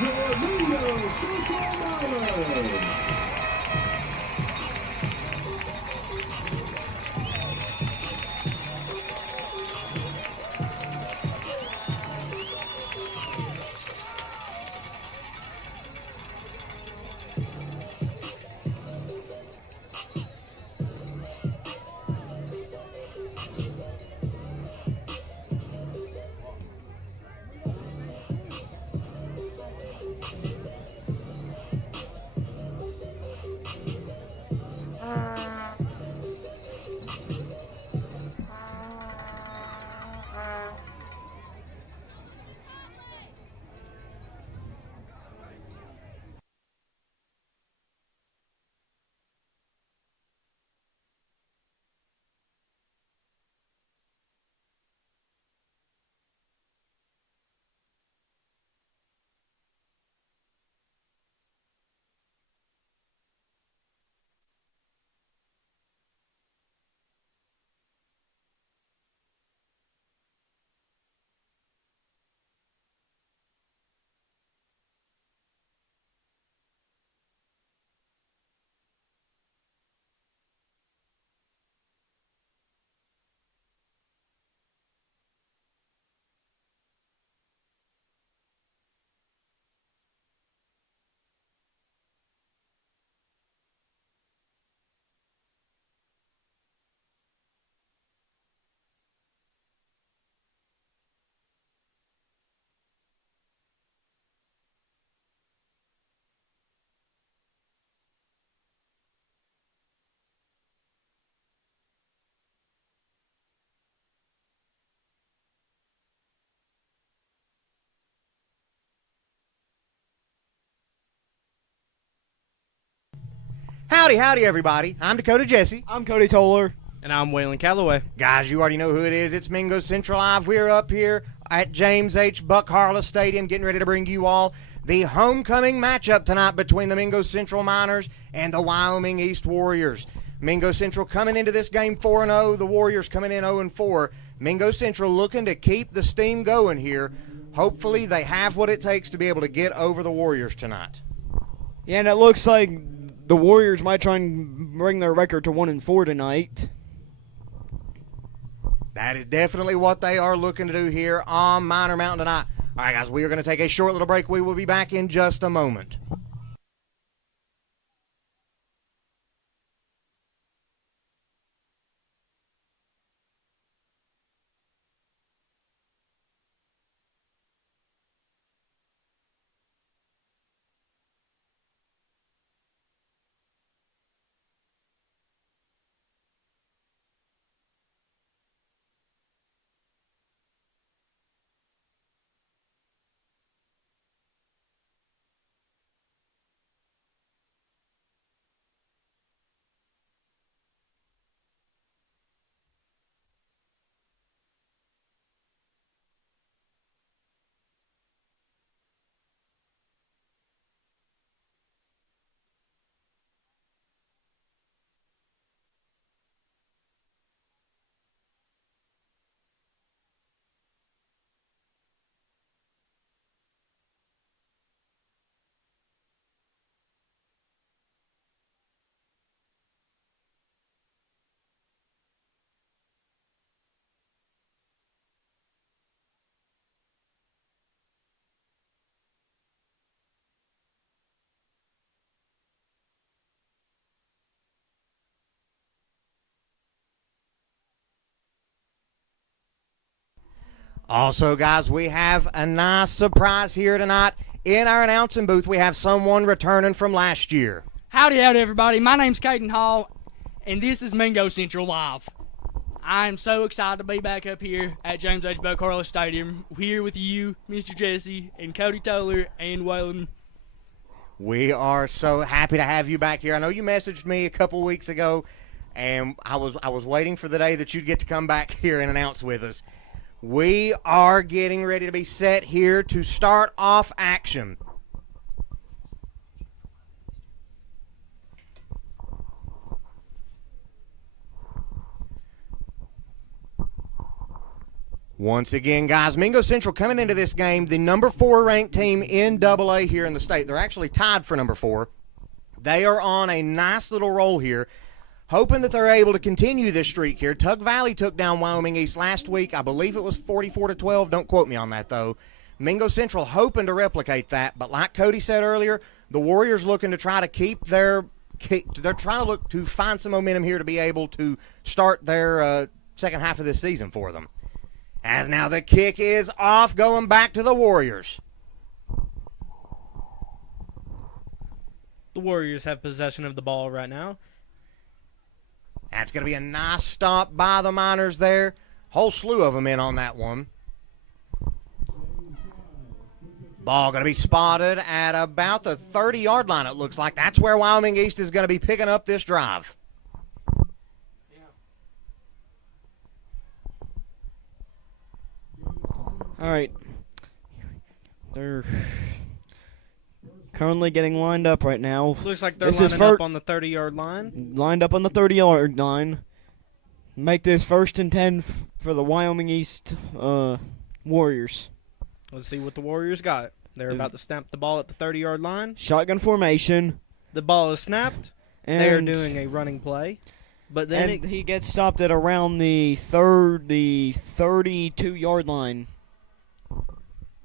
your Mingo Central Miners. Howdy, howdy, everybody. I'm Dakota Jesse. I'm Cody Toller. And I'm Waylon Calloway. Guys, you already know who it is. It's Mingo Central Live. We're up here at James H. Buck Harless Stadium getting ready to bring you all the homecoming matchup tonight between the Mingo Central Miners and the Wyoming East Warriors. Mingo Central coming into this game 4-0. The Warriors coming in 0-4. Mingo Central looking to keep the steam going here. Hopefully they have what it takes to be able to get over the Warriors tonight. Yeah, and it looks like the Warriors might try and bring their record to 1-4 tonight. That is definitely what they are looking to do here on Miner Mountain tonight. All right, guys, we are going to take a short little break. We will be back in just a moment. Also, guys, we have a nice surprise here tonight. In our announcing booth, we have someone returning from last year. Howdy, everybody. My name's Caden Hall, and this is Mingo Central Live. I am so excited to be back up here at James H. Buck Harless Stadium, here with you, Mr. Jesse, and Cody Toller, and Waylon. We are so happy to have you back here. I know you messaged me a couple weeks ago, and I was waiting for the day that you'd get to come back here and announce with us. We are getting ready to be set here to start off action. Once again, guys, Mingo Central coming into this game, the number 4 ranked team in AA here in the state. They're actually tied for number 4. They are on a nice little roll here, hoping that they're able to continue this streak here. Tug Valley took down Wyoming East last week. I believe it was 44-12. Don't quote me on that, though. Mingo Central hoping to replicate that, but like Cody said earlier, the Warriors looking to try to keep they're trying to look to find some momentum here to be able to start their second half of this season for them. As now the kick is off, going back to the Warriors. The Warriors have possession of the ball right now. That's going to be a nice stop by the Miners there. Whole slew of them in on that one. Ball going to be spotted at about the 30-yard line, it looks like. That's where Wyoming East is going to be picking up this drive. All right. They're currently getting lined up right now. Looks like they're This is lining up on the 30-yard line. Lined up on the 30-yard line. Make this 1st and 10 for the Wyoming East Warriors. Let's see what the Warriors got. They're about to snap the ball at the 30-yard line. Shotgun formation. The ball is snapped. And They're doing a running play. But then he gets stopped at around the 32-yard line.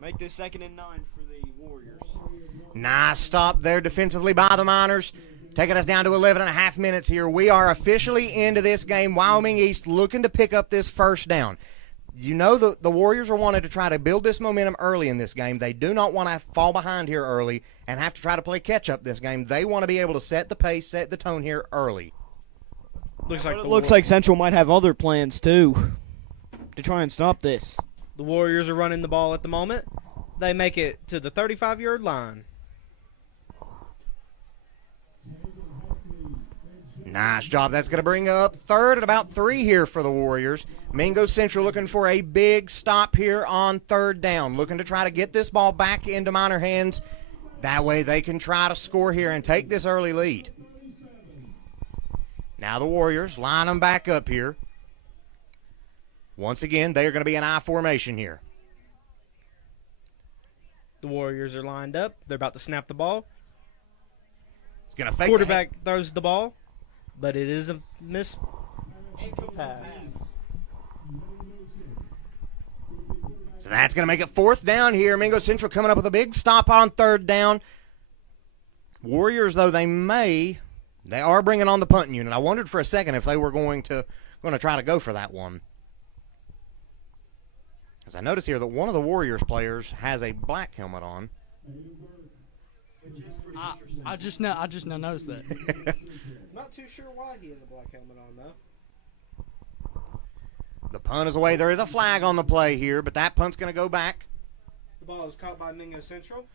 Make this 2nd and 9 for the Warriors. Nice stop there defensively by the Miners. Taking us down to 11.5 minutes here. We are officially into this game. Wyoming East looking to pick up this first down. You know the Warriors are wanting to try to build this momentum early in this game. They do not want to fall behind here early and have to try to play catch-up this game. They want to be able to set the pace, set the tone here early. Looks like Central might have other plans, too, to try and stop this. the Warriors are running the ball at the moment. They make it to the 35-yard line. Nice job. That's going to bring up third at about 3 here for the Warriors. Mingo Central looking for a big stop here on third down, looking to try to get this ball back into Miner hands. That way they can try to score here and take this early lead. Now the Warriors line them back up here. Once again, they are going to be in I formation here. The Warriors are lined up. They're about to snap the ball. It's going to fake. Quarterback throws the ball, but it is a miss pass. So that's going to make it fourth down here. Mingo Central coming up with a big stop on third down. Warriors, though, they are bringing on the punting unit. I wondered for a second if they were going to try to go for that one. As I notice here that one of the Warriors players has a black helmet on. I just now noticed that. Not too sure why he has a black helmet on, though. The punt is away. There is a flag on the play here, but that punt's going to go back. The ball is caught by Mingo Central.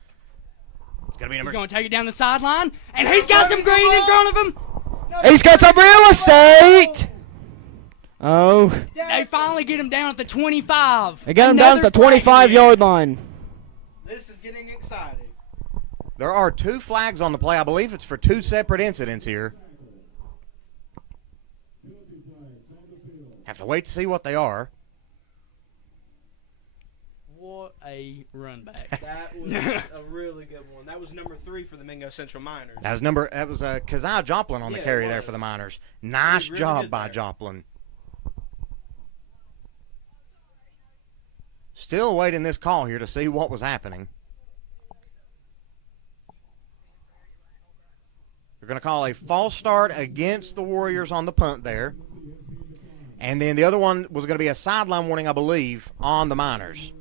It's going to be He's number. going to take it down the sideline, and he's got some green in front of him. He's got some real estate. Oh, They finally get him down at the 25. they got him down at the Another flag 25-yard line. This is getting exciting. There are 2 flags on the play. I believe it's for 2 separate incidents here. Have to wait to see what they are. What a run back. That was a really good one. That was number 3 for the Mingo Central Miners. That was Keziah Joplin on the Yeah, carry it there was. for the Miners. Nice He really job did by there. Joplin. Still waiting this call here to see what was happening. They're going to call a false start against the Warriors on the punt there. And then the other one was going to be a sideline warning, I believe, on the Miners.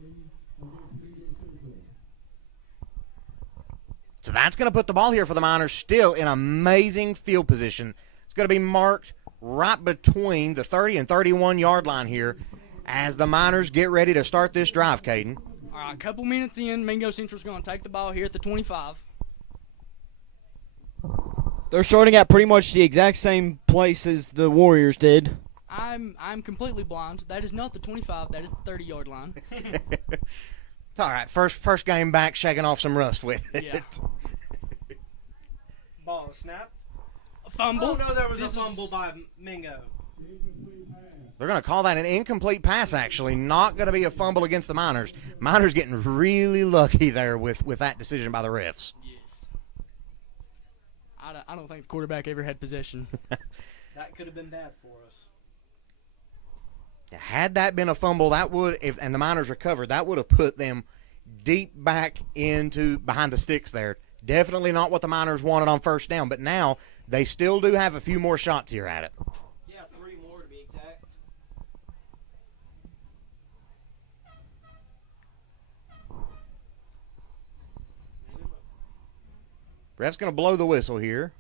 So that's going to put the ball here for the Miners still in amazing field position. It's going to be marked right between the 30 and 31-yard line here as the Miners get ready to start this drive, Caden. All right, a couple minutes in, Mingo Central's going to take the ball here at the 25. They're starting at pretty much the exact same place as the Warriors did. I'm completely blind. That is not the 25. That is the 30-yard line. It's all right. First game back, shaking off some rust with it. Yeah. Ball is snapped. A fumble. Oh, no, there was This a is- fumble by Mingo. They're going to call that an incomplete pass, actually. Not going to be a fumble against the Miners. Miners getting really lucky there with that decision by the refs. Yes. I don't think the quarterback ever had possession. That could have been bad for us. Had that been a fumble, that would, and the Miners recovered, that would have put them deep back into behind the sticks there. Definitely not what the Miners wanted on first down, but now they still do have a few more shots here at it. Yeah, 3 more to be exact. Ref's going to blow the whistle here.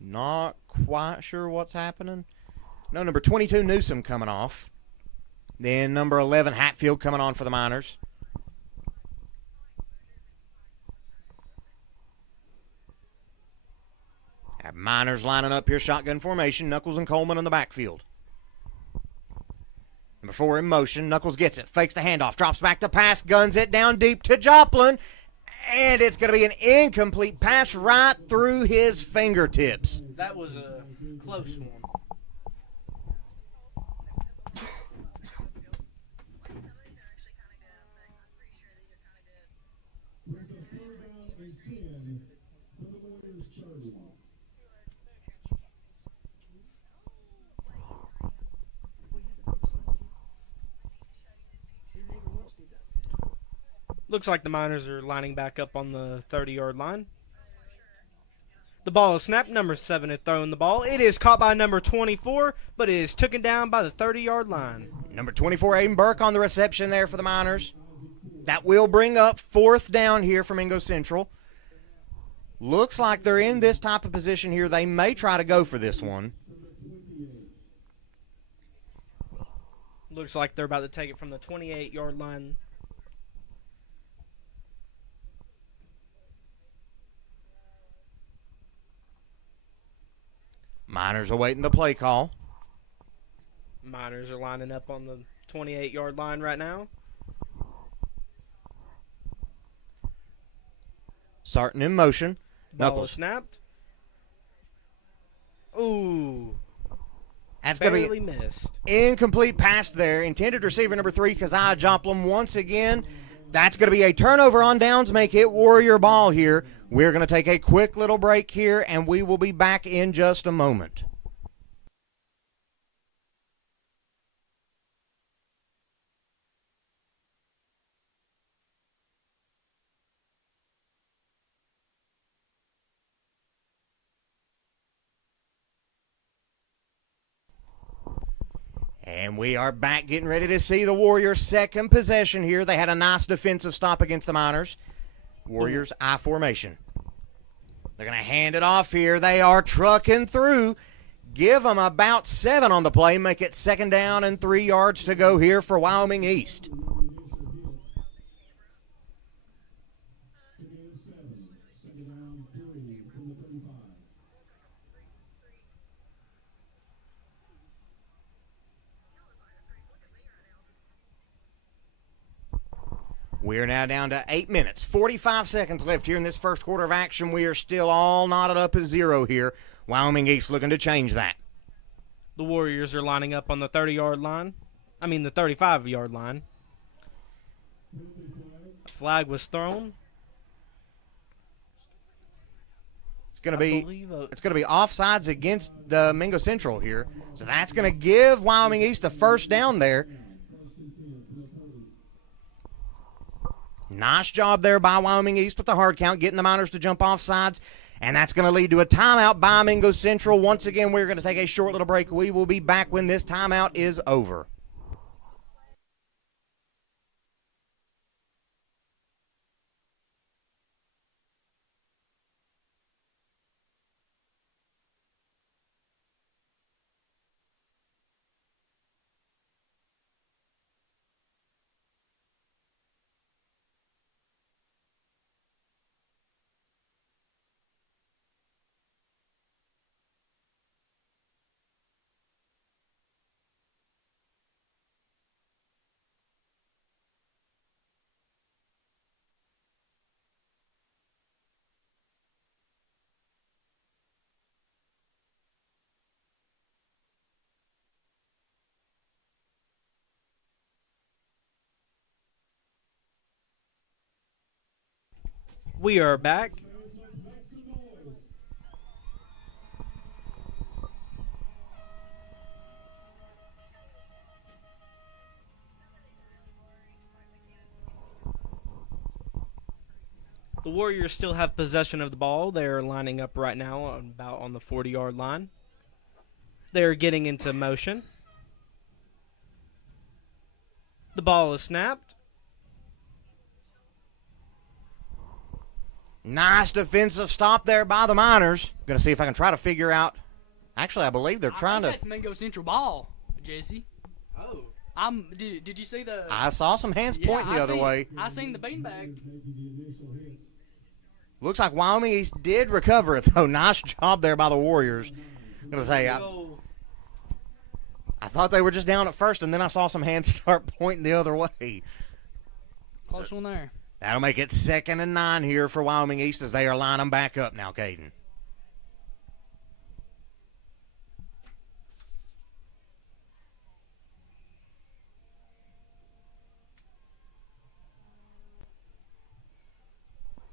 Not quite sure what's happening. No, number 22, Newsom coming off. Then number 11, Hatfield coming on for the Miners. Have Miners lining up here, shotgun formation. Knuckles and Coleman in the backfield. Number 4 in motion. Knuckles gets it, fakes the handoff, drops back to pass, guns it down deep to Joplin. And it's going to be an incomplete pass right through his fingertips. That was a close one. Looks like the Miners are lining back up on the 30-yard line. The ball is snapped. Number 7 is throwing the ball. It is caught by number 24, but it is taken down by the 30-yard line. Number 24, Aiden Burke on the reception there for the Miners. That will bring up 4th down here for Mingo Central. Looks like they're in this type of position here. They may try to go for this one. Looks like they're about to take it from the 28-yard line. Miners awaiting the play call. Miners are lining up on the 28-yard line right now. Sarton in motion. Ball Knuckles. is snapped. Ooh. That's going to Barely be missed. incomplete pass there. Intended receiver number 3, Keziah Joplin. Once again, that's going to be a turnover on downs. Make it Warrior ball here. We're going to take a quick little break here, and we will be back in just a moment. And we are back getting ready to see the Warriors' second possession here. They had a nice defensive stop against the Miners. Warriors I formation. They're going to hand it off here. They are trucking through. Give them about 7 on the play. Make it 2nd down and 3 yards to go here for Wyoming East. We are now down to 8 minutes, 45 seconds left here in this first quarter of action. We are still all knotted up at 0 here. Wyoming East looking to change that. The Warriors are lining up on the 30-yard line. I mean the 35-yard line. A flag was thrown. It's going to be offsides against the Mingo Central here. So that's going to give Wyoming East the first down there. Nice job there by Wyoming East with the hard count, getting the Miners to jump off sides. And that's going to lead to a timeout by Mingo Central. Once again, we're going to take a short little break. We will be back when this timeout is over. We are back. The Warriors still have possession of the ball. They're lining up right now about on the 40-yard line. They're getting into motion. The ball is snapped. Nice defensive stop there by the Miners. Going to see if I can try to figure out. Actually, I believe they're trying to. That's Mingo Central ball, Jesse. Oh. Did you see the? I saw some hands pointing the other way. I seen the beanbag. Looks like Wyoming East did recover it, though. Nice job there by the Warriors. I'm going to say, I thought they were just down at first, and then I saw some hands start pointing the other way. Close one there. That'll make it 2nd and 9 here for Wyoming East as they are lining back up now, Caden.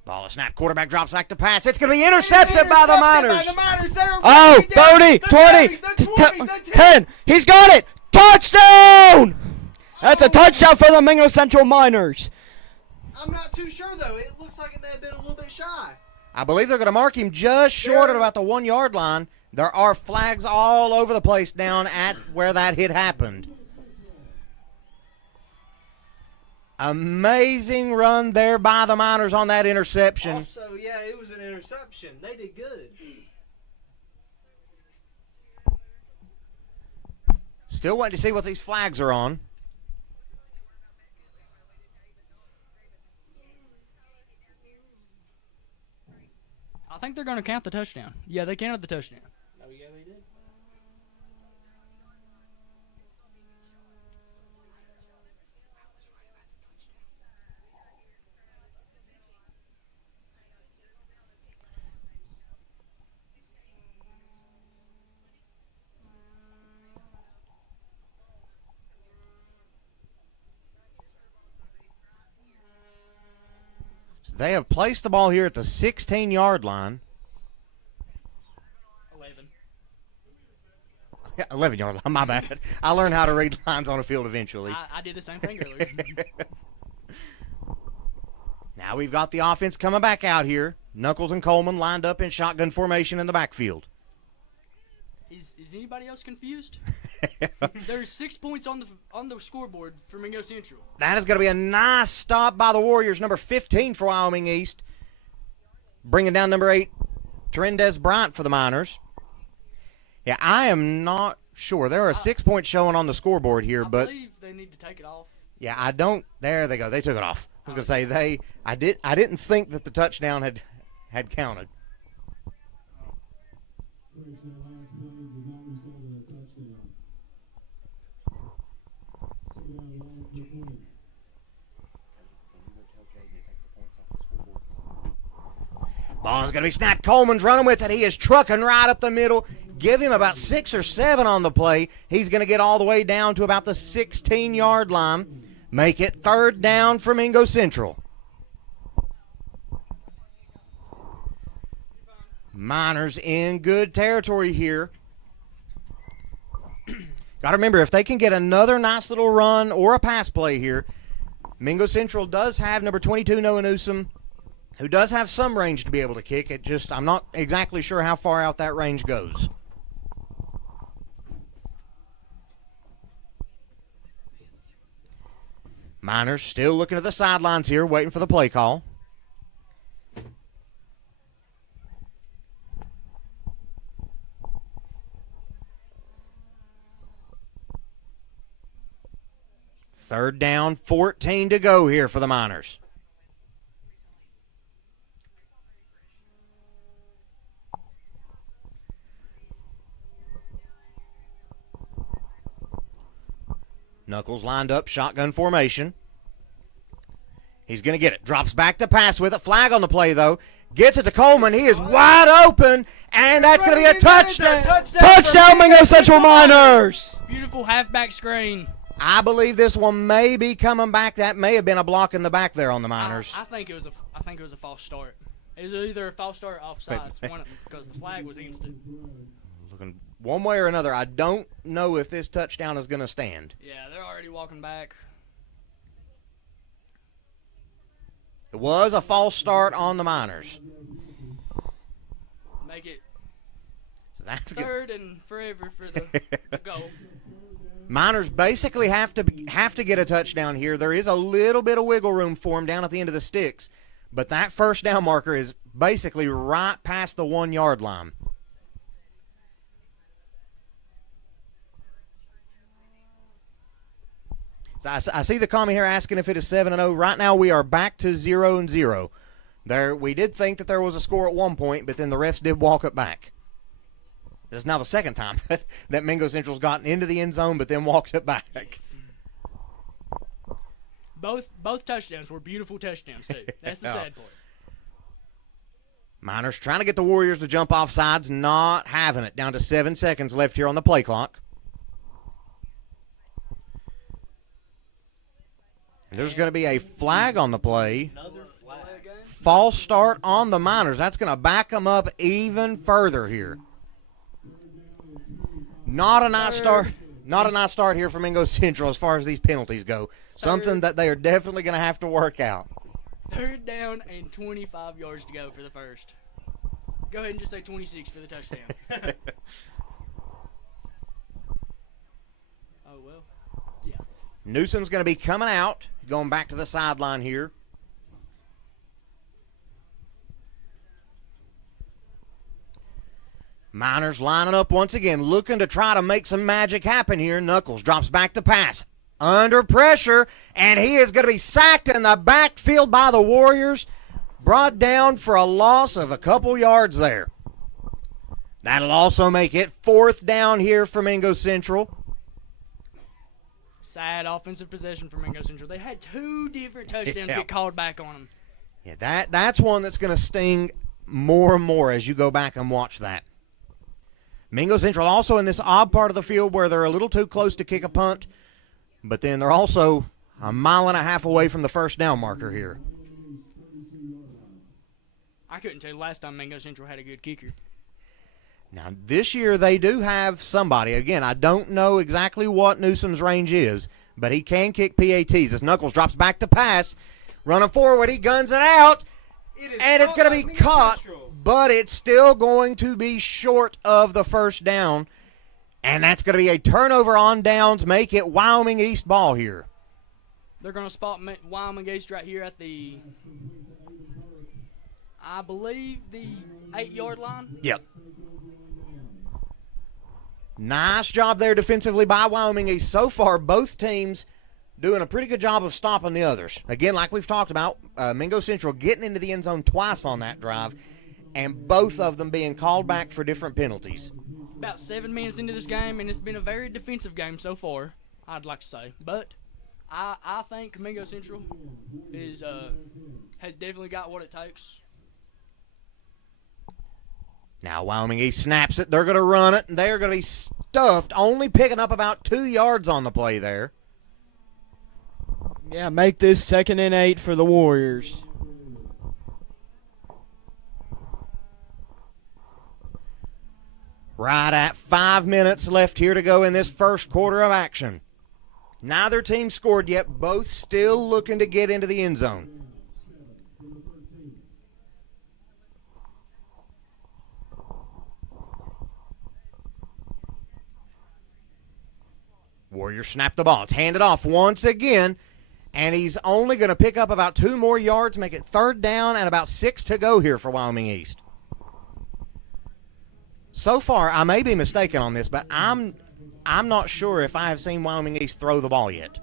Ball is snapped. Quarterback drops back to pass. It's going to be intercepted by the Miners. Oh, 30, 20, 10. He's got it. Touchdown! That's a touchdown for the Mingo Central Miners. I'm not too sure, though. It looks like it may have been a little bit shy. I believe they're going to mark him just short at about the 1 yard line. There are flags all over the place down at where that hit happened. Amazing run there by the Miners on that interception. Also, yeah, it was an interception. They did good. Still waiting to see what these flags are on. I think they're going to count the touchdown. Yeah, they counted the touchdown. Oh, yeah, they did. They have placed the ball here at the 16-yard line. 11. Yeah, 11-yard line, my bad. I learned how to read lines on a field eventually. I did the same thing earlier. Now we've got the offense coming back out here. Knuckles and Coleman lined up in shotgun formation in the backfield. Is anybody else confused? There's 6 points on the scoreboard for Mingo Central. That is going to be a nice stop by the Warriors. Number 15 for Wyoming East. Bringing down number 8, Terendez Bryant for the Miners. Yeah, I am not sure. There are 6 points showing on the scoreboard here, I but believe they need to take it off. yeah, I don't. There they go. They took it off. I was going to say I didn't think that the touchdown had counted. Ball is going to be snapped. Coleman's running with it. He is trucking right up the middle. Give him about 6 or 7 on the play. He's going to get all the way down to about the 16-yard line. Make it 3rd down for Mingo Central. Miners in good territory here. Got to remember, if they can get another nice little run or a pass play here, Mingo Central does have number 22, Noah Newsom, who does have some range to be able to kick. I'm not exactly sure how far out that range goes. Miners still looking at the sidelines here, waiting for the play call. Third down, 14 to go here for the Miners. Knuckles lined up, shotgun formation. He's going to get it. Drops back to pass with it. Flag on the play, though. Gets it to Coleman. He is wide open, and that's going to be a touchdown. Touchdown, Mingo Central Miners! Beautiful halfback screen. I believe this one may be coming back. That may have been a block in the back there on the Miners. I think it was I think it was a false start. It was either a false start or offsides, because the flag was instant. Looking one way or another, I don't know if this touchdown is going to stand. Yeah, they're already walking back. It was a false start on the Miners. Make it So that's good. third and forever for the goal. Miners basically have to get a touchdown here. There is a little bit of wiggle room for them down at the end of the sticks, but that first down marker is basically right past the 1 yard line. So I see the comment here asking if it is 7-0. Right now we are back to 0-0. We did think that there was a score at one point, but then the refs did walk it back. This is now the second time that Mingo Central's gotten into the end zone, but then walked it back. Both touchdowns were beautiful touchdowns, too. That's the sad part. Miners trying to get the Warriors to jump off sides, not having it. Down to 7 seconds left here on the play clock. And there's going to be a flag on the play. False start on the Miners. That's going to back them up even further here. Not a nice start. Not a nice start here for Mingo Central as far as these penalties go. Something that they are definitely going to have to work out. Third down and 25 yards to go for the first. Go ahead and just say 26 for the touchdown. Oh, well. Yeah. Newsom's going to be coming out, going back to the sideline here. Miners lining up once again, looking to try to make some magic happen here. Knuckles drops back to pass. Under pressure, and he is going to be sacked in the backfield by the Warriors. Brought down for a loss of a couple yards there. That'll also make it fourth down here for Mingo Central. Sad offensive possession for Mingo Central. They had two different touchdowns get called back on them. Yeah, that's one that's going to sting more and more as you go back and watch that. Mingo Central also in this odd part of the field where they're a little too close to kick a punt, but then they're also a mile and a half away from the first down marker here. I couldn't tell you last time Mingo Central had a good kicker. Now, this year they do have somebody. Again, I don't know exactly what Newsom's range is, but he can kick PATs. As Knuckles drops back to pass, running forward, he guns it out, and it's going to be caught, but it's still going to be short of the first down, and that's going to be a turnover on downs, make it Wyoming East ball here. They're going to spot Wyoming East right here at the, I believe, the 8-yard line. Yep. Nice job there defensively by Wyoming East. So far, both teams doing a pretty good job of stopping the others. Again, like we've talked about, Mingo Central getting into the end zone twice on that drive, and both of them being called back for different penalties. About 7 minutes into this game, and it's been a very defensive game so far, I'd like to say. But I think Mingo Central has definitely got what it takes. Now Wyoming East snaps it. They're going to run it, and they're going to be stuffed, only picking up about 2 yards on the play there. Yeah, make this 2nd and 8 for the Warriors. Right at 5 minutes left here to go in this first quarter of action. Neither team scored yet, both still looking to get into the end zone. Warriors snap the ball. It's handed off once again, and he's only going to pick up about 2 more yards, make it 3rd down, and about 6 to go here for Wyoming East. So far, I may be mistaken on this, but I'm not sure if I have seen Wyoming East throw the ball yet.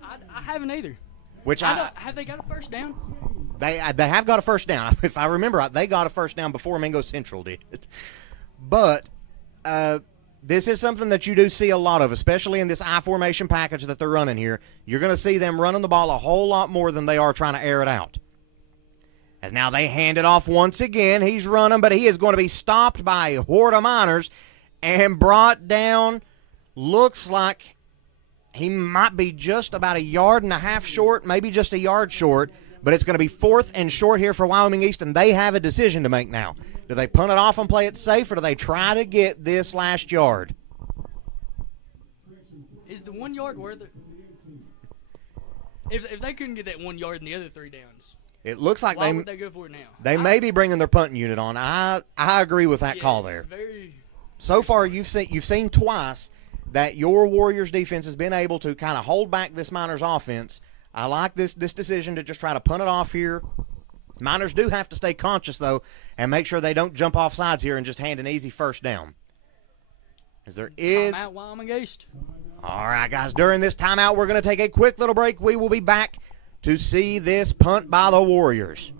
I haven't either. Have they got a first down? They have got a first down. If I remember right, they got a first down before Mingo Central did. But this is something that you do see a lot of, especially in this I formation package that they're running here. You're going to see them running the ball a whole lot more than they are trying to air it out. As now they hand it off once again. He's running, but he is going to be stopped by a horde of Miners and brought down. Looks like he might be just about 1.5 yards short, maybe just a yard short. but it's going to be 4th and short here for Wyoming East, and they have a decision to make now. Do they punt it off and play it safe, or do they try to get this last yard? Is the 1 yard worth it? If they couldn't get that 1 yard in the other 3 downs, It looks like why would they go for it now? they may be bringing their punting unit on. I agree with that call there. So far, you've seen twice that your Warriors defense has been able to kind of hold back this Miners offense. I like this decision to just try to punt it off here. Miners do have to stay conscious, though, and make sure they don't jump off sides here and just hand an easy first down. As there is. Timeout, Wyoming East. All right, guys, during this timeout, we're going to take a quick little break. We will be back to see this punt by the Warriors.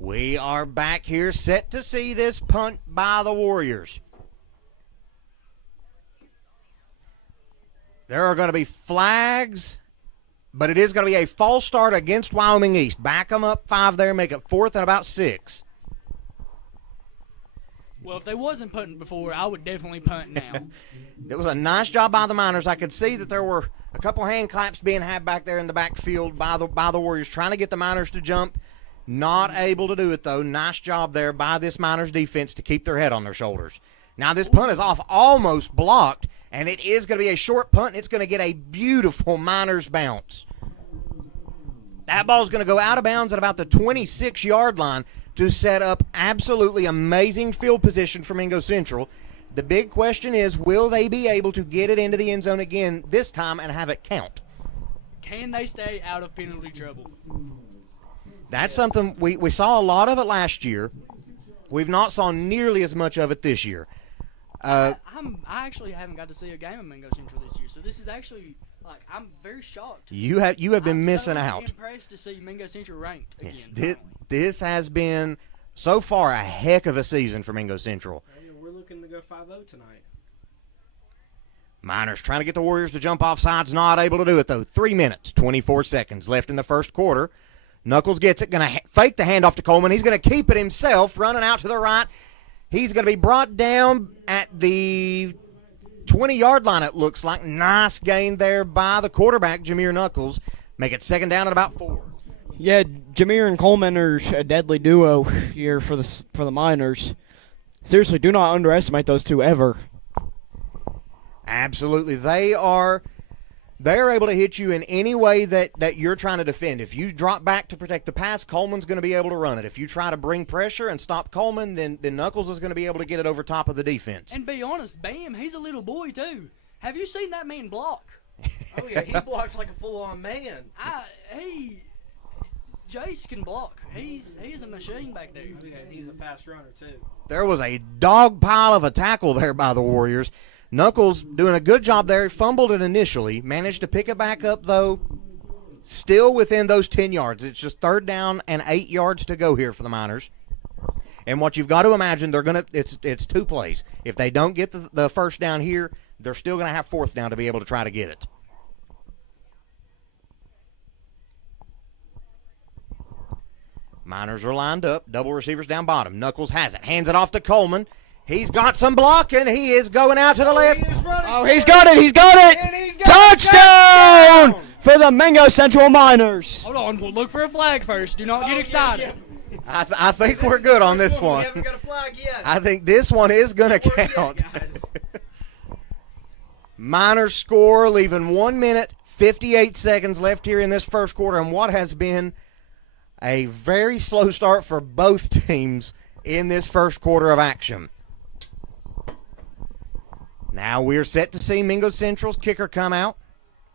We are back here set to see this punt by the Warriors. There are going to be flags, but it is going to be a false start against Wyoming East. Back them up 5 there, make it 4th and about 6. Well, if they wasn't punting before, I would definitely punt now. It was a nice job by the Miners. I could see that there were a couple hand claps being had back there in the backfield by the Warriors, trying to get the Miners to jump. Not able to do it, though. Nice job there by this Miners defense to keep their head on their shoulders. Now this punt is off, almost blocked, and it is going to be a short punt, and it's going to get a beautiful Miners bounce. That ball's going to go out of bounds at about the 26-yard line to set up absolutely amazing field position for Mingo Central. The big question is, will they be able to get it into the end zone again this time and have it count? Can they stay out of penalty trouble? That's something we saw a lot of it last year. We've not saw nearly as much of it this year. I actually haven't got to see a game of Mingo Central this year, so this is actually I'm very shocked. You have been missing out. I'm impressed to see Mingo Central ranked again. Yes, this has been so far a heck of a season for Mingo Central. We're looking to go 5-0 tonight. Miners trying to get the Warriors to jump off sides, not able to do it though. 3 minutes, 24 seconds left in the first quarter. Knuckles gets it, going to fake the handoff to Coleman. He's going to keep it himself, running out to the right. He's going to be brought down at the 20-yard line, it looks like. Nice gain there by the quarterback, Jameer Knuckles. Make it 2nd down at about 4. Yeah, Jameer and Coleman are a deadly duo here for the Miners. Seriously, do not underestimate those two ever. Absolutely. They're able to hit you in any way that you're trying to defend. If you drop back to protect the pass, Coleman's going to be able to run it. If you try to bring pressure and stop Coleman, then Knuckles is going to be able to get it over top of the defense. And be honest, Bam, he's a little boy too. Have you seen that man block? Oh, yeah, he blocks like a full-on man. Jace can block. He's a machine back there. Oh, yeah, he's a fast runner, too. There was a dog pile of a tackle there by the Warriors. Knuckles doing a good job there. Fumbled it initially. Managed to pick it back up, though. Still within those 10 yards. It's just 3rd down and 8 yards to go here for the Miners. And what you've got to imagine, it's 2 plays. If they don't get the first down here, they're still going to have 4th down to be able to try to get it. Miners are lined up. Double receivers down bottom. Knuckles has it. Hands it off to Coleman. He's got some blocking. He is going out to the left. He's got it. He's got it. Touchdown for the Mingo Central Miners. Hold on. We'll look for a flag first. Do not get excited. Yeah. I think we're good on this one. We haven't got a flag yet. I think this one is going to count. Miners score, leaving 1 minute, 58 seconds left here in this first quarter, and what has been A very slow start for both teams in this first quarter of action. Now we're set to see Mingo Central's kicker come out.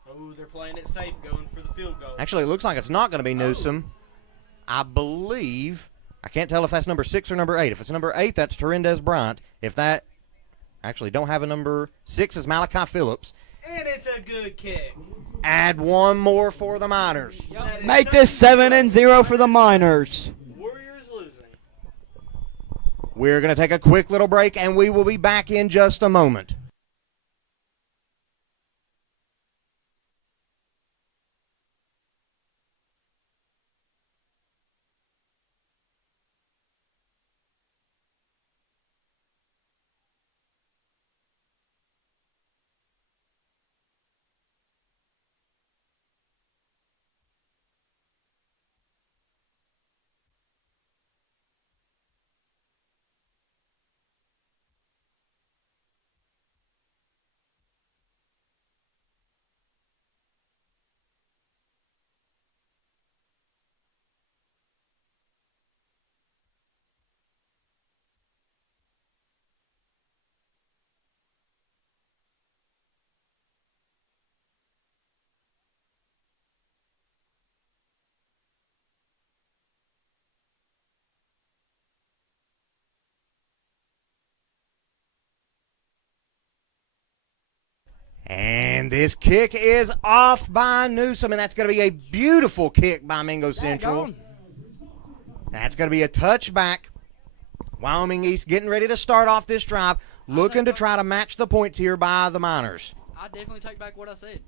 Oh, they're playing it safe, going for the field goal. Actually, it looks like it's not going to be Newsom. I believe, I can't tell if that's number 6 or number 8. If it's number 8, that's Terendez Bryant. If that, actually don't have a number 6 is Malachi Phillips. And it's a good kick. Add one more for the Miners. Make this 7-0 for the Miners. Warriors losing. We're going to take a quick little break, and we will be back in just a moment. And this kick is off by Newsom, and that's going to be a beautiful kick by Mingo Central. That's going to be a touchback. Wyoming East getting ready to start off this drive, looking to try to match the points here by the Miners. I definitely take back what I said.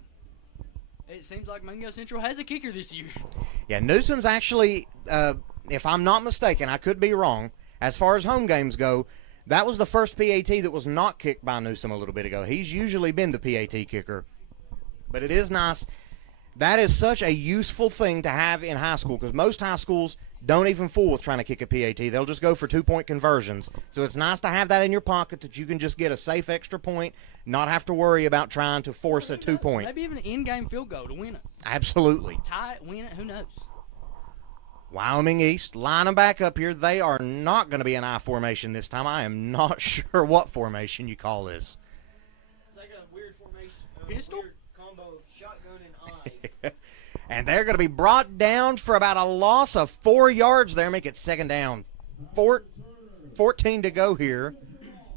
It seems like Mingo Central has a kicker this year. Yeah, Newsom's actually, if I'm not mistaken, I could be wrong, as far as home games go, that was the first PAT that was not kicked by Newsom a little bit ago. He's usually been the PAT kicker. But it is nice. That is such a useful thing to have in high school because most high schools don't even fool with trying to kick a PAT. They'll just go for 2-point conversions. So it's nice to have that in your pocket that you can just get a safe extra point, not have to worry about trying to force a 2-point. Maybe even an in-game field goal to win it. Absolutely. Tie it, win it, who knows? Wyoming East, line them back up here. They are not going to be an I formation this time. I am not sure what formation you call this. It's like a weird formation. Pistol? Weird combo of shotgun and eye. And they're going to be brought down for about a loss of 4 yards there. Make it second down. 14 to go here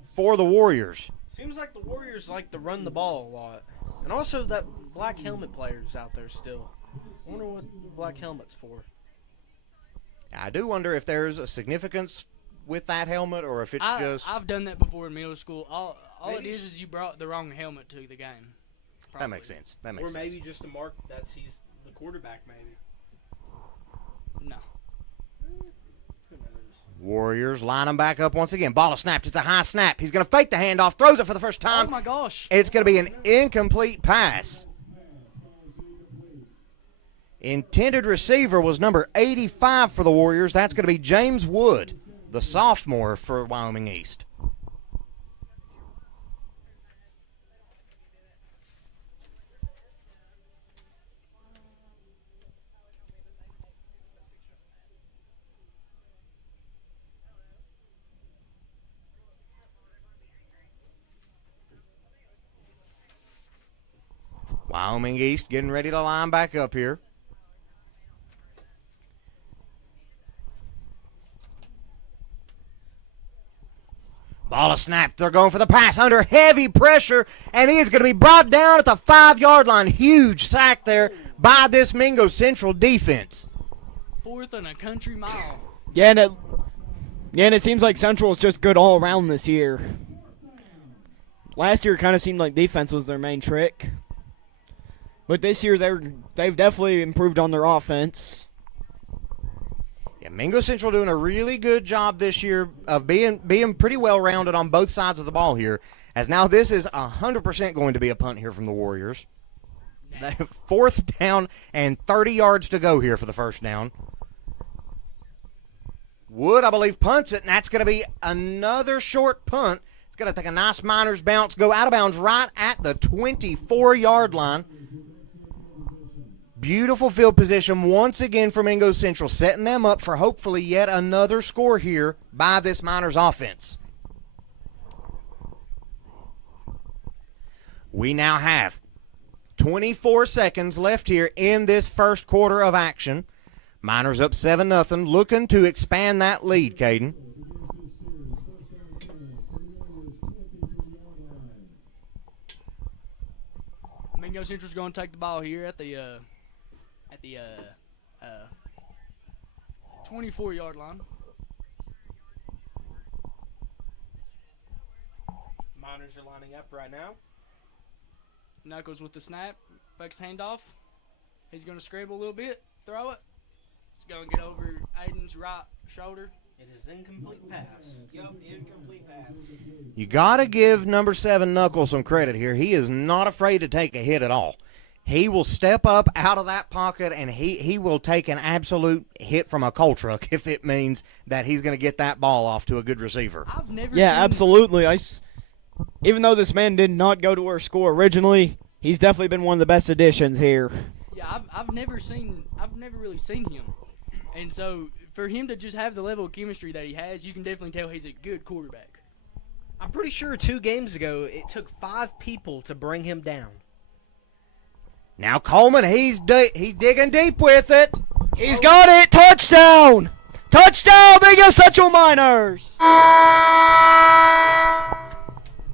for the Warriors. Seems like the Warriors like to run the ball a lot. And also that black helmet player's out there still. I wonder what the black helmet's for. I do wonder if there's a significance with that helmet or if it's just... I've done that before in middle school. All Maybe it is you brought the wrong helmet to the game. Probably. That makes sense. That makes Or sense. maybe just a mark that's he's the quarterback maybe. No. Who knows? Warriors line them back up once again. Ball is snapped. It's a high snap. He's going to fake the handoff. Throws it for the first time. Oh, my gosh. It's going to be an incomplete pass. Intended receiver was number 85 for the Warriors. That's going to be James Wood, the sophomore for Wyoming East. Wyoming East getting ready to line back up here. Ball is snapped. They're going for the pass under heavy pressure, and he is going to be brought down at the 5-yard line. Huge sack there by this Mingo Central defense. 4th and a country mile. Yeah, and it seems like Central is just good all around this year. Last year it kind of seemed like defense was their main trick. But this year they've definitely improved on their offense. Yeah, Mingo Central doing a really good job this year of being pretty well-rounded on both sides of the ball here, as now this is 100% going to be a punt here from the Warriors. 4th down and 30 yards to go here for the first down. Wood, I believe, punts it, and that's going to be another short punt. It's going to take a nice Miners bounce, go out of bounds right at the 24-yard line. Beautiful field position once again for Mingo Central, setting them up for hopefully yet another score here by this Miners offense. We now have 24 seconds left here in this first quarter of action. Miners up 7-0, looking to expand that lead, Caden. Mingo Central's going to take the ball here at the 24-yard line. Miners are lining up right now. Knuckles with the snap, fakes handoff. He's going to scramble a little bit, throw it. It's going to get over Aiden's right shoulder. It is incomplete pass. Yep, incomplete pass. You got to give number 7 Knuckles some credit here. He is not afraid to take a hit at all. He will step up out of that pocket, and he will take an absolute hit from a coal truck if it means that he's going to get that ball off to a good receiver. I've never Yeah, seen, absolutely. Even though this man did not go to our school originally, he's definitely been one of the best additions here. Yeah, I've never really seen him, and so for him to just have the level of chemistry that he has, you can definitely tell he's a good quarterback. I'm pretty sure 2 games ago it took 5 people to bring him down. Now Coleman, he's digging deep with it. He's got it! Touchdown! Touchdown, Mingo Central Miners!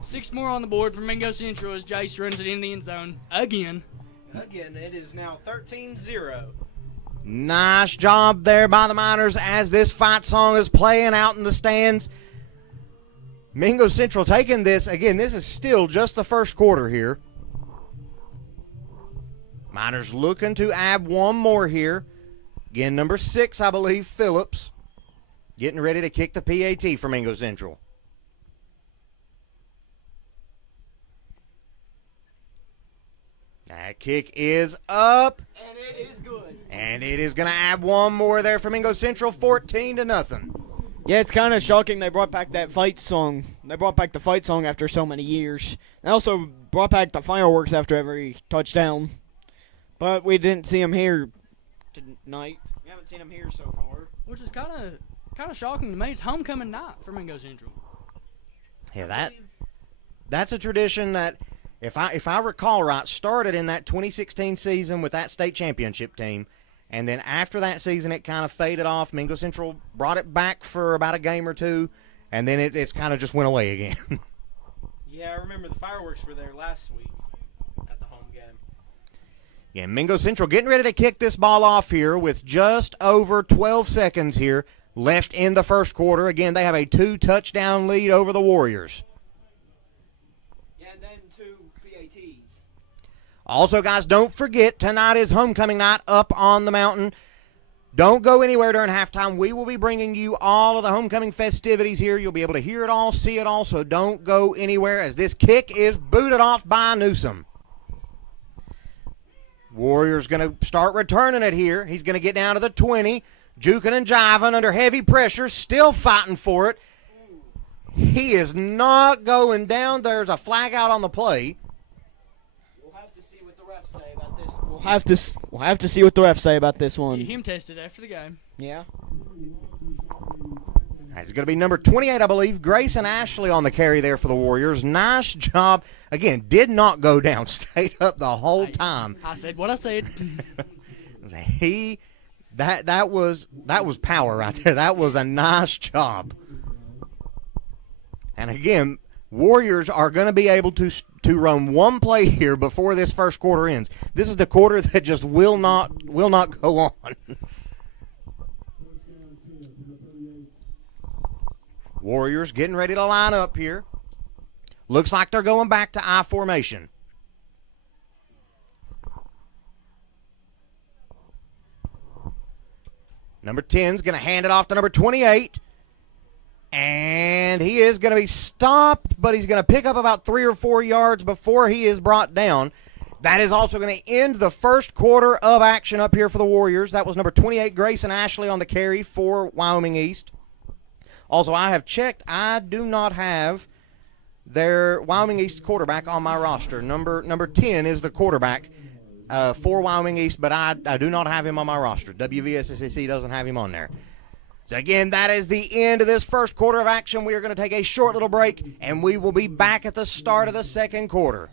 6 more on the board for Mingo Central as Jace runs it in the end zone again. Again, it is now 13-0. Nice job there by the Miners as this fight song is playing out in the stands. Mingo Central taking this. Again, this is still just the first quarter here. Miners looking to add one more here. Again, number 6, I believe, Phillips, getting ready to kick the PAT for Mingo Central. That kick is up. And it is good. And it is going to add one more there for Mingo Central, 14-0. Yeah, it's kind of shocking they brought back that fight song. They brought back the fight song after so many years. They also brought back the fireworks after every touchdown. But we didn't see them here tonight. We haven't seen them here so far. Which is kind of shocking to me. It's homecoming night for Mingo Central. Yeah, that's a tradition that, if I recall right, started in that 2016 season with that state championship team, and then after that season it kind of faded off. Mingo Central brought it back for about a game or two, and then it's kind of just went away again. Yeah, I remember the fireworks were there last week at the home game. Yeah, Mingo Central getting ready to kick this ball off here with just over 12 seconds here left in the first quarter. Again, they have a 2-touchdown lead over the Warriors. Yeah, and then 2 PATs. Also, guys, don't forget, tonight is homecoming night up on the mountain. Don't go anywhere during halftime. We will be bringing you all of the homecoming festivities here. You'll be able to hear it all, see it all, so don't go anywhere as this kick is booted off by Newsom. Warriors going to start returning it here. He's going to get down to the 20, juking and jiving under heavy pressure, still fighting for it. He is not going down. There's a flag out on the play. We'll have to see what the refs say about this. We'll have to see what the refs say about this one. Get him tested after the game. Yeah. It's going to be number 28, I believe, Grayson Ashley on the carry there for the Warriors. Nice job. Again, did not go down. Stayed up the whole time. I said what I said. That was power right there. That was a nice job. And again, Warriors are going to be able to run one play here before this first quarter ends. This is the quarter that just will not go on. Warriors getting ready to line up here. Looks like they're going back to I formation. Number 10's going to hand it off to number 28. And he is going to be stopped, but he's going to pick up about 3 or 4 yards before he is brought down. That is also going to end the first quarter of action up here for the Warriors. That was number 28, Grayson Ashley on the carry for Wyoming East. Also, I have checked. I do not have their Wyoming East quarterback on my roster. Number 10 is the quarterback. for Wyoming East, but I do not have him on my roster. WVSSC doesn't have him on there. So again, that is the end of this first quarter of action. We are going to take a short little break, and we will be back at the start of the second quarter.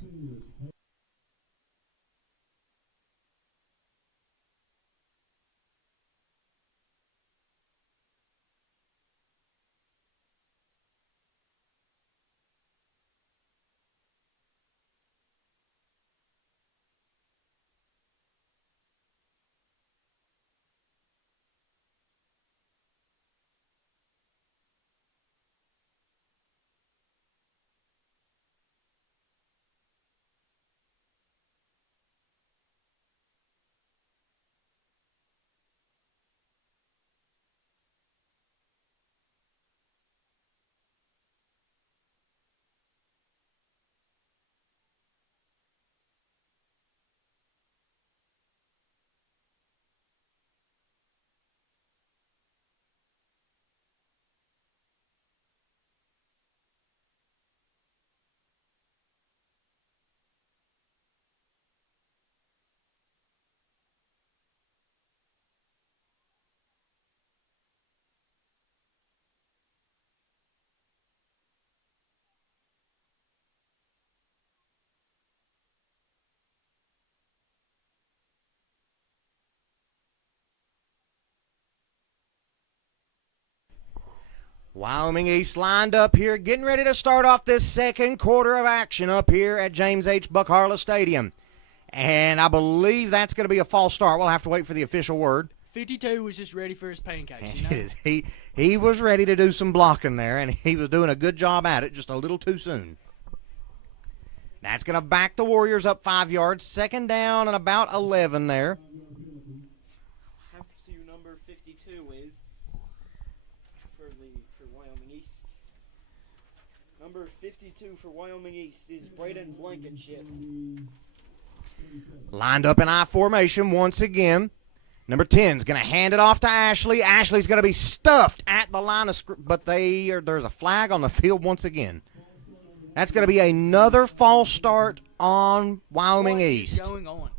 Wyoming East lined up here, getting ready to start off this second quarter of action up here at James H. Buck Harless Stadium. And I believe that's going to be a false start. We'll have to wait for the official word. 52 was just ready for his pancakes. And it is. He was ready to do some blocking there, and he was doing a good job at it, just a little too soon. That's going to back the Warriors up 5 yards. Second down and about 11 there. I'll have to see who number 52 is for Wyoming East. Number 52 for Wyoming East is Braden Blankenship. Lined up in I formation once again. Number 10 is going to hand it off to Ashley. Ashley's going to be stuffed at the line of scrimmage, but there's a flag on the field once again. That's going to be another false start on Wyoming East. What is going on?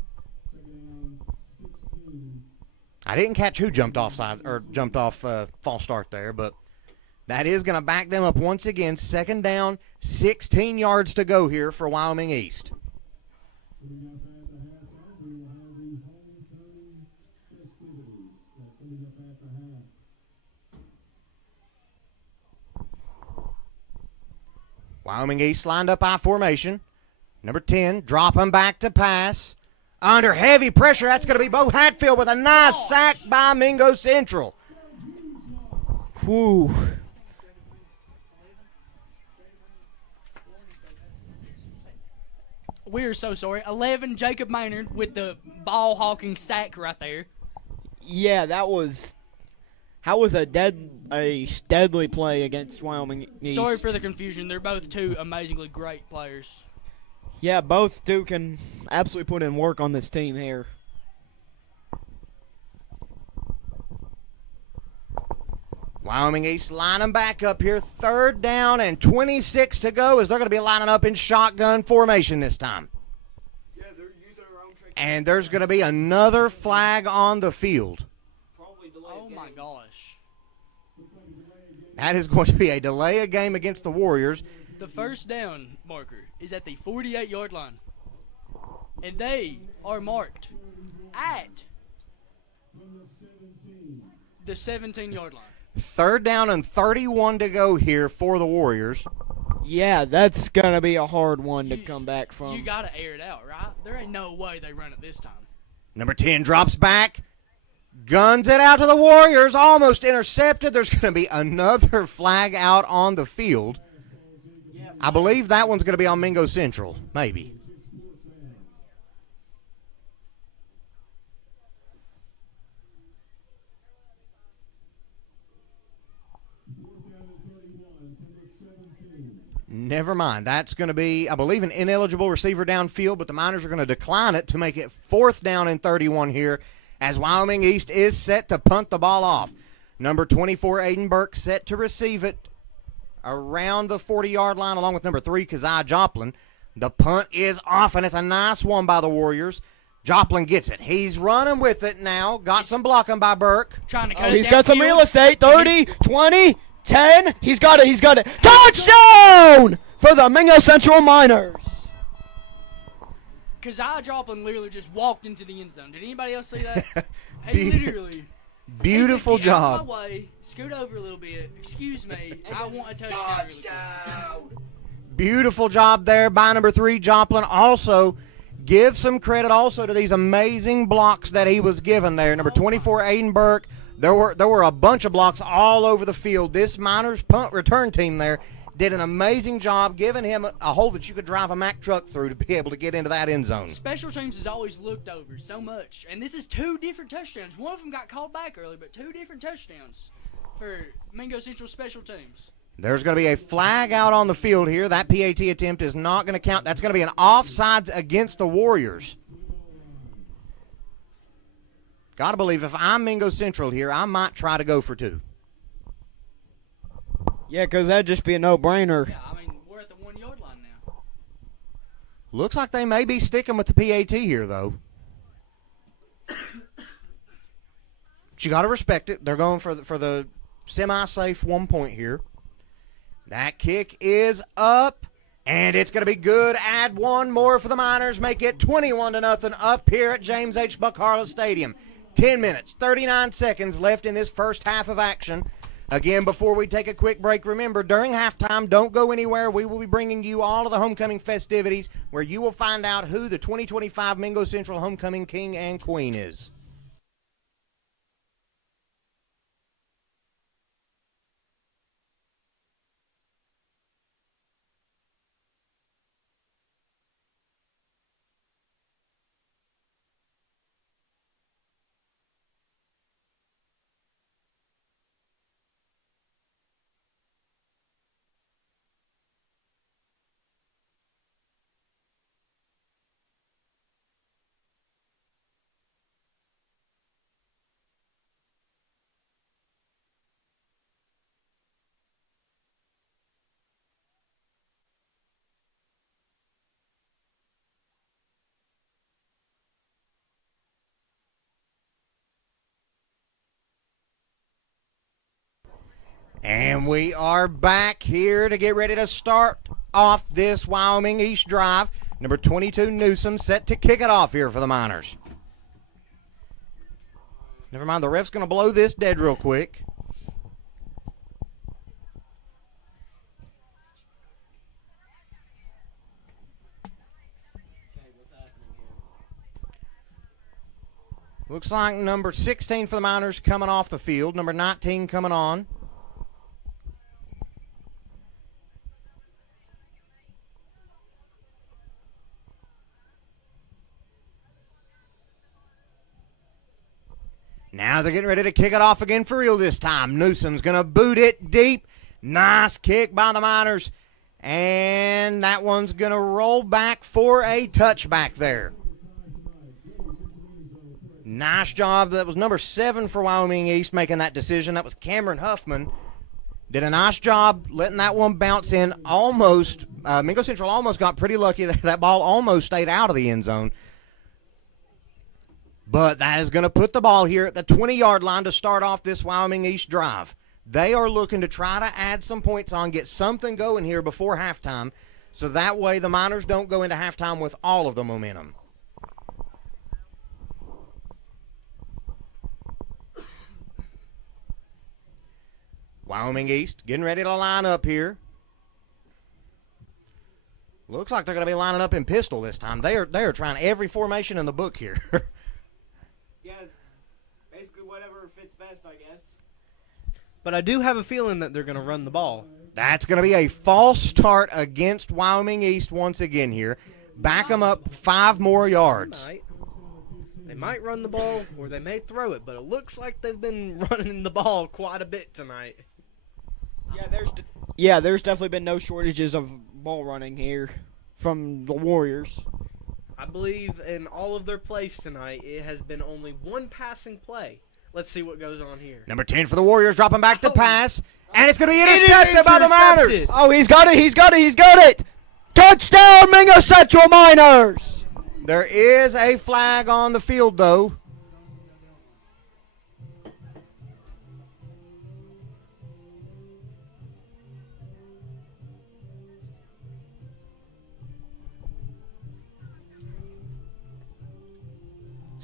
I didn't catch who jumped off false start there, but that is going to back them up once again. Second down, 16 yards to go here for Wyoming East. Wyoming East lined up I formation. Number 10, dropping back to pass. Under heavy pressure, that's going to be Bo Hatfield with a nice sack by Mingo Central. Whew. We're so sorry. 11, Jacob Maynard with the ball-hawking sack right there. Yeah, that was a deadly play against Wyoming East. Sorry for the confusion. They're both two amazingly great players. Yeah, both two can absolutely put in work on this team here. Wyoming East lining back up here. Third down and 26 to go as they're going to be lining up in shotgun formation this time. Yeah, they're using their own trick. And there's going to be another flag on the field. Oh, my gosh. That is going to be a delay of game against the Warriors. The first down marker is at the 48-yard line. And they are marked at the 17-yard line. Third down and 31 to go here for the Warriors. Yeah, that's going to be a hard one to come back from. You got to air it out, right? There ain't no way they run it this time. Number 10 drops back. Guns it out to the Warriors. Almost intercepted. There's going to be another flag out on the field. I believe that one's going to be on Mingo Central. Maybe. Never mind. That's going to be, I believe, an ineligible receiver downfield, but the Miners are going to decline it to make it fourth down and 31 here as Wyoming East is set to punt the ball off. Number 24, Aiden Burke, set to receive it around the 40-yard line along with number 3, Keziah Joplin. The punt is off, and it's a nice one by the Warriors. Joplin gets it. He's running with it now. Got some blocking by Burke. Trying to cut Oh, it he's got some downfield. real estate. 30, 20, 10. He's got it. He's got it. Touchdown for the Mingo Central Miners. Keziah Joplin literally just walked into the end zone. Did anybody else see that? Be- He literally. Beautiful he said, "Get out job. of my way, scoot over a little bit. Excuse me. I want a touchdown. Really quick." Beautiful job there by number 3, Joplin. Also, give some credit also to these amazing blocks that he was given there. Number 24, Aiden Burke. There were a bunch of blocks all over the field. This Miners punt return team there did an amazing job giving him a hole that you could drive a Mack truck through to be able to get into that end zone. Special teams is always looked over so much, and this is 2 different touchdowns. One of them got called back early, but 2 different touchdowns for Mingo Central special teams. There's going to be a flag out on the field here. That PAT attempt is not going to count. That's going to be an offsides against the Warriors. Got to believe if I'm Mingo Central here, I might try to go for 2. Yeah, because that'd just be a no-brainer. Yeah, I mean, we're at the 1-yard line now. Looks like they may be sticking with the PAT here, though. But you got to respect it. They're going for the semi-safe 1 point here. That kick is up, and it's going to be good. Add one more for the Miners. Make it 21-0 up here at James H. Buck Harless Stadium. 10 minutes, 39 seconds left in this first half of action. Again, before we take a quick break, remember, during halftime, don't go anywhere. We will be bringing you all of the homecoming festivities where you will find out who the 2025 Mingo Central Homecoming King and Queen is. And we are back here to get ready to start off this Wyoming East drive. Number 22, Newsom, set to kick it off here for the Miners. Never mind, the ref's going to blow this dead real quick. Looks like number 16 for the Miners coming off the field. Number 19 coming on. Now they're getting ready to kick it off again for real this time. Newsom's going to boot it deep. Nice kick by the Miners. And that one's going to roll back for a touchback there. Nice job. That was number 7 for Wyoming East making that decision. That was Cameron Huffman. Did a nice job letting that one bounce in almost. Mingo Central almost got pretty lucky. That ball almost stayed out of the end zone. But that is going to put the ball here at the 20-yard line to start off this Wyoming East drive. They are looking to try to add some points on, get something going here before halftime, so that way the Miners don't go into halftime with all of the momentum. Wyoming East getting ready to line up here. Looks like they're going to be lining up in pistol this time. They are trying every formation in the book here. Yeah, basically whatever fits best, I guess. But I do have a feeling that they're going to run the ball. That's going to be a false start against Wyoming East once again here. Back them up 5 more yards. They might run the ball or they may throw it, but it looks like they've been running the ball quite a bit tonight. Yeah, there's definitely been no shortages of ball running here from the Warriors. I believe in all of their plays tonight, it has been only one passing play. Let's see what goes on here. Number 10 for the Warriors, dropping back to pass. And it's going to be intercepted by the Miners. Oh, he's got it. Touchdown, Mingo Central Miners. There is a flag on the field, though.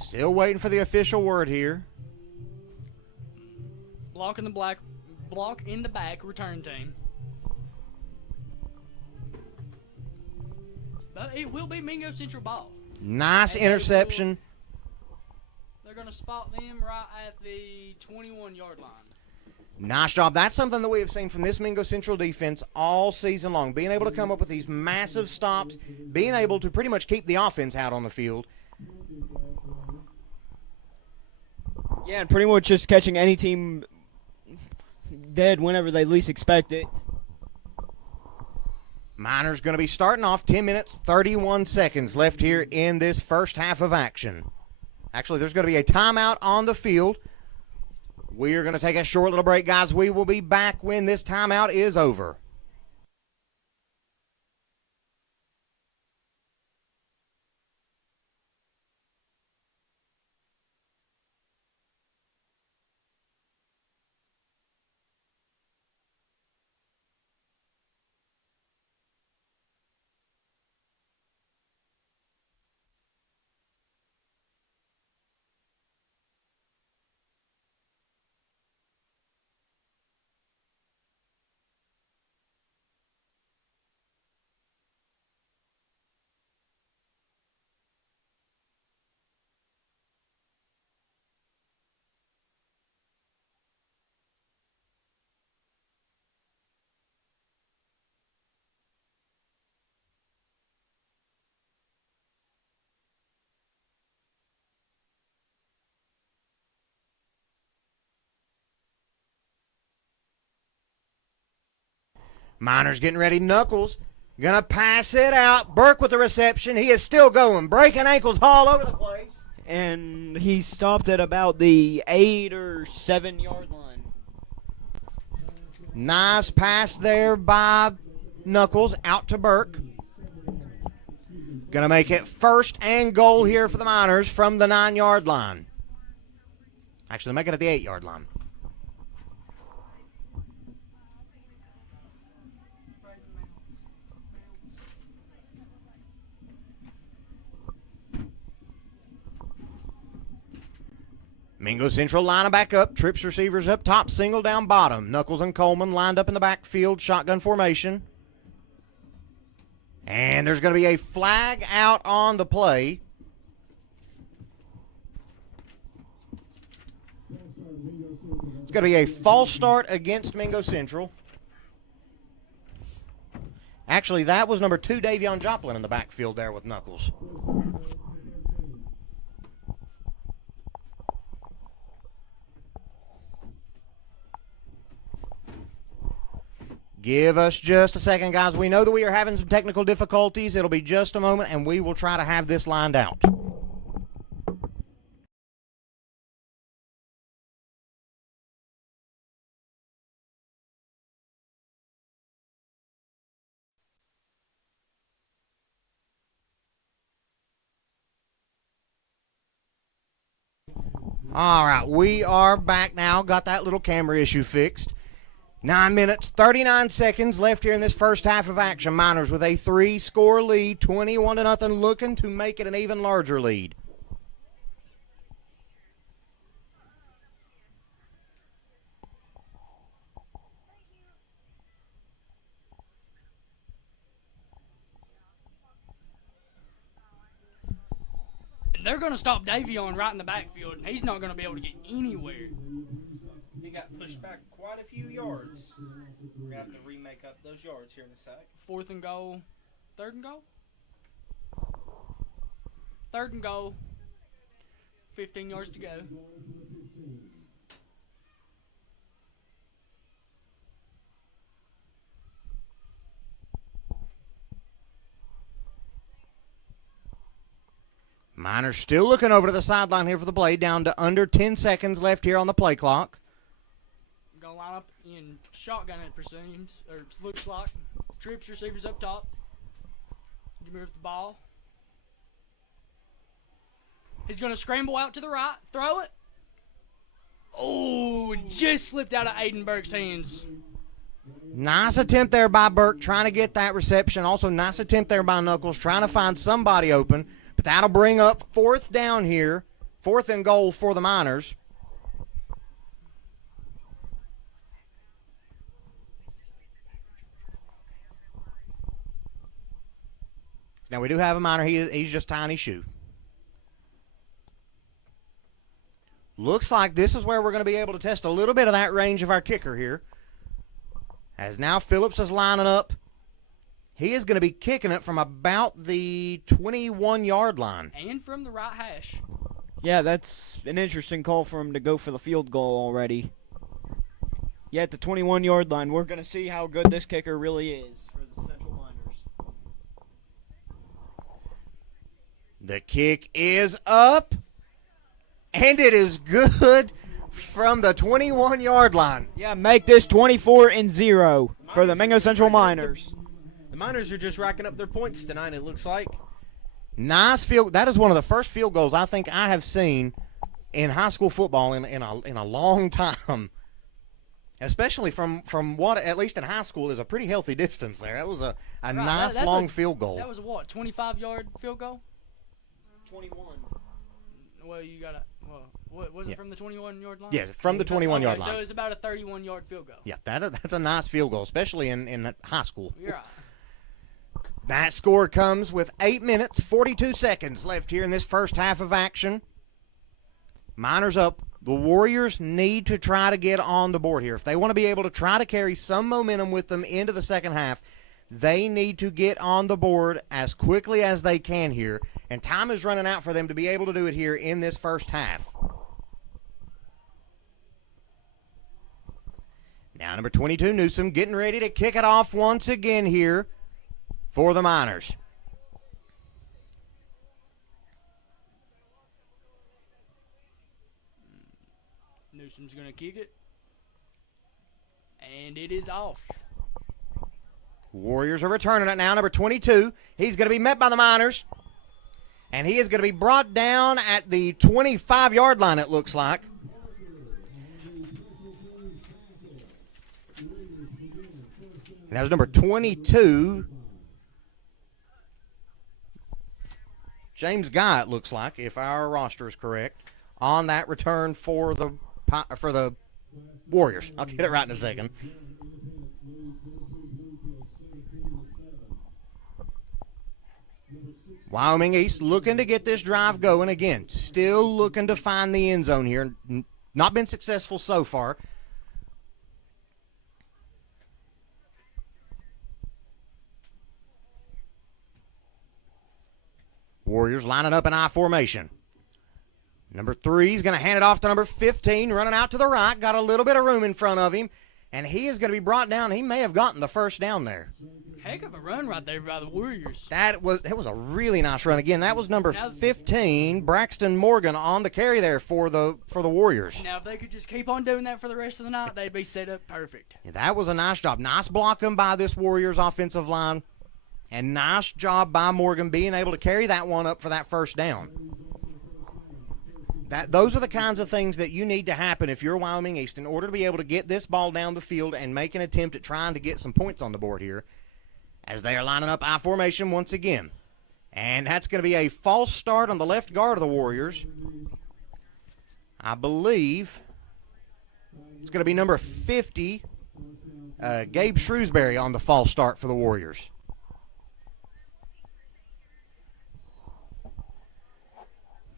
Still waiting for the official word here. Block in the back, return team. But it will be Mingo Central ball. Nice And interception. They're going to spot them right at the 21-yard line. Nice job. That's something that we have seen from this Mingo Central defense all season long. Being able to come up with these massive stops, being able to pretty much keep the offense out on the field. Yeah, and pretty much just catching any team dead whenever they least expect it. Miners going to be starting off 10 minutes, 31 seconds left here in this first half of action. Actually, there's going to be a timeout on the field. We are going to take a short little break, guys. We will be back when this timeout is over. Miners getting ready. Knuckles going to pass it out. Burke with the reception. He is still going. Breaking ankles all over the place. And he stopped at about the 8 or 7 yard line. Nice pass there by Knuckles out to Burke. Going to make it first and goal here for the Miners from the 9 yard line. Actually, make it at the 8 yard line. Mingo Central lining back up. Trips receivers up top, single down bottom. Knuckles and Coleman lined up in the backfield, shotgun formation. And there's going to be a flag out on the play. It's going to be a false start against Mingo Central. Actually, that was number 2, Davion Joplin, in the backfield there with Knuckles. Give us just a second, guys. We know that we are having some technical difficulties. It'll be just a moment, and we will try to have this lined out. All right, we are back now. Got that little camera issue fixed. 9 minutes, 39 seconds left here in this first half of action. Miners with a 3-score lead, 21-0, looking to make it an even larger lead. They're going to stop Davion right in the backfield, and he's not going to be able to get anywhere. He got pushed back quite a few yards. We're going to have to remake up those yards here in a sec. 4th and goal. 3rd and goal? 3rd and goal. 15 yards to go. Miners still looking over to the sideline here for the play. Down to under 10 seconds left here on the play clock. Gonna line up in shotgun, it presumes, or it looks like. Trips receivers up top. You move the ball. He's going to scramble out to the right, throw it. Oh, just slipped out of Aiden Burke's hands. Nice attempt there by Burke trying to get that reception. Also, nice attempt there by Knuckles trying to find somebody open. But that'll bring up 4th down here. 4th and goal for the Miners. Now, we do have a Miner. He's just tying his shoe. Looks like this is where we're going to be able to test a little bit of that range of our kicker here. As now Phillips is lining up. He is going to be kicking it from about the 21-yard line. And from the right hash. Yeah, that's an interesting call for him to go for the field goal already. Yeah, at the 21-yard line. We're going to see how good this kicker really is for the Central Miners. The kick is up. And it is good from the 21-yard line. Yeah, make this 24-0 for the Mingo Central Miners. The Miners are just racking up their points tonight, it looks like. Nice field. That is one of the first field goals I think I have seen in high school football in a long time. Especially from what, at least in high school, is a pretty healthy distance there. That was a nice long field goal. That was a what, 25-yard field goal? 21. Well, you got to, what was it from the 21-yard line? Yeah, from the 21-yard line. So it's about a 31-yard field goal. Yeah, that's a nice field goal, especially in high school. You're right. That score comes with 8 minutes, 42 seconds left here in this first half of action. Miners up. The Warriors need to try to get on the board here. If they want to be able to try to carry some momentum with them into the second half, they need to get on the board as quickly as they can here. And time is running out for them to be able to do it here in this first half. Now number 22, Newsom, getting ready to kick it off once again here for the Miners. Newsom's going to kick it. And it is off. Warriors are returning it now. Number 22, he's going to be met by the Miners. And he is going to be brought down at the 25-yard line, it looks like. And that was number 22. James Guy, it looks like, if our roster is correct, on that return for the Warriors. I'll get it right in a second. Wyoming East looking to get this drive going again. Still looking to find the end zone here. Not been successful so far. Warriors lining up in I formation. Number 3 is going to hand it off to number 15, running out to the right. Got a little bit of room in front of him, and he is going to be brought down. He may have gotten the first down there. Heck of a run right there by the Warriors. That was a really nice run. Again, that was number 15, Braxton Morgan, on the carry there for the Warriors. Now, if they could just keep on doing that for the rest of the night, they'd be set up perfect. Yeah, that was a nice job. Nice blocking by this Warriors offensive line. And nice job by Morgan being able to carry that one up for that first down. Those are the kinds of things that you need to happen if you're Wyoming East in order to be able to get this ball down the field and make an attempt at trying to get some points on the board here as they are lining up I formation once again. And that's going to be a false start on the left guard of the Warriors. I believe it's going to be number 50, Gabe Shrewsbury, on the false start for the Warriors.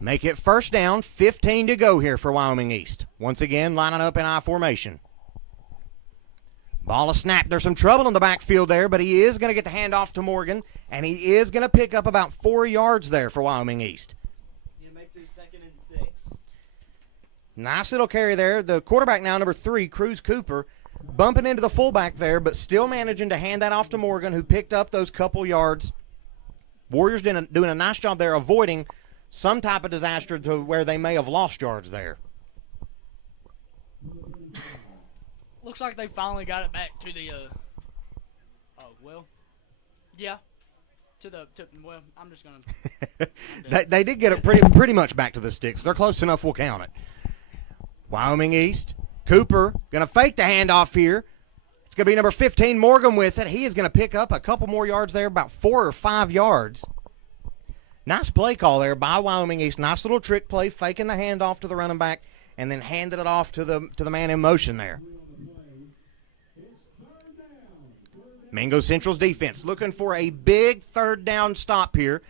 Make it first down, 15 to go here for Wyoming East. Once again, lining up in I formation. Ball is snapped. There's some trouble in the backfield there, but he is going to get the handoff to Morgan, and he is going to pick up about 4 yards there for Wyoming East. You make this 2nd and 6. Nice little carry there. The quarterback now, number 3, Cruz Cooper, bumping into the fullback there, but still managing to hand that off to Morgan, who picked up those couple yards. Warriors doing a nice job there avoiding some type of disaster to where they may have lost yards there. Looks like they finally got it back to the, yeah. Well, I'm just gonna. They did get it pretty much back to the sticks. They're close enough, we'll count it. Wyoming East. Cooper going to fake the handoff here. It's going to be number 15, Morgan, with it. He is going to pick up a couple more yards there, about 4 or 5 yards. Nice play call there by Wyoming East. Nice little trick play, faking the handoff to the running back, and then handed it off to the man in motion there. Mingo Central's defense looking for a big third down stop here,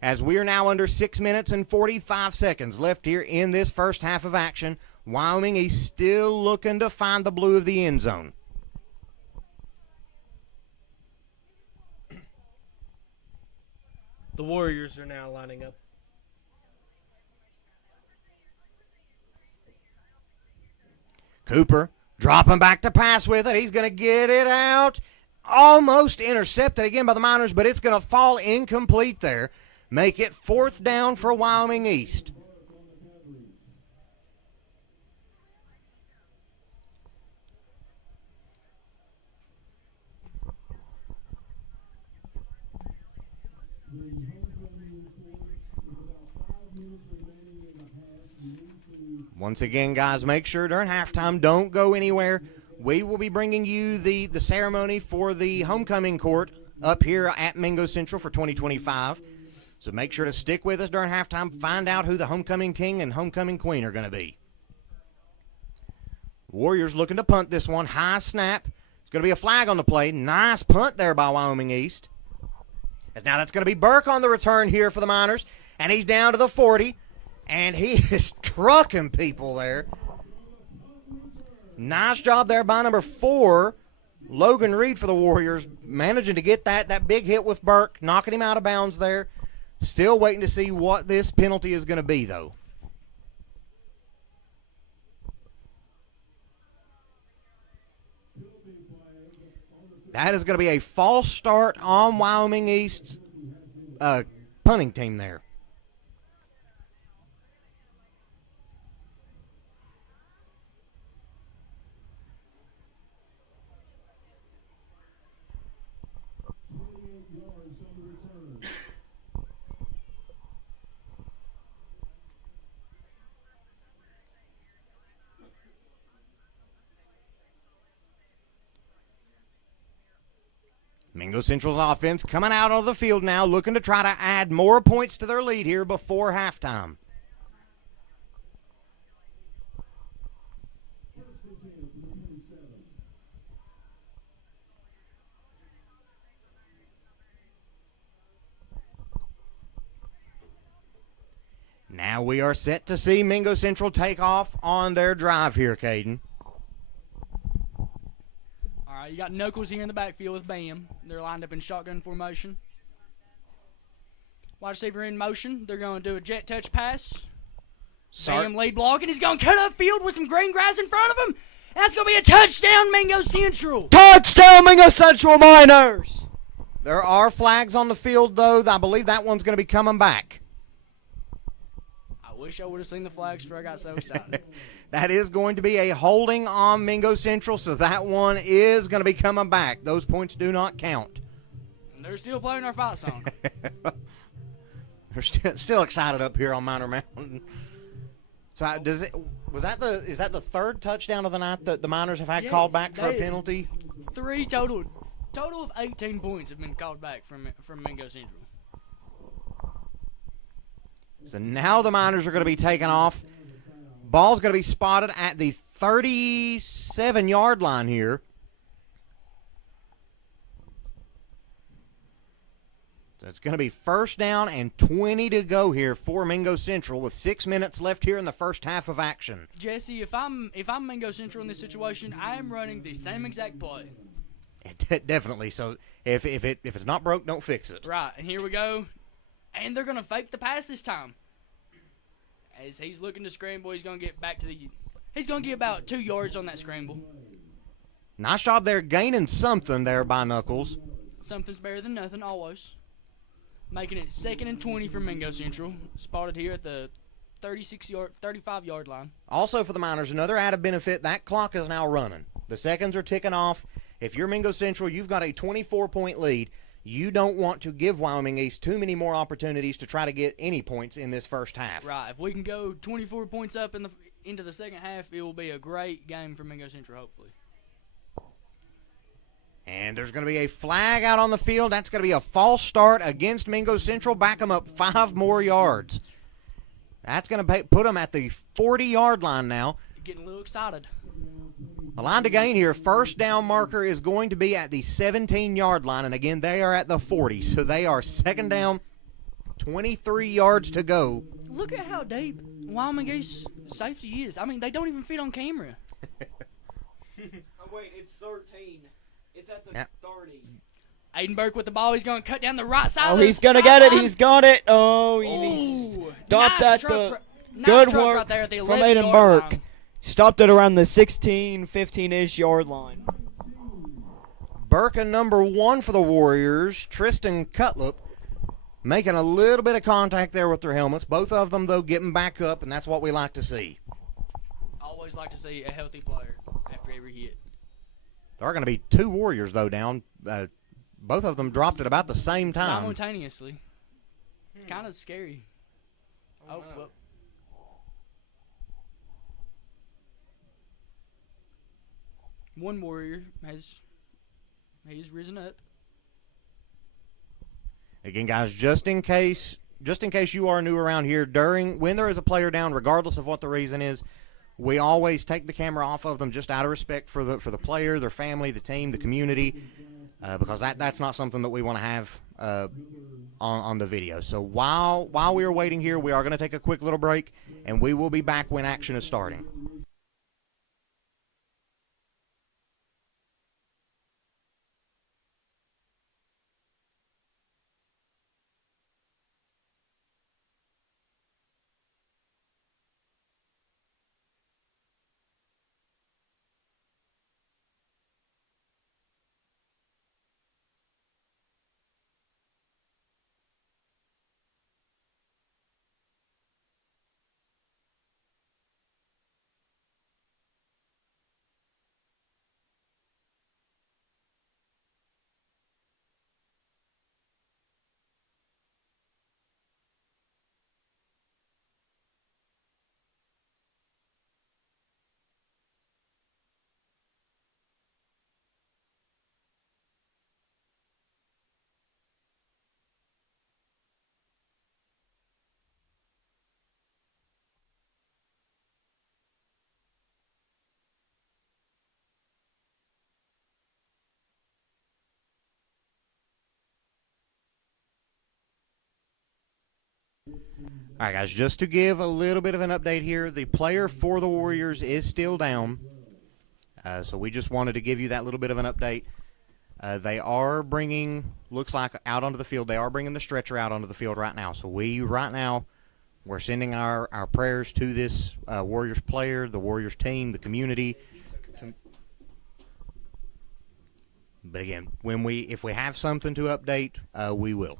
as we are now under 6 minutes and 45 seconds left here in this first half of action. Wyoming East still looking to find the blue of the end zone. The Warriors are now lining up. Cooper dropping back to pass with it. He's going to get it out. Almost intercepted again by the Miners, but it's going to fall incomplete there. Make it 4th down for Wyoming East. Once again, guys, make sure during halftime, don't go anywhere. We will be bringing you the ceremony for the homecoming court up here at Mingo Central for 2025. So make sure to stick with us during halftime. Find out who the homecoming king and homecoming queen are going to be. Warriors looking to punt this one. High snap. It's going to be a flag on the play. Nice punt there by Wyoming East. As now that's going to be Burke on the return here for the Miners. And he's down to the 40. And he is trucking people there. Nice job there by number 4, Logan Reed for the Warriors, managing to get that big hit with Burke, knocking him out of bounds there. Still waiting to see what this penalty is going to be, though. That is going to be a false start on Wyoming East's punting team there. Mingo Central's offense coming out on the field now, looking to try to add more points to their lead here before halftime. Now we are set to see Mingo Central take off on their drive here, Caden. All right, you got Knuckles here in the backfield with Bam. They're lined up in shotgun formation. Wide receiver in motion. They're going to do a jet touch pass. Bam lead block, and he's going to cut up field with some green grass in front of him. That's going to be a touchdown, Mingo Central. Touchdown, Mingo Central Miners. There are flags on the field, though. I believe that one's going to be coming back. I wish I would have seen the flags before I got so excited. That is going to be a holding on Mingo Central, so that one is going to be coming back. Those points do not count. And they're still playing our fight song. They're still excited up here on Minor Mountain. So is that the third touchdown of the night that the Miners have had called back for a penalty? 3 total of 18 points have been called back from Mingo Central. So now the Miners are going to be taken off. Ball's going to be spotted at the 37-yard line here. So it's going to be first down and 20 to go here for Mingo Central with 6 minutes left here in the first half of action. Jesse, if I'm Mingo Central in this situation, I am running the same exact play. Definitely. So if it's not broke, don't fix it. Right, and here we go. And they're going to fake the pass this time. As he's looking to scramble, he's going to get back to he's going to get about 2 yards on that scramble. Nice job there, gaining something there by Knuckles. Something's better than nothing, always. Making it 2nd and 20 for Mingo Central. Spotted here at the 35-yard line. Also for the Miners, another added benefit, that clock is now running. The seconds are ticking off. If you're Mingo Central, you've got a 24-point lead. You don't want to give Wyoming East too many more opportunities to try to get any points in this first half. Right. If we can go 24 points up into the second half, it will be a great game for Mingo Central, hopefully. And there's going to be a flag out on the field. That's going to be a false start against Mingo Central. Back them up 5 more yards. That's going to put them at the 40-yard line now. Getting a little excited. The line to gain here, first down marker is going to be at the 17-yard line. And again, they are at the 40. So they are second down, 23 yards to go. Look at how deep Wyoming East safety is. I mean, they don't even fit on camera. Oh, wait, it's 13. It's at the 30. Aiden Burke with the ball. He's going to cut down the right side. Oh, he's going to get it. He's got it. Oh, he stopped nice at the nice good truck work right there at the from 11 Aiden yard Burke. line. Stopped it around the 16, 15-ish yard line. Burke and number 1 for the Warriors, Tristan Cutlip, making a little bit of contact there with their helmets. Both of them, though, getting back up, and that's what we like to see. Always like to see a healthy player after every hit. There are going to be 2 Warriors, though, down. Both of them dropped at about the same time. Simultaneously. Kind of scary. Oh, well. One Warrior he's risen up. Again, guys, just in case you are new around here, when there is a player down, regardless of what the reason is, we always take the camera off of them just out of respect for the player, their family, the team, the community, because that's not something that we want to have on the video. So while we are waiting here, we are going to take a quick little break, and we will be back when action is starting. All right, guys, just to give a little bit of an update here, the player for the Warriors is still down. So we just wanted to give you that little bit of an update. They are bringing, looks like out onto the field, they are bringing the stretcher out onto the field right now. So we're sending our prayers to this Warriors player, the Warriors team, the community. But again, if we have something to update, we will.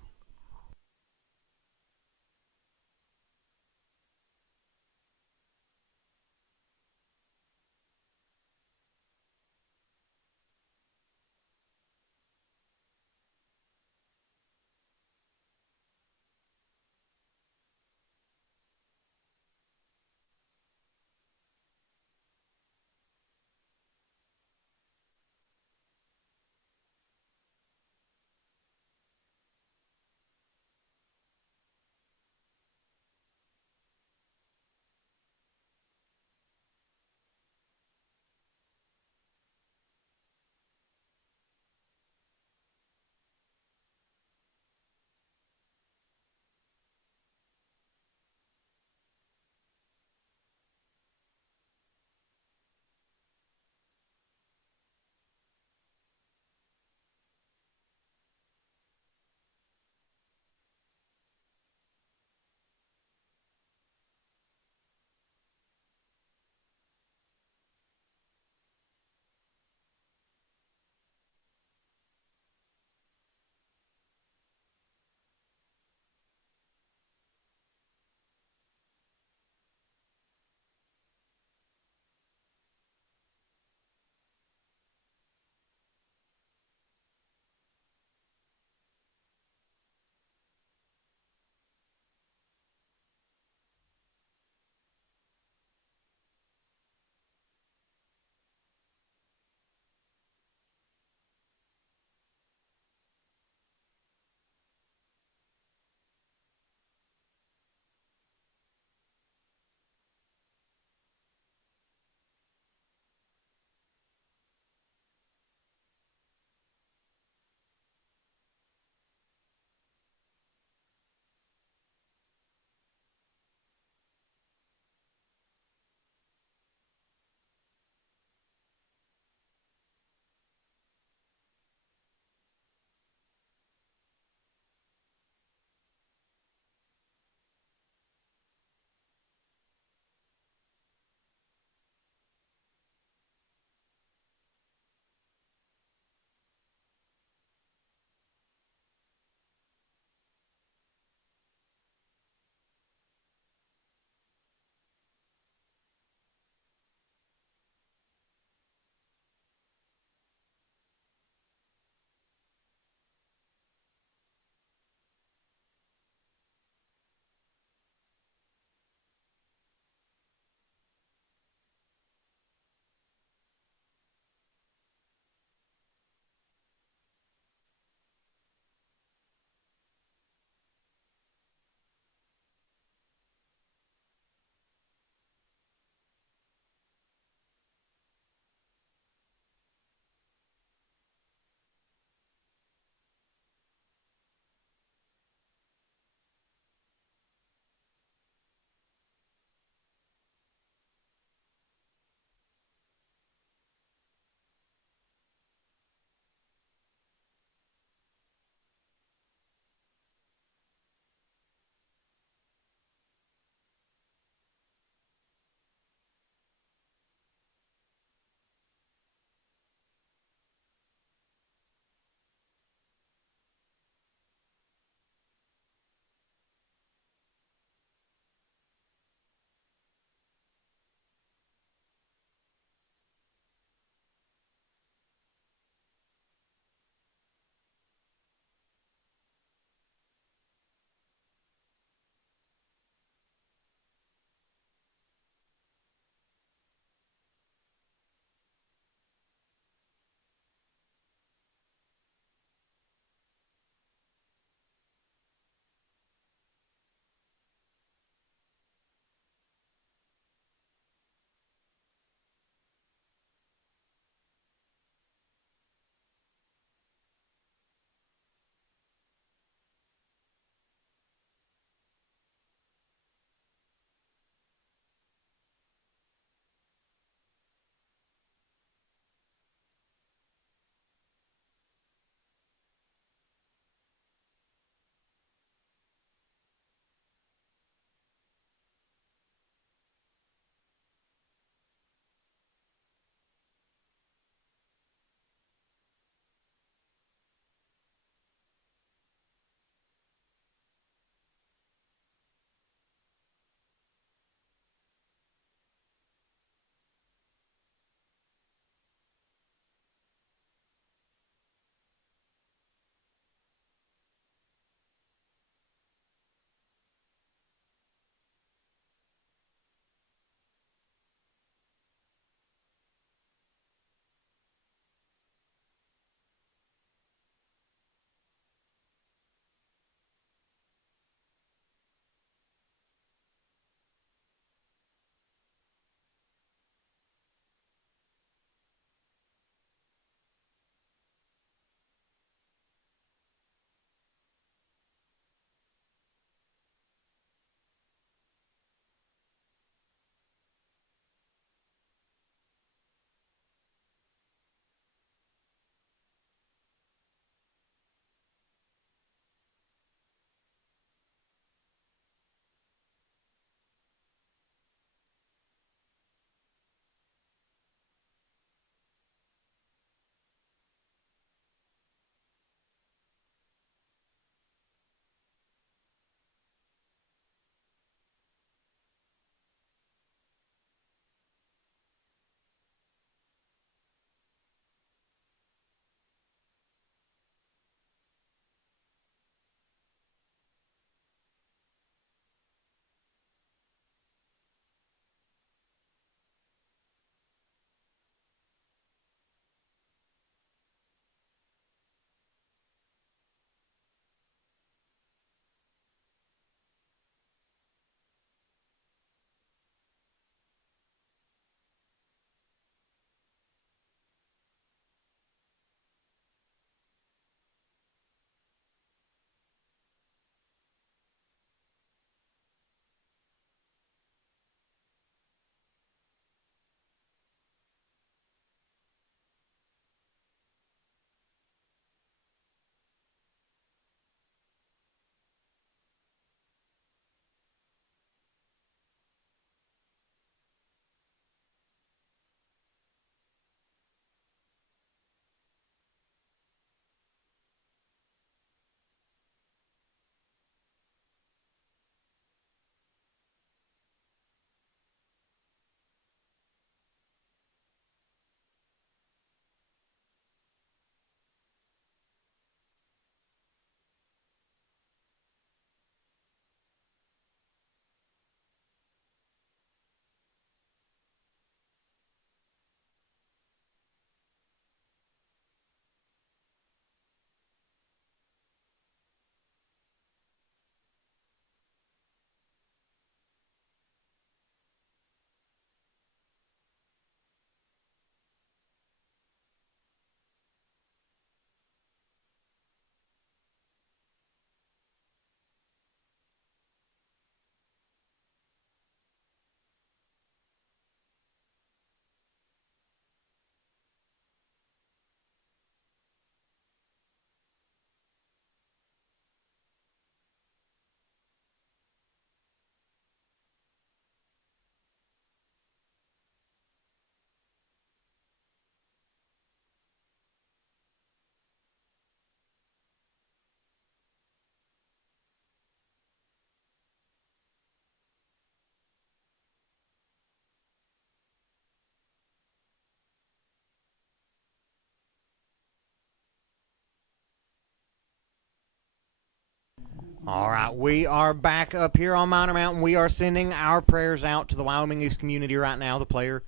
All right, we are back up here on Minor Mountain. We are sending our prayers out to the Wyoming East community right now. The player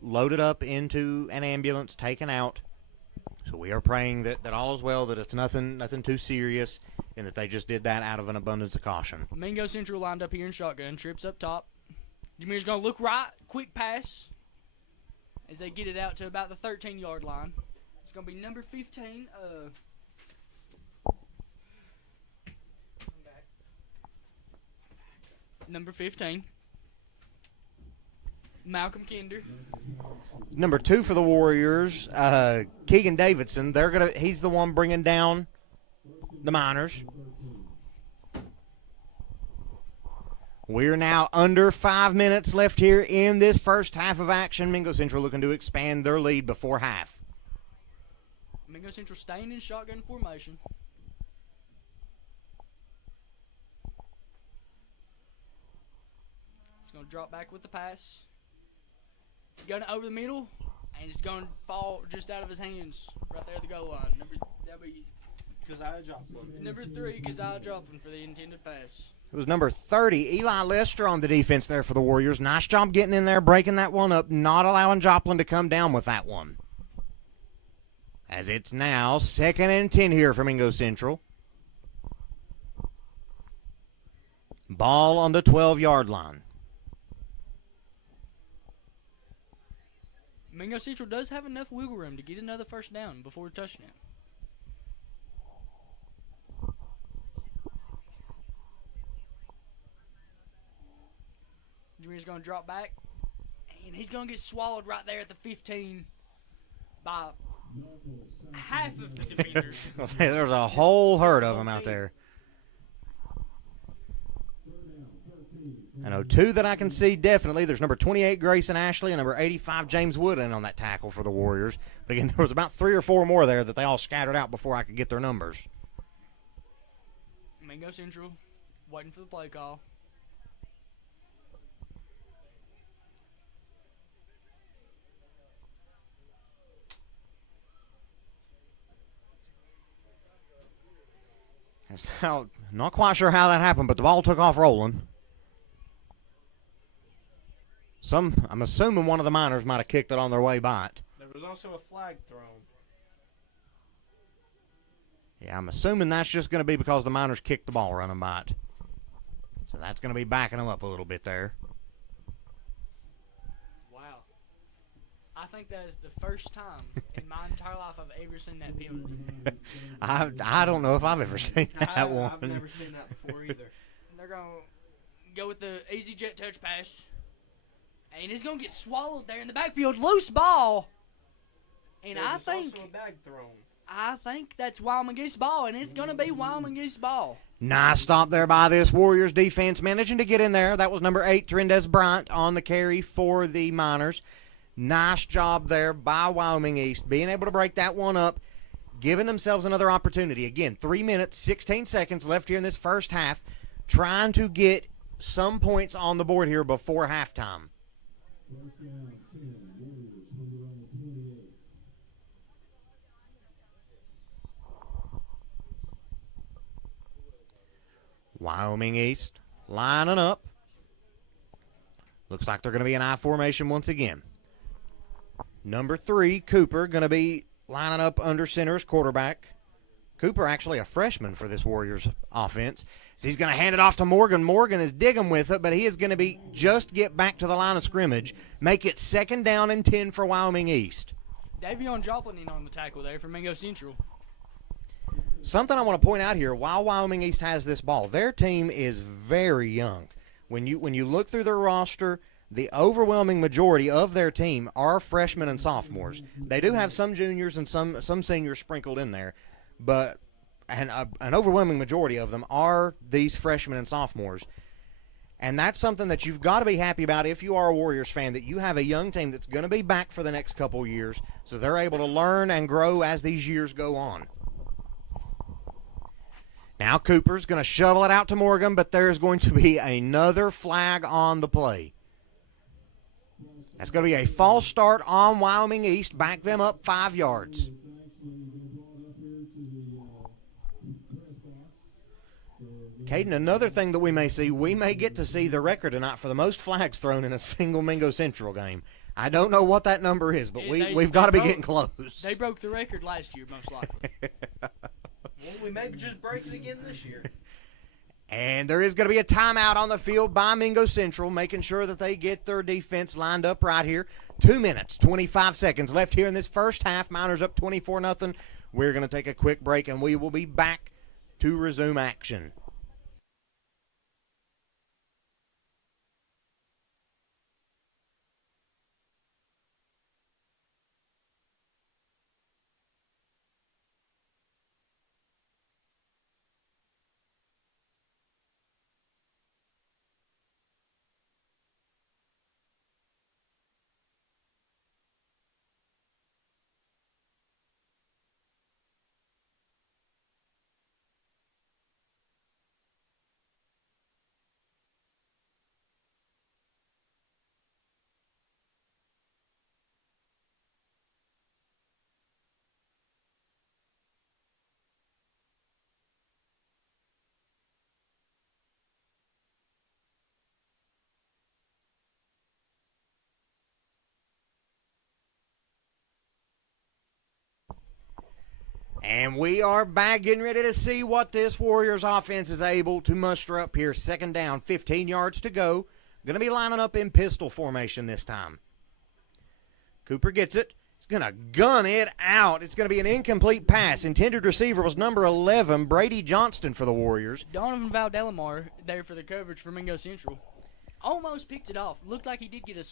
loaded up into an ambulance, taken out. So we are praying that all is well, that it's nothing too serious, and that they just did that out of an abundance of caution. Mingo Central lined up here in shotgun, trips up top. Jameer's going to look right, quick pass, as they get it out to about the 13-yard line. It's going to be number 15, number 15, Malcolm Kinder. Number 2 for the Warriors, Keegan Davidson. He's the one bringing down the Miners. We're now under 5 minutes left here in this first half of action. Mingo Central looking to expand their lead before half. Mingo Central staying in shotgun formation. It's going to drop back with the pass. Going over the middle, and it's going to fall just out of his hands right there at the goal line. Number 3, Keziah Joplin for the intended pass. It was number 30, Eli Lester, on the defense there for the Warriors. Nice job getting in there, breaking that one up, not allowing Joplin to come down with that one. As it's now 2nd and 10 here for Mingo Central. Ball on the 12-yard line. Mingo Central does have enough wiggle room to get another first down before a touchdown. Jameer's going to drop back, and he's going to get swallowed right there at the 15 by half of the defenders. There's a whole herd of them out there. I know 2 that I can see definitely. There's number 28, Grayson Ashley, and number 85, James Wood, in on that tackle for the Warriors. But again, there was about 3 or 4 more there that they all scattered out before I could get their numbers. Mingo Central waiting for the play call. Not quite sure how that happened, but the ball took off rolling. I'm assuming one of the Miners might have kicked it on their way by it. There was also a flag thrown. Yeah, I'm assuming that's just going to be because the Miners kicked the ball running by it. So that's going to be backing them up a little bit there. Wow. I think that is the first time in my entire life I've ever seen that penalty. I don't know if I've ever seen that one. I've never seen that before either. They're going to go with the easy jet touch pass. And it's going to get swallowed there in the backfield. Loose ball. And There was also a bag thrown. I think that's Wyoming East ball, and it's going to be Wyoming East ball. Nice stop there by this Warriors defense, managing to get in there. That was number 8, Trendez Bryant, on the carry for the Miners. Nice job there by Wyoming East, being able to break that one up, giving themselves another opportunity. Again, 3 minutes, 16 seconds left here in this first half, trying to get some points on the board here before halftime. Wyoming East lining up. Looks like they're going to be in I formation once again. Number 3, Cooper, going to be lining up under center as quarterback. Cooper actually a freshman for this Warriors offense. So he's going to hand it off to Morgan. Morgan is digging with it, but he is going to be just get back to the line of scrimmage. Make it 2nd down and 10 for Wyoming East. Davion Joplin in on the tackle there for Mingo Central. Something I want to point out here, while Wyoming East has this ball, their team is very young. When you look through their roster, the overwhelming majority of their team are freshmen and sophomores. They do have some juniors and some seniors sprinkled in there, but an overwhelming majority of them are these freshmen and sophomores. And that's something that you've got to be happy about if you are a Warriors fan, that you have a young team that's going to be back for the next couple years, so they're able to learn and grow as these years go on. Now Cooper's going to shovel it out to Morgan, but there's going to be another flag on the play. That's going to be a false start on Wyoming East. Back them up 5 yards. Caden, another thing that we may see, we may get to see the record tonight for the most flags thrown in a single Mingo Central game. I don't know what that number is, but we've got to be getting close. They broke the record last year, most likely. Well, we may just break it again this year. And there is going to be a timeout on the field by Mingo Central, making sure that they get their defense lined up right here. 2 minutes, 25 seconds left here in this first half. Miners up 24-0. We're going to take a quick break, and we will be back to resume action. And we are back getting ready to see what this Warriors offense is able to muster up here. Second down, 15 yards to go. Going to be lining up in pistol formation this time. Cooper gets it. He's going to gun it out. It's going to be an incomplete pass. Intended receiver was number 11, Brady Johnston for the Warriors. Donovan Valdelamar there for the coverage for Mingo Central. Almost picked it off. Looked like he did get a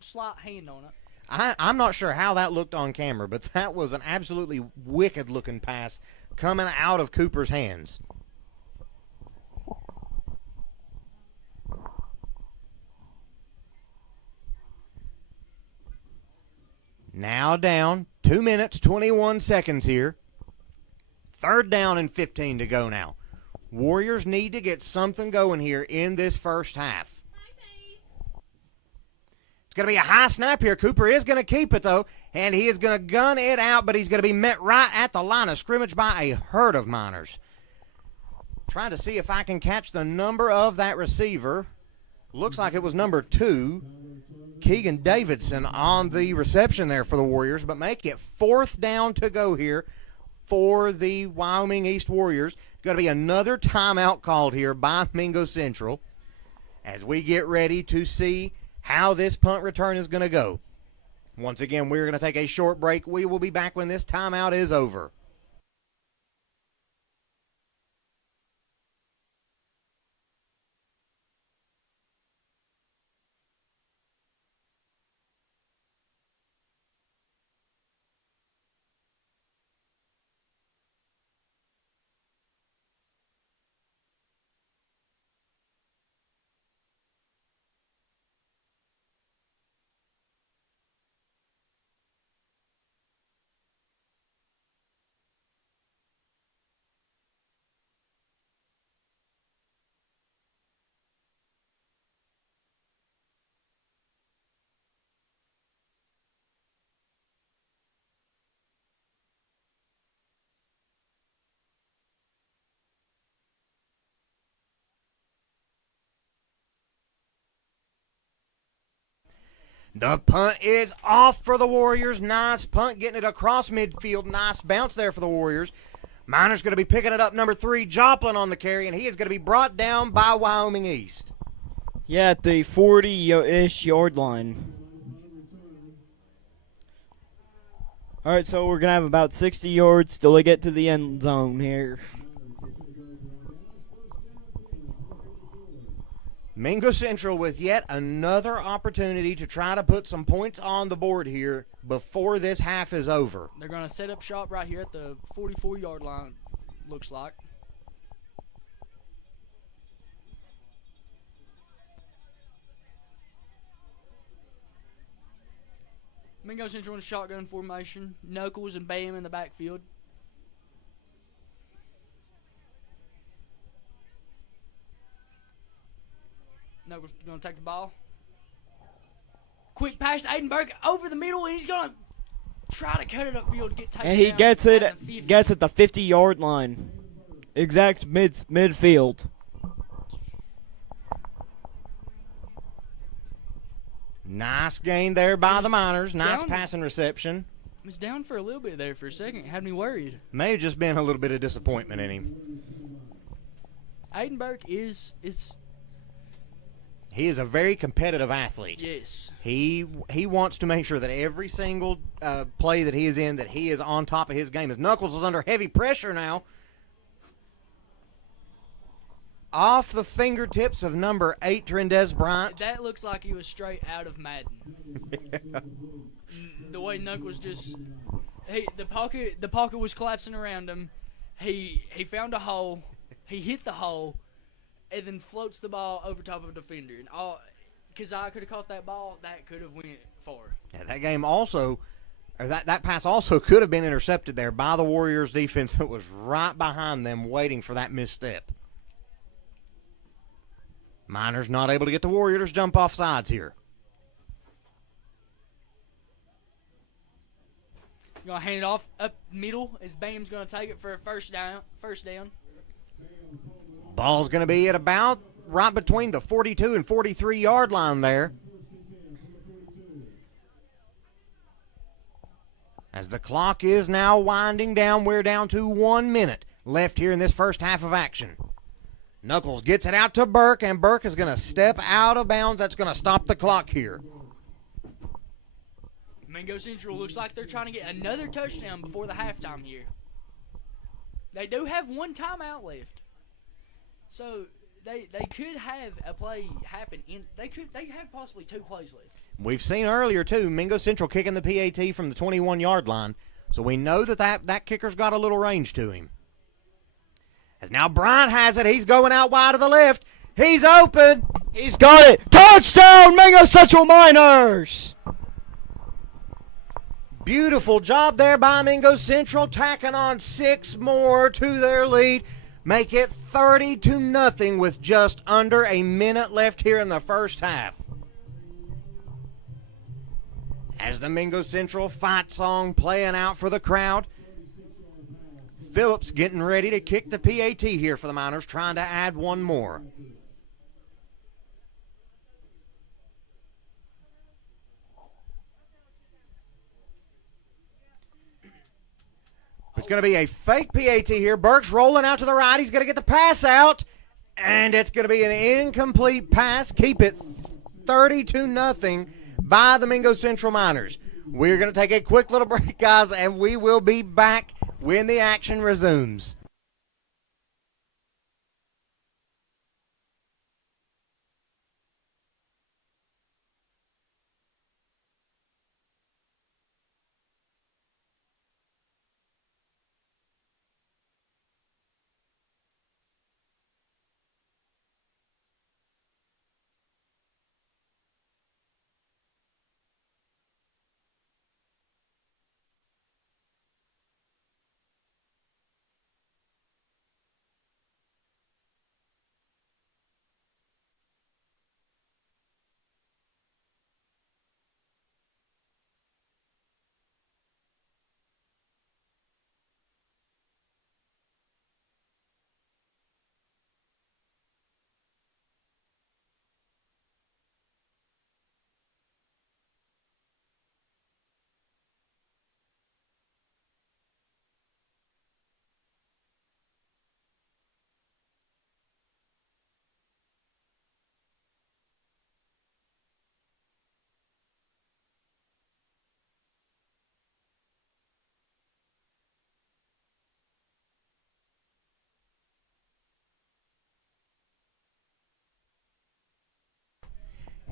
slight hand on it. I'm not sure how that looked on camera, but that was an absolutely wicked-looking pass coming out of Cooper's hands. Now down, 2 minutes, 21 seconds here. Third down and 15 to go now. Warriors need to get something going here in this first half. It's going to be a high snap here. Cooper is going to keep it, though, and he is going to gun it out, but he's going to be met right at the line of scrimmage by a herd of Miners. Trying to see if I can catch the number of that receiver. Looks like it was number 2, Keegan Davidson, on the reception there for the Warriors, but make it fourth down to go here for the Wyoming East Warriors. Going to be another timeout called here by Mingo Central as we get ready to see how this punt return is going to go. Once again, we're going to take a short break. We will be back when this timeout is over. The punt is off for the Warriors. Nice punt, getting it across midfield. Nice bounce there for the Warriors. Miners going to be picking it up, number 3, Joplin on the carry, and he is going to be brought down by Wyoming East. Yeah, at the 40-ish yard line. All right, so we're going to have about 60 yards till we get to the end zone here. Mingo Central with yet another opportunity to try to put some points on the board here before this half is over. They're going to set up shop right here at the 44-yard line, looks like. Mingo Central in shotgun formation. Knuckles and Bam in the backfield. Knuckles going to take the ball. Quick pass to Aidenberg over the middle, and he's going to try to cut it upfield, get taken And he down gets at it the 50. gets at the 50-yard line. exact midfield. Nice gain there by the Miners. Nice down. passing reception. Was down for a little bit there for a second. Had me worried. May have just been a little bit of disappointment in him. Aiden Burke is He is a very competitive athlete. yes. He wants to make sure that every single play that he is in, that he is on top of his game. As Knuckles is under heavy pressure now. Off the fingertips of number 8, Trindez Bryant. That looked like he was straight out of Madden. The way Knuckles just the pocket was collapsing around him. He found a hole. He hit the hole, and then floats the ball over top of a defender. And because I could have caught that ball, that could have went far. Yeah, that game also, or that pass also could have been intercepted there by the Warriors defense that was right behind them waiting for that misstep. Miners not able to get the Warriors jump off sides here. Gonna hand it off up middle as Bam's gonna take it for a first down. Ball's going to be at about right between the 42 and 43 yard line there. As the clock is now winding down, we're down to 1 minute left here in this first half of action. Knuckles gets it out to Burke, and Burke is going to step out of bounds. That's going to stop the clock here. Mingo Central looks like they're trying to get another touchdown before the halftime here. They do have one timeout left. So they could have a play happen they have possibly 2 plays left. We've seen earlier too, Mingo Central kicking the PAT from the 21 yard line. So we know that kicker's got a little range to him. As now Bryant has it. He's going out wide to the left. He's open. He's got it. Touchdown, Mingo Central Miners. Beautiful job there by Mingo Central, tacking on 6 more to their lead. Make it 30-0 with just under a minute left here in the first half. As the Mingo Central fight song playing out for the crowd, Phillips getting ready to kick the PAT here for the Miners, trying to add one more. It's going to be a fake PAT here. Burke's rolling out to the right. He's going to get the pass out, and it's going to be an incomplete pass. Keep it 30-0 by the Mingo Central Miners. We're going to take a quick little break, guys, and we will be back when the action resumes.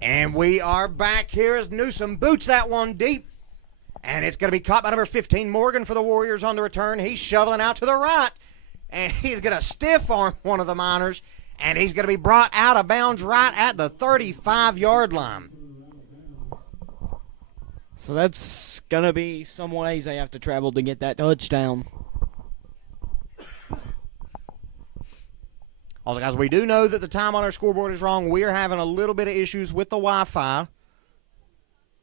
And we are back here as Newsom boots that one deep. And it's going to be caught by number 15, Morgan, for the Warriors on the return. He's shoveling out to the right. And he's going to stiff arm one of the Miners. And he's going to be brought out of bounds right at the 35-yard line. So that's going to be some ways they have to travel to get that touchdown. Also, guys, we do know that the time on our scoreboard is wrong. We are having a little bit of issues with the Wi-Fi.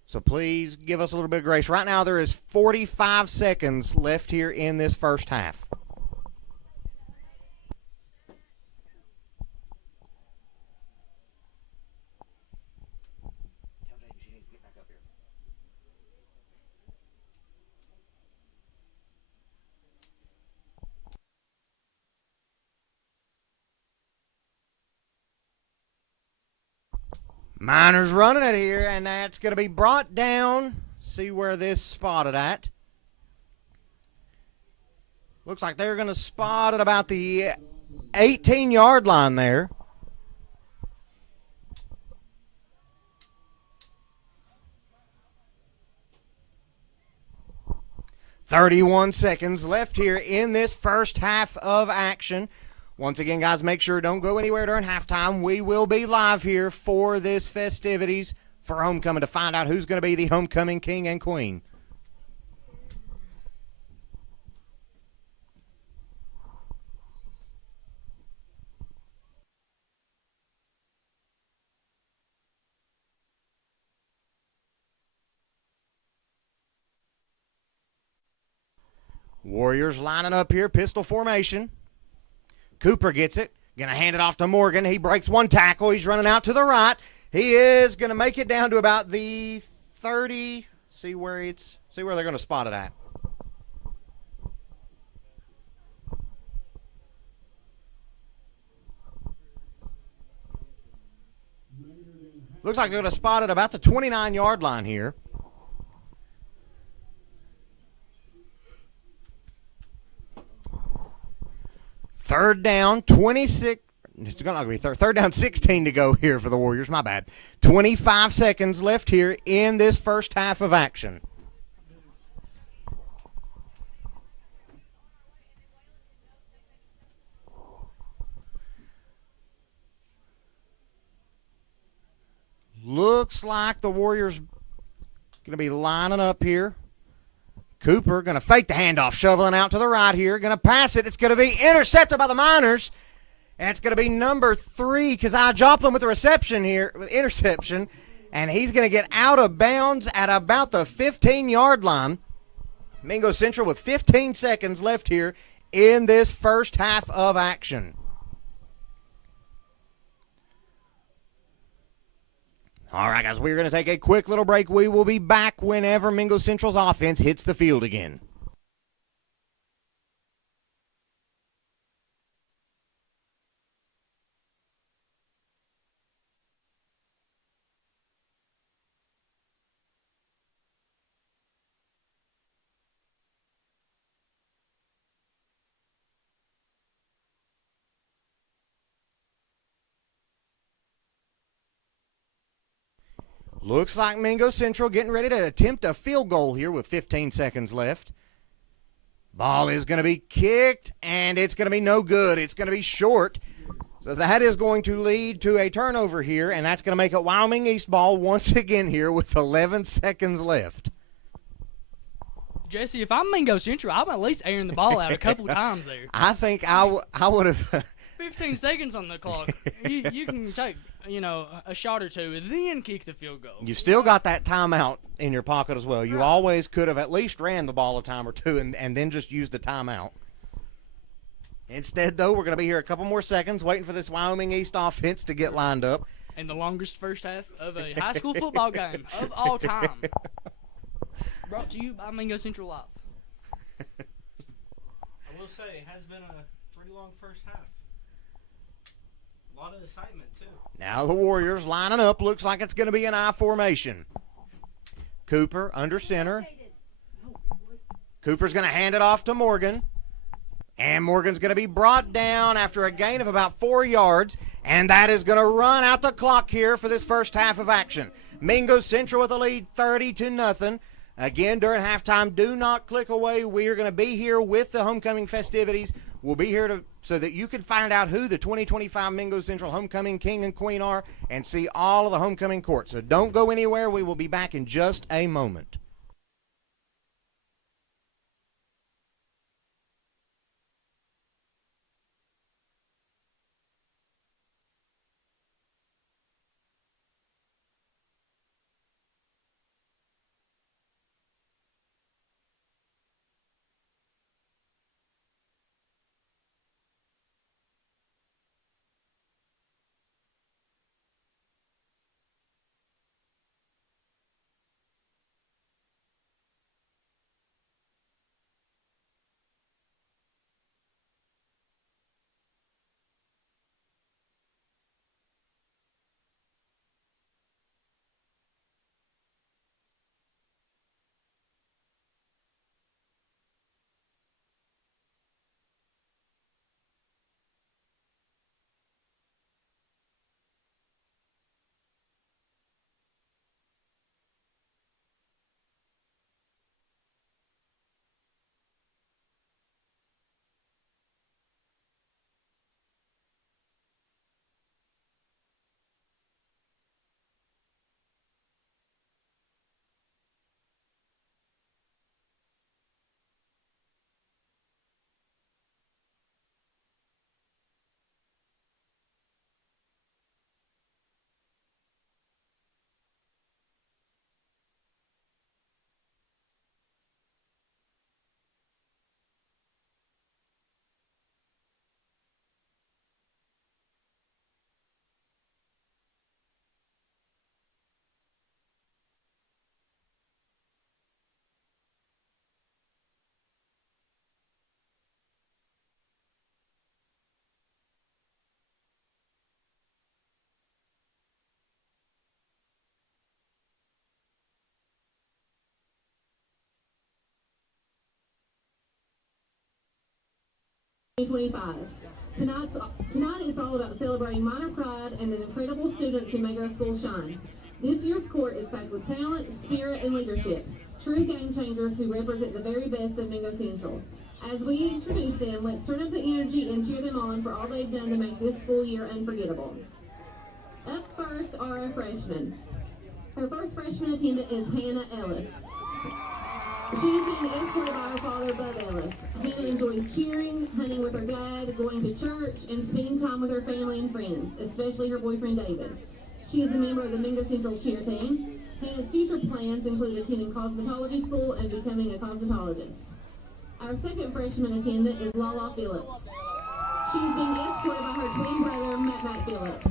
So please give us a little bit of grace. Right now, there is 45 seconds left here in this first half. Miners running it here, and that's going to be brought down. See where this spotted at. Looks like they're going to spot at about the 18-yard line there. "31 seconds left here in this first half of action." Once again, guys, make sure don't go anywhere during halftime. We will be live here for this festivities for homecoming to find out who's going to be the homecoming king and queen. Warriors lining up here, pistol formation. Cooper gets it. Going to hand it off to Morgan. He breaks one tackle. He's running out to the right. He is going to make it down to about the 30. See where they're going to spot it at. Looks like they're going to spot it about the 29-yard line here. Third down, 26. It's not going to be third down, 16 to go here for the Warriors. My bad. 25 seconds left here in this first half of action. Looks like the Warriors going to be lining up here. Cooper going to fake the handoff, shoveling out to the right here. Going to pass it. It's going to be intercepted by the Miners. And it's going to be number 3, Keziah Joplin with the reception here, with interception. And he's going to get out of bounds at about the 15-yard line. Mingo Central with 15 seconds left here in this first half of action. All right, guys, we're going to take a quick little break. We will be back whenever Mingo Central's offense hits the field again. Looks like Mingo Central getting ready to attempt a field goal here with 15 seconds left. Ball is going to be kicked, and it's going to be no good. It's going to be short. So that is going to lead to a turnover here, and that's going to make it Wyoming East ball once again here with 11 seconds left. Jesse, if I'm Mingo Central, I'm at least airing the ball out a couple times there. I think I would have 15 seconds on the clock. You can take, a shot or two and then kick the field goal. You still got that timeout in your pocket as well. You always could have at least ran the ball a time or two and then just used the timeout. Instead, though, we're going to be here a couple more seconds waiting for this Wyoming East offense to get lined up. And the longest first half of a high school football game of all time. Brought to you by Mingo Central Live. I will say, it has been a pretty long first half. A lot of excitement, too. Now the Warriors lining up. Looks like it's going to be an I formation. Cooper under center. Cooper's going to hand it off to Morgan. And Morgan's going to be brought down after a gain of about 4 yards. And that is going to run out the clock here for this first half of action. Mingo Central with a lead 30-0. Again, during halftime, do not click away. We are going to be here with the homecoming festivities. We'll be here so that you can find out who the 2025 Mingo Central homecoming king and queen are and see all of the homecoming courts. So don't go anywhere. We will be back in just a moment. 2025. Tonight it's all about celebrating minor pride and the incredible students who make our school shine. This year's court is packed with talent, spirit, and leadership, true game changers who represent the very best of Mingo Central. As we introduce them, let's turn up the energy and cheer them on for all they've done to make this school year unforgettable. Up first are our freshmen. Her first freshman attendant is Hannah Ellis. She is being escorted by her father, Bud Ellis. Hannah enjoys cheering, hunting with her dad, going to church, and spending time with her family and friends, especially her boyfriend, David. She is a member of the Mingo Central cheer team. Hannah's future plans include attending cosmetology school and becoming a cosmetologist. Our second freshman attendant is Lala Phillips. She is being escorted by her twin brother, Matt Phillips.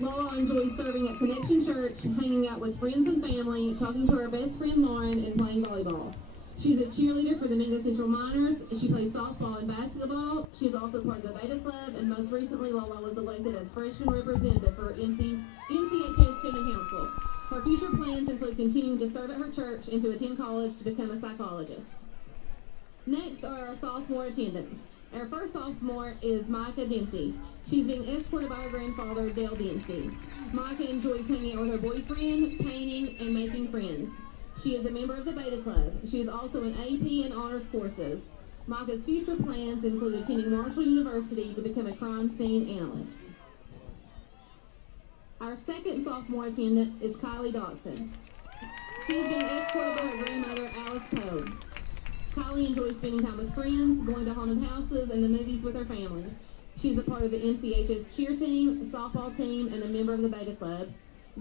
Lala enjoys serving at Connection Church, hanging out with friends and family, talking to her best friend Lauren, and playing volleyball. She's a cheerleader for the Mingo Central Miners. She plays softball and basketball. She is also part of the Beta Club, and most recently, Lala was elected as freshman representative for MCHS Student Council. Her future plans include continuing to serve at her church and to attend college to become a psychologist. Next are our sophomore attendants. Our first sophomore is Micah Dempsey. She's being escorted by her grandfather, Dale Dempsey. Micah enjoys hanging out with her boyfriend, painting, and making friends. She is a member of the Beta Club. She is also an AP and honors courses. Micah's future plans include attending Marshall University to become a crime scene analyst. Our second sophomore attendant is Kylie Dodson. She is being escorted by her grandmother, Alice Poe. Kylie enjoys spending time with friends, going to haunted houses, and the movies with her family. She's a part of the MCHS cheer team, softball team, and a member of the Beta Club,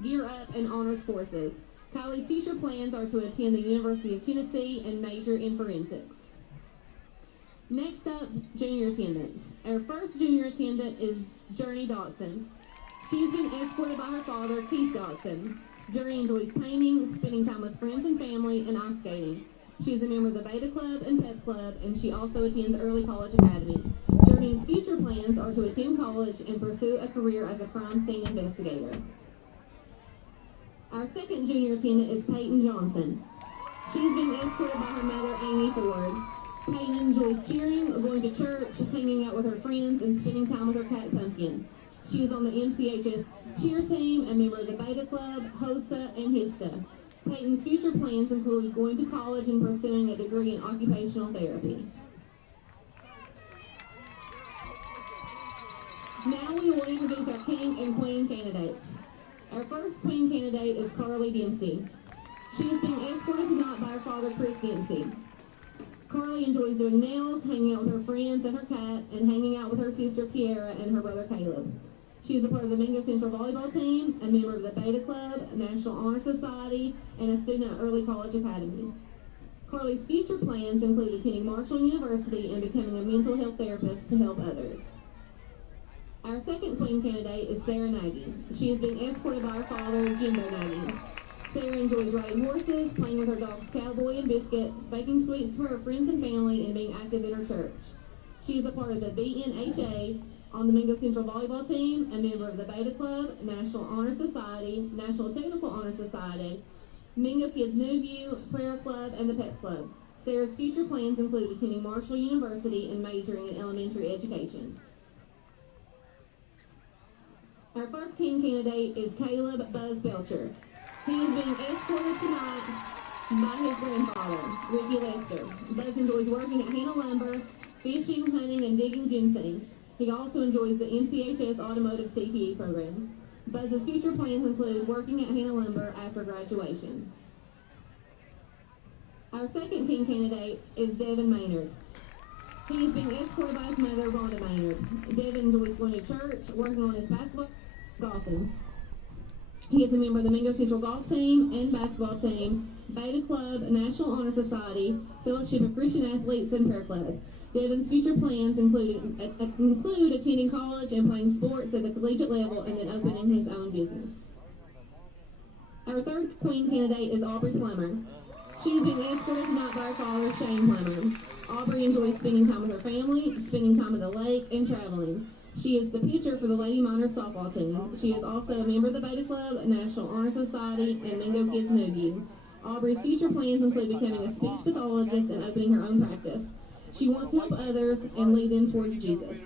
Gear Up, and honors courses. Kylie's future plans are to attend the University of Tennessee and major in forensics. Next up, junior attendants. Our first junior attendant is Journey Dodson. She's been escorted by her father, Keith Dodson. Journey enjoys painting, spending time with friends and family, and ice skating. She is a member of the Beta Club and Pep Club, and she also attends Early College Academy. Journey's future plans are to attend college and pursue a career as a crime scene investigator. Our second junior attendant is Peyton Johnson. She's being escorted by her mother, Amy Ford. Peyton enjoys cheering, going to church, hanging out with her friends, and spending time with her cat Pumpkin. She is on the MCHS cheer team, a member of the Beta Club, HOSA, and HISTA. Peyton's future plans include going to college and pursuing a degree in occupational therapy. Now we will introduce our king and queen candidates. Our first queen candidate is Carly Dempsey. She is being escorted tonight by her father, Chris Dempsey. Carly enjoys doing nails, hanging out with her friends and her cat, and hanging out with her sister Kiara and her brother Caleb. She is a part of the Mingo Central volleyball team, a member of the Beta Club, National Honor Society, and a student at Early College Academy. Carly's future plans include attending Marshall University and becoming a mental health therapist to help others. Our second queen candidate is Sarah Nagy. She is being escorted by her father, Jimbo Nagy. Sarah enjoys riding horses, playing with her dogs Cowboy and Biscuit, baking sweets for her friends and family, and being active in her church. She is a part of the BNHA on the Mingo Central volleyball team, a member of the Beta Club, National Honor Society, National Technical Honor Society, Mingo Kids New View, Prayer Club, and the Pep Club. Sarah's future plans include attending Marshall University and majoring in elementary education. Our first king candidate is Caleb Buzz Belcher. He is being escorted tonight by his grandfather, Ricky Lester. Buzz enjoys working at Hannah Lumber, fishing, hunting, and digging ginseng. He also enjoys the MCHS Automotive CTE program. Buzz's future plans include working at Hannah Lumber after graduation. Our second king candidate is Devin Maynard. He is being escorted by his mother, Rhonda Maynard. Devin enjoys going to church, working on his basketball, golfing. He is a member of the Mingo Central golf team and basketball team, Beta Club, National Honor Society, Fellowship of Christian Athletes, and Prayer Club. Devin's future plans include attending college and playing sports at the collegiate level and then opening his own business. Our third queen candidate is Aubrey Plummer. She is being escorted tonight by her father, Shane Plummer. Aubrey enjoys spending time with her family, spending time at the lake, and traveling. She is the pitcher for the Lady Miners softball team. She is also a member of the Beta Club, National Honor Society, and Mingo Kids New View. Aubrey's future plans include becoming a speech pathologist and opening her own practice. She wants to help others and lead them towards Jesus.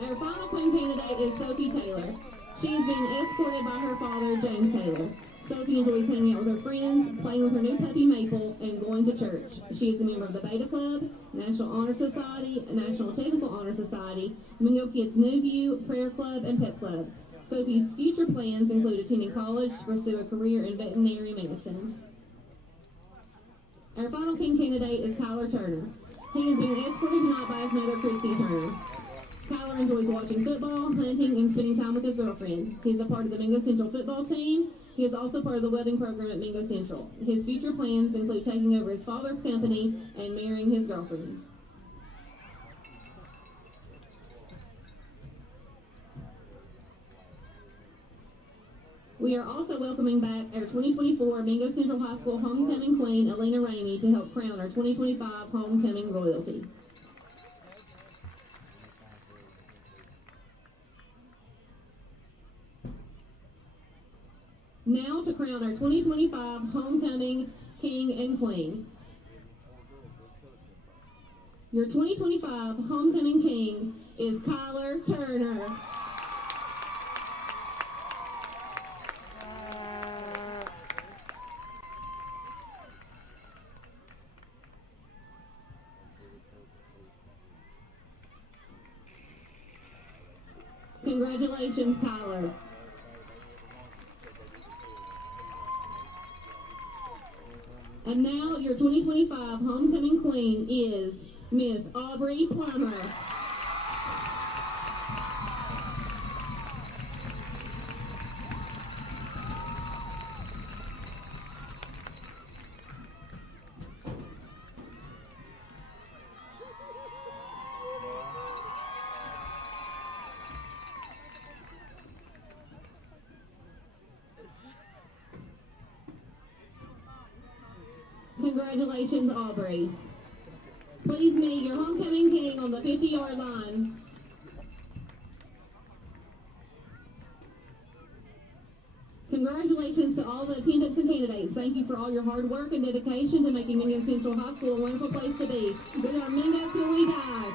Our final queen candidate is Sophie Taylor. She is being escorted by her father, James Taylor. Sophie enjoys hanging out with her friends, playing with her new puppy Maple, and going to church. She is a member of the Beta Club, National Honor Society, National Technical Honor Society, Mingo Kids New View, Prayer Club, and Pep Club. Sophie's future plans include attending college to pursue a career in veterinary medicine. Our final king candidate is Kyler Turner. He is being escorted tonight by his mother, Christy Turner. Kyler enjoys watching football, hunting, and spending time with his girlfriend. He is a part of the Mingo Central football team. He is also part of the wedding program at Mingo Central. His future plans include taking over his father's company and marrying his girlfriend. We are also welcoming back our 2024 Mingo Central High School homecoming queen, Alina Ramey, to help crown our 2025 homecoming royalty. Now to crown our 2025 homecoming king and queen. Your 2025 homecoming king is Kyler Turner. Congratulations, Kyler. And now your 2025 homecoming queen is Miss Aubrey Plummer. Congratulations, Aubrey. Please meet your homecoming king on the 50-yard line. Congratulations to all the attendants and candidates. Thank you for all your hard work and dedication to making Mingo Central High School a wonderful place to be. We are Mingo till we die.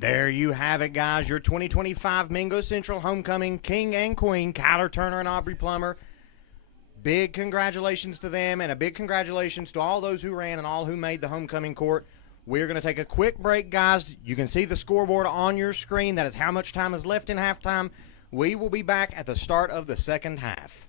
There you have it, guys. Your 2025 Mingo Central homecoming king and queen, Kyler Turner and Aubrey Plummer. Big congratulations to them, and a big congratulations to all those who ran and all who made the homecoming court. We're going to take a quick break, guys. You can see the scoreboard on your screen. That is how much time is left in halftime. We will be back at the start of the second half.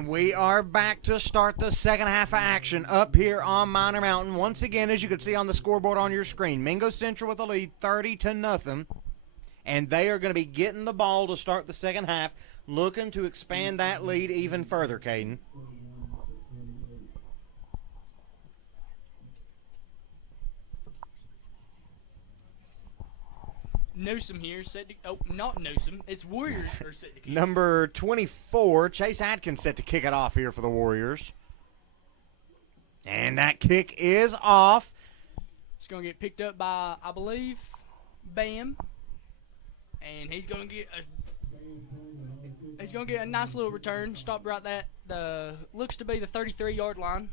And we are back to start the second half of action up here on Minor Mountain. Once again, as you can see on the scoreboard on your screen, Mingo Central with a lead 30-0. And they are going to be getting the ball to start the second half, looking to expand that lead even further, Caden. Newsom here, set to, oh, not Newsom. It's Warriors are set to kick. Number 24, Chase Atkins set to kick it off here for the Warriors. And that kick is off. It's going to get picked up by, I believe, Bam. And he's going to get a nice little return. Stopped right at the looks to be the 33-yard line.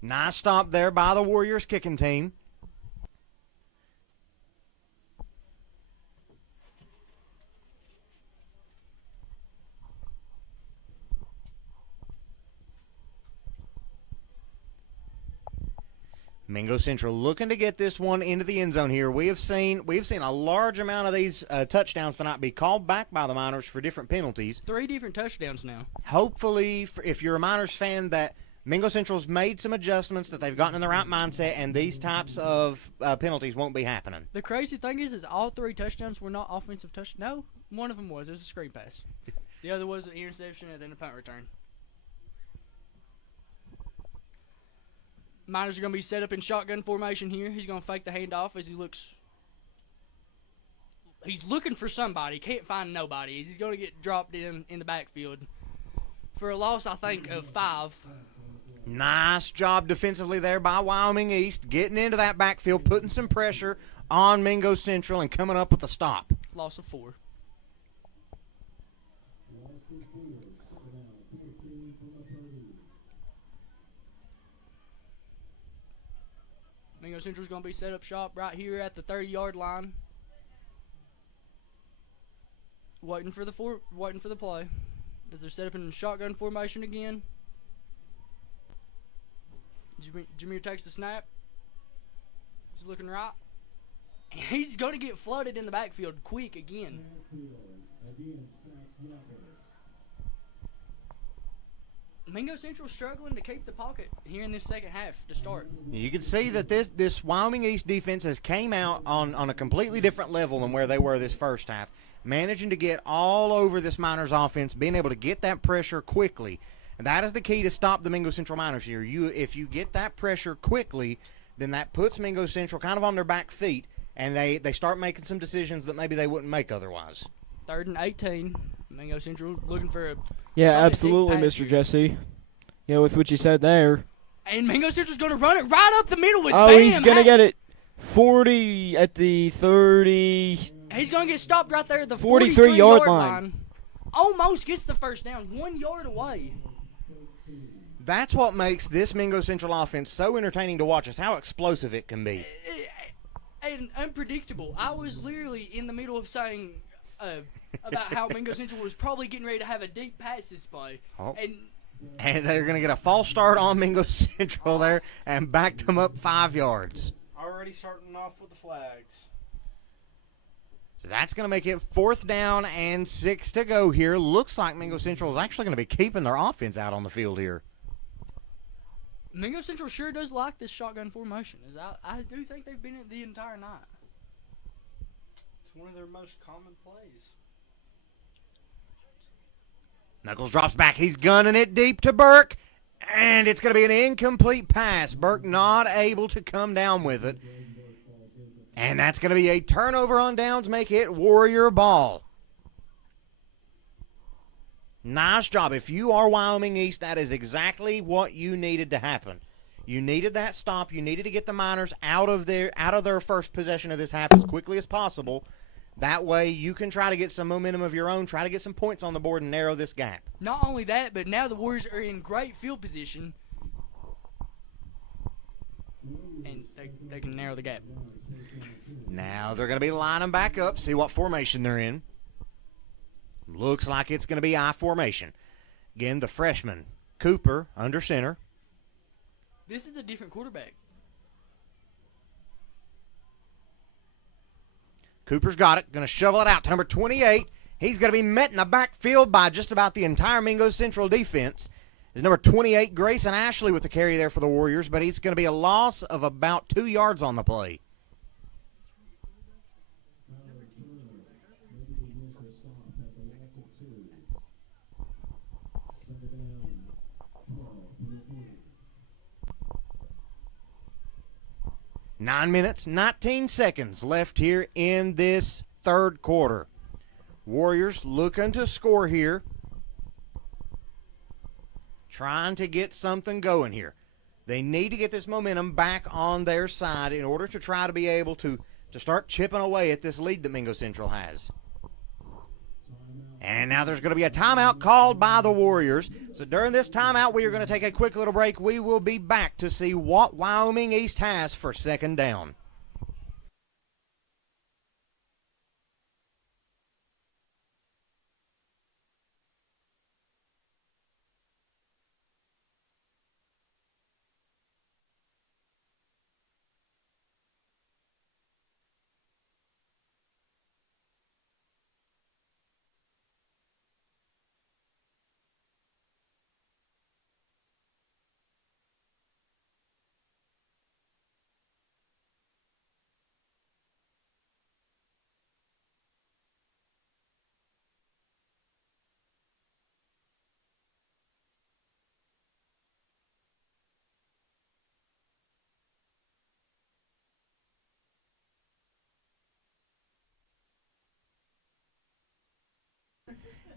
Nice stop there by the Warriors kicking team. Mingo Central looking to get this one into the end zone here. We've seen a large amount of these touchdowns tonight be called back by the Miners for different penalties. 3 different touchdowns now. Hopefully, if you're a Miners fan, that Mingo Central's made some adjustments, that they've gotten in the right mindset, and these types of penalties won't be happening. The crazy thing is all 3 touchdowns were not offensive touchdowns. No, one of them was. It was a screen pass. The other was an interception and then a punt return. Miners are going to be set up in shotgun formation here. He's going to fake the handoff as he looks. He's looking for somebody. Can't find nobody. He's going to get dropped in the backfield for a loss, I think, of 5. Nice job defensively there by Wyoming East, getting into that backfield, putting some pressure on Mingo Central and coming up with a stop. Loss of 4. Mingo Central's going to be set up shop right here at the 30-yard line. Waiting for the play. As they're set up in shotgun formation again. Jameer takes the snap. He's looking right. He's going to get flooded in the backfield quick again. Mingo Central struggling to keep the pocket here in this second half to start. You can see that this Wyoming East defense has came out on a completely different level than where they were this first half, managing to get all over this Miners offense, being able to get that pressure quickly. And that is the key to stop the Mingo Central Miners here. If you get that pressure quickly, then that puts Mingo Central kind of on their back feet, and they start making some decisions that maybe they wouldn't make otherwise. 3rd and 18. Mingo Central looking for a... Yeah, absolutely, Mr. Jesse. Yeah, with what you said there. And Mingo Central's going to run it right up the middle with Bam. Oh, he's going to get it 40 at the 30. He's going to get stopped right there at the 43-yard line. Almost gets the first down, 1 yard away. That's what makes this Mingo Central offense so entertaining to watch, is how explosive it can be. And unpredictable. I was literally in the middle of saying about how Mingo Central was probably getting ready to have a deep pass this play. Oh. And they're going to get a false start on Mingo Central there and back them up 5 yards. Already starting off with the flags. So that's going to make it 4th down and 6 to go here. Looks like Mingo Central is actually going to be keeping their offense out on the field here. Mingo Central sure does like this shotgun formation. I do think they've been it the entire night. It's one of their most common plays. Knuckles drops back. He's gunning it deep to Burke. And it's going to be an incomplete pass. Burke not able to come down with it. And that's going to be a turnover on downs, make it Warrior ball. Nice job. If you are Wyoming East, that is exactly what you needed to happen. You needed that stop. You needed to get the Miners out of their first possession of this half as quickly as possible. That way you can try to get some momentum of your own, try to get some points on the board and narrow this gap. Not only that, but now the Warriors are in great field position. And they can narrow the gap. Now they're going to be lining back up, see what formation they're in. Looks like it's going to be I formation. Again, the freshman, Cooper, under center. This is a different quarterback. Cooper's got it. Going to shovel it out to number 28. He's going to be met in the backfield by just about the entire Mingo Central defense. Is number 28, Grayson Ashley, with the carry there for the Warriors, but he's going to be a loss of about 2 yards on the play. Nine minutes, 19 seconds left here in this third quarter. Warriors looking to score here. Trying to get something going here. They need to get this momentum back on their side in order to try to be able to start chipping away at this lead that Mingo Central has. And now there's going to be a timeout called by the Warriors. So during this timeout, we are going to take a quick little break. We will be back to see what Wyoming East has for second down.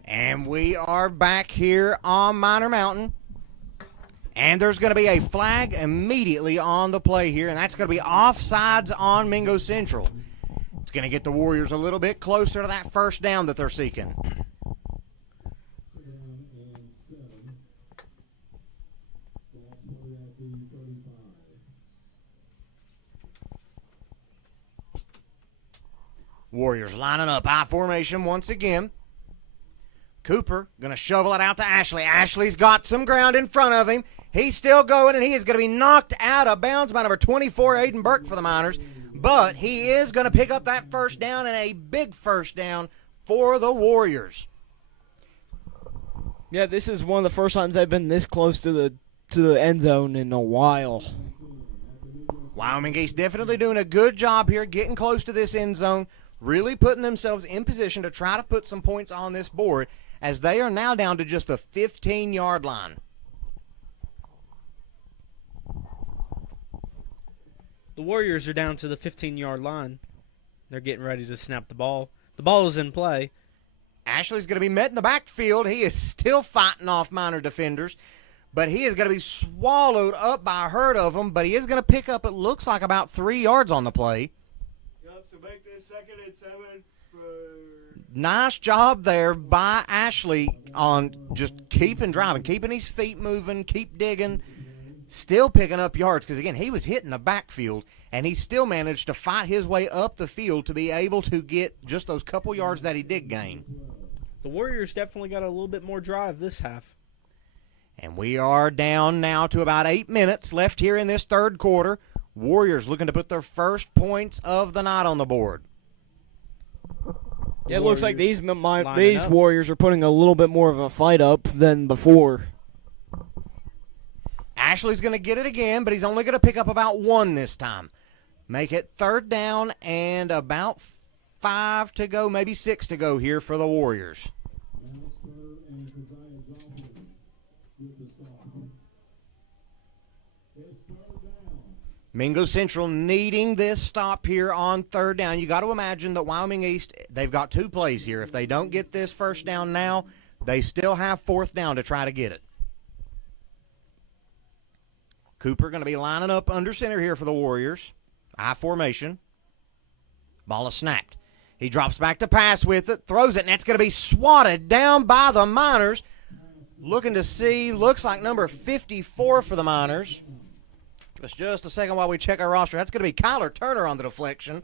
And we are back here on Minor Mountain. And there's going to be a flag immediately on the play here, and that's going to be offsides on Mingo Central. It's going to get the Warriors a little bit closer to that first down that they're seeking. Warriors lining up, I formation once again. Cooper going to shovel it out to Ashley. Ashley's got some ground in front of him. He's still going, and he is going to be knocked out of bounds by number 24, Aiden Burke, for the Miners. But he is going to pick up that first down, and a big first down for the Warriors. Yeah, this is one of the first times they've been this close to the end zone in a while. Wyoming East definitely doing a good job here, getting close to this end zone, really putting themselves in position to try to put some points on this board, as they are now down to just the 15-yard line. The Warriors are down to the 15-yard line. They're getting ready to snap the ball. The ball is in play. Ashley's going to be met in the backfield. He is still fighting off Miner defenders, but he is going to be swallowed up by a herd of them, but he is going to pick up, it looks like, about 3 yards on the play. Yep, so make this 2nd and 7 for... Nice job there by Ashley on just keeping driving, keeping his feet moving, keep digging, still picking up yards, because, again, he was hitting the backfield, and he still managed to fight his way up the field to be able to get just those couple yards that he did gain. The Warriors definitely got a little bit more drive this half. And we are down now to about 8 minutes left here in this third quarter. Warriors looking to put their first points of the night on the board. Yeah, it looks like these lining up. Warriors are putting a little bit more of a fight up than before. Ashley's going to get it again, but he's only going to pick up about 1 this time. Make it third down and about 5 to go, maybe 6 to go here for the Warriors. Mingo Central needing this stop here on third down. You got to imagine that Wyoming East, they've got 2 plays here. If they don't get this first down now, they still have 4th down to try to get it. Cooper going to be lining up under center here for the Warriors. I formation. Ball is snapped. He drops back to pass with it, throws it, and that's going to be swatted down by the Miners. Looking to see, looks like number 54 for the Miners. Give us just a second while we check our roster. That's going to be Kyler Turner on the deflection.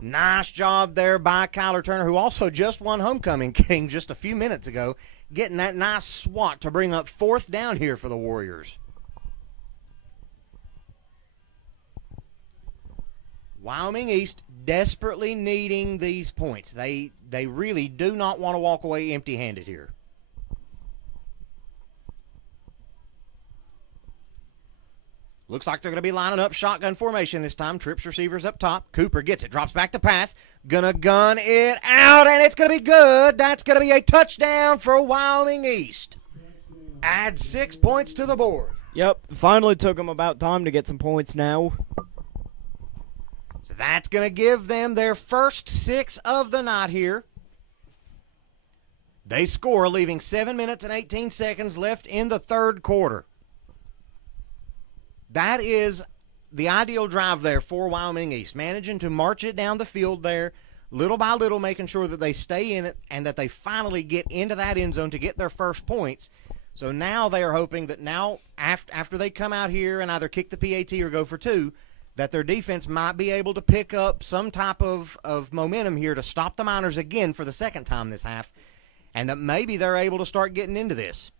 Nice job there by Kyler Turner, who also just won Homecoming King just a few minutes ago, getting that nice swat to bring up 4th down here for the Warriors. Wyoming East desperately needing these points. They really do not want to walk away empty-handed here. Looks like they're going to be lining up shotgun formation this time. Trips receivers up top. Cooper gets it. Drops back to pass. Gonna gun it out, and it's going to be good. That's going to be a touchdown for Wyoming East. Add 6 points to the board. Yep, finally took them about time to get some points now. So that's going to give them their first 6 of the night here. They score, leaving 7 minutes and 18 seconds left in the third quarter. That is the ideal drive there for Wyoming East, managing to march it down the field there, little by little, making sure that they stay in it and that they finally get into that end zone to get their first points. So now they are hoping that now, after they come out here and either kick the PAT or go for 2, that their defense might be able to pick up some type of momentum here to stop the Miners again for the second time this half, and that maybe they're able to start getting into this.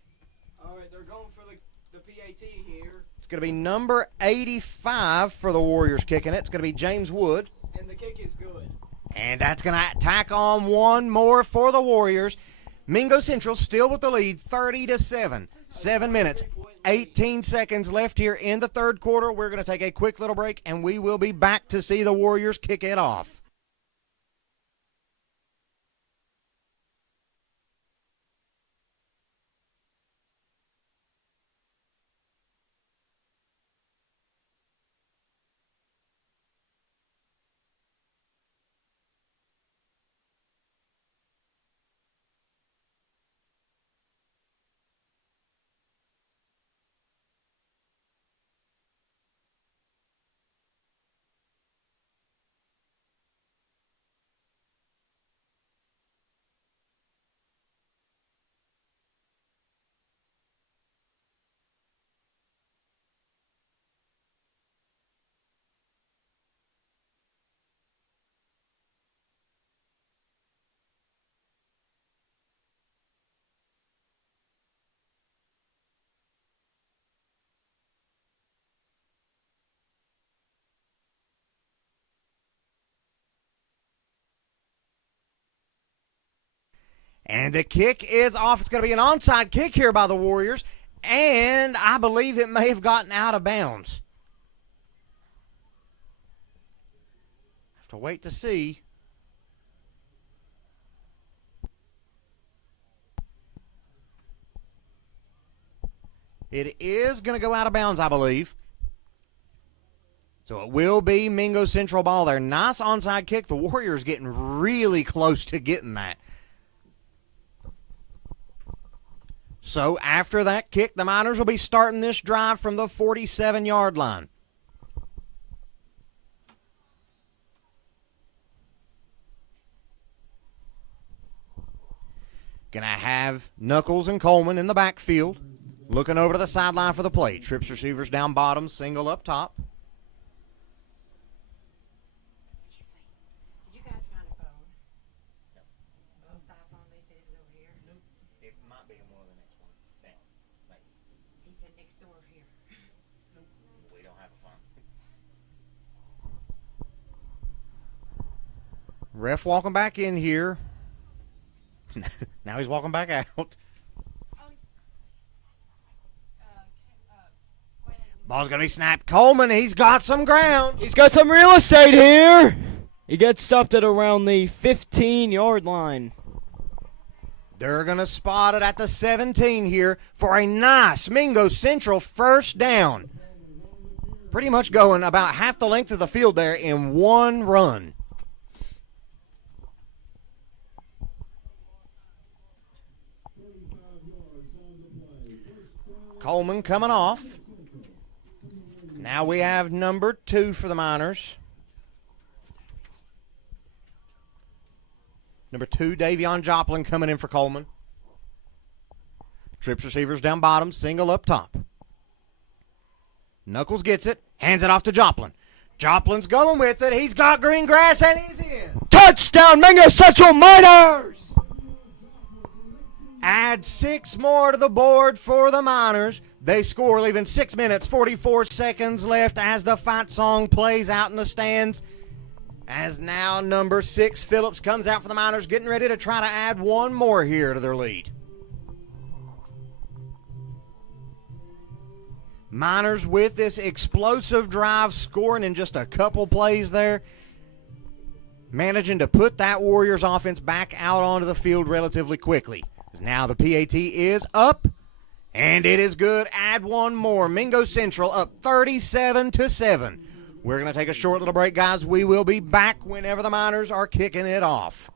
All right, they're going for the PAT here. It's going to be number 85 for the Warriors kicking it. It's going to be James Wood. And the kick is good. And that's going to tack on one more for the Warriors. Mingo Central still with the lead, 30-7. 7 minutes, 18 seconds left here in the third quarter. We're going to take a quick little break, and we will be back to see the Warriors kick it off. And the kick is off. It's going to be an onside kick here by the Warriors. And I believe it may have gotten out of bounds. Have to wait to see. It is going to go out of bounds, I believe. So it will be Mingo Central ball there. Nice onside kick. The Warriors getting really close to getting that. So after that kick, the Miners will be starting this drive from the 47-yard line. Going to have Knuckles and Coleman in the backfield. Looking over to the sideline for the play. Trips receivers down bottom, single up top. Ref walking back in here. Now he's walking back out. Ball's going to be snapped. Coleman, he's got some ground. He's got some real estate here. He gets stopped at around the 15-yard line. They're going to spot it at the 17 here for a nice Mingo Central first down. Pretty much going about half the length of the field there in one run. Coleman coming off. Now we have number 2 for the Miners. Number 2, Davion Joplin coming in for Coleman. Trips receivers down bottom, single up top. Knuckles gets it, hands it off to Joplin. Joplin's going with it. He's got green grass, and he's in. Touchdown, Mingo Central Miners! Add 6 more to the board for the Miners. They score, leaving 6 minutes, 44 seconds left as the fight song plays out in the stands. As now number 6, Phillips, comes out for the Miners, getting ready to try to add one more here to their lead. Miners with this explosive drive, scoring in just a couple plays there, managing to put that Warriors offense back out onto the field relatively quickly. As now the PAT is up, and it is good. Add one more. Mingo Central up 37-7. We're going to take a short little break, guys. We will be back whenever the Miners are kicking it off.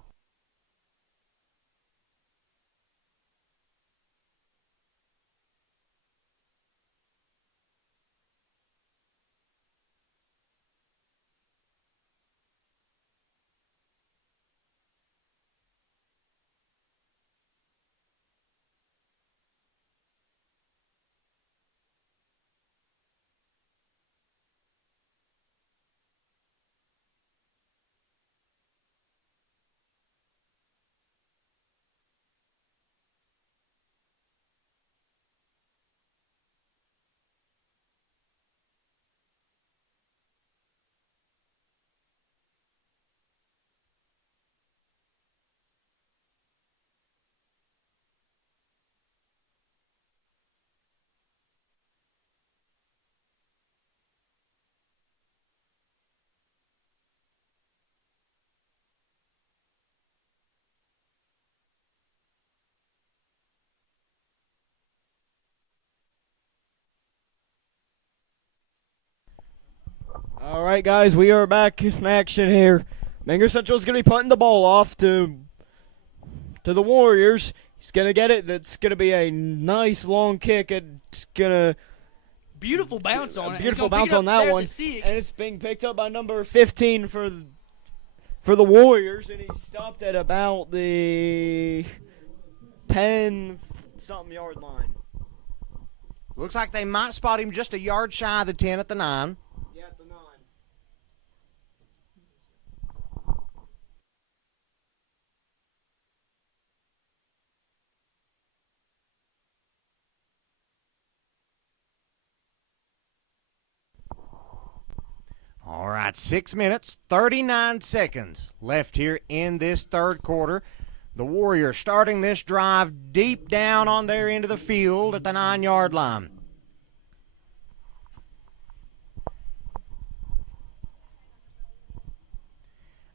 All right, guys, we are back in action here. Mingo Central's going to be putting the ball off to the Warriors. He's going to get it. That's going to be a nice long kick. It's going to Beautiful bounce on it. beautiful He's gonna bounce pick it on up that there at one, the 6. and it's being picked up by number 15 for the Warriors, and he stopped at about the 10-something yard line. Looks like they might spot him just a yard shy of the 10 at the 9. Yeah, at the 9. All right, 6 minutes, 39 seconds left here in this third quarter. The Warriors starting this drive deep down on their end of the field at the 9-yard line.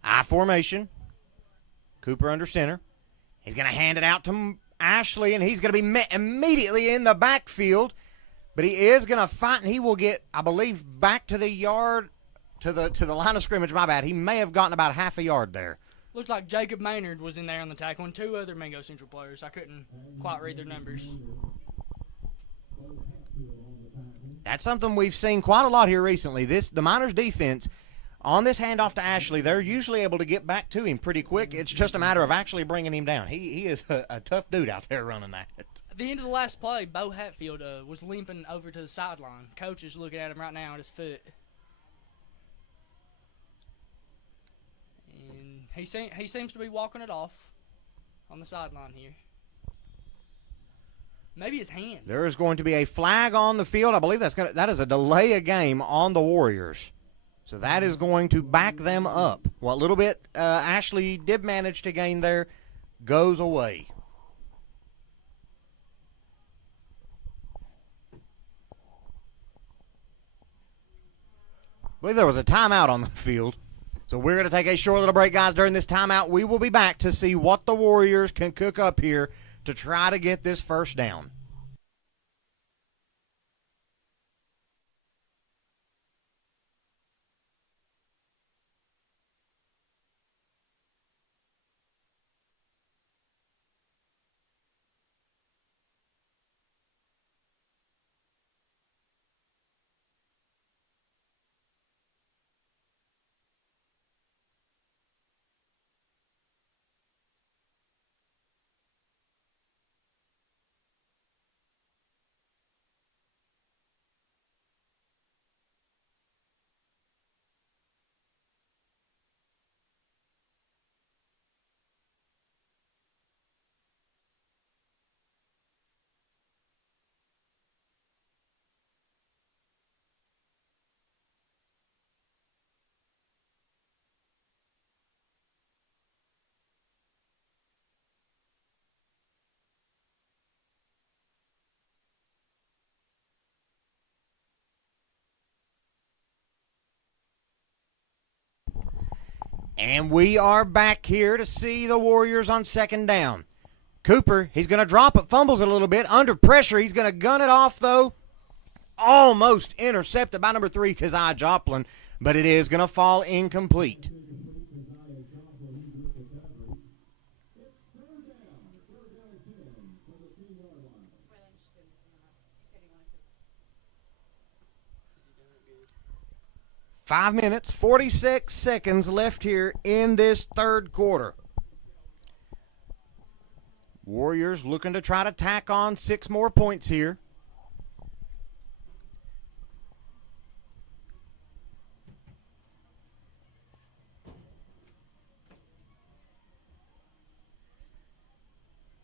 I formation. Cooper under center. He's going to hand it out to Ashley, and he's going to be met immediately in the backfield. But he is going to fight, and he will get, I believe, back to the yard, to the line of scrimmage. My bad. He may have gotten about half a yard there. Looked like Jacob Maynard was in there on the tackle and 2 other Mingo Central players. I couldn't quite read their numbers. That's something we've seen quite a lot here recently. The Miners defense, on this handoff to Ashley, they're usually able to get back to him pretty quick. It's just a matter of actually bringing him down. He is a tough dude out there running that. At the end of the last play, Bo Hatfield was limping over to the sideline. Coach is looking at him right now at his foot. And he seems to be walking it off on the sideline here. Maybe his hand. There is going to be a flag on the field. I believe that is a delay of game on the Warriors. So that is going to back them up. What little bit Ashley did manage to gain there goes away. I believe there was a timeout on the field. So we're going to take a short little break, guys. During this timeout, we will be back to see what the Warriors can cook up here to try to get this first down. And we are back here to see the Warriors on second down. Cooper, he's going to drop it, fumbles it a little bit. Under pressure, he's going to gun it off, though. Almost intercepted by number 3, Keziah Joplin, but it is going to fall incomplete. Five minutes, 46 seconds left here in this third quarter. Warriors looking to try to tack on 6 more points here.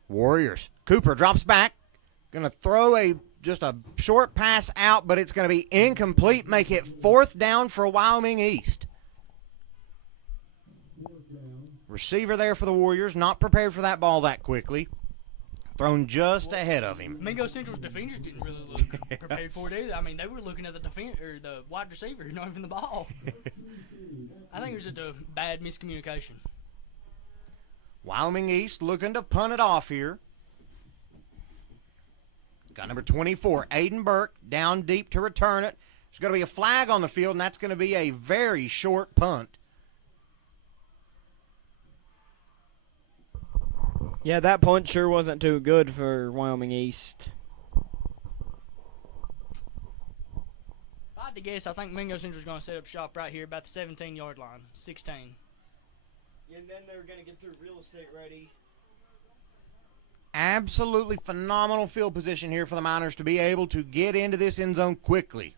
Warriors. Cooper drops back. Going to throw just a short pass out, but it's going to be incomplete. Make it 4th down for Wyoming East. Receiver there for the Warriors. Not prepared for that ball that quickly. Thrown just ahead of him. Mingo Central's defenders didn't really look prepared for it either. I mean, they were looking at the wide receiver, not even the ball. I think it was just a bad miscommunication. Wyoming East looking to punt it off here. Got number 24, Aiden Burke, down deep to return it. There's going to be a flag on the field, and that's going to be a very short punt. Yeah, that punt sure wasn't too good for Wyoming East. If I had to guess, I think Mingo Central's going to set up shop right here about the 17-yard line, 16. And then they're going to get their real estate ready. Absolutely phenomenal field position here for the Miners to be able to get into this end zone quickly.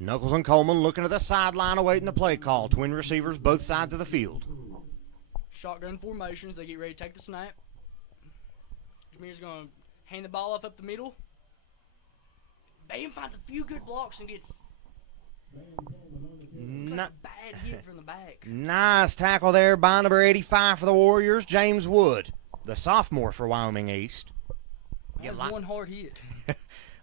Knuckles and Coleman looking to the sideline awaiting the play call. Twin receivers both sides of the field. Shotgun formations. They get ready to take the snap. Jameer's going to hand the ball off up the middle. Bam finds a few good blocks and gets a bad hit from the back. Nice tackle there by number 85 for the Warriors, James Wood, the sophomore for Wyoming East. That was one hard hit.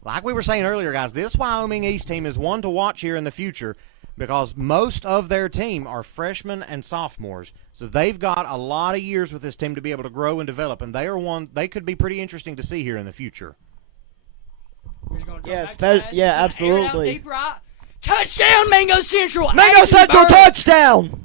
Like we were saying earlier, guys, this Wyoming East team is one to watch here in the future because most of their team are freshmen and sophomores. So they've got a lot of years with this team to be able to grow and develop, and they could be pretty interesting to see here in the future. Yeah, absolutely. Deep right. Touchdown, Mingo Central. Mingo Central touchdown.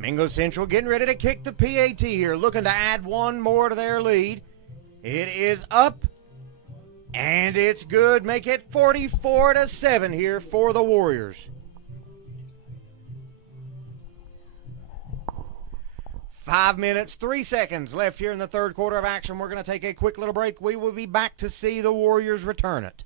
Mingo Central getting ready to kick the PAT here, looking to add one more to their lead. It is up, and it's good. Make it 44-7 here for the Warriors. 5 minutes, 3 seconds left here in the third quarter of action. We're going to take a quick little break. We will be back to see the Warriors return it.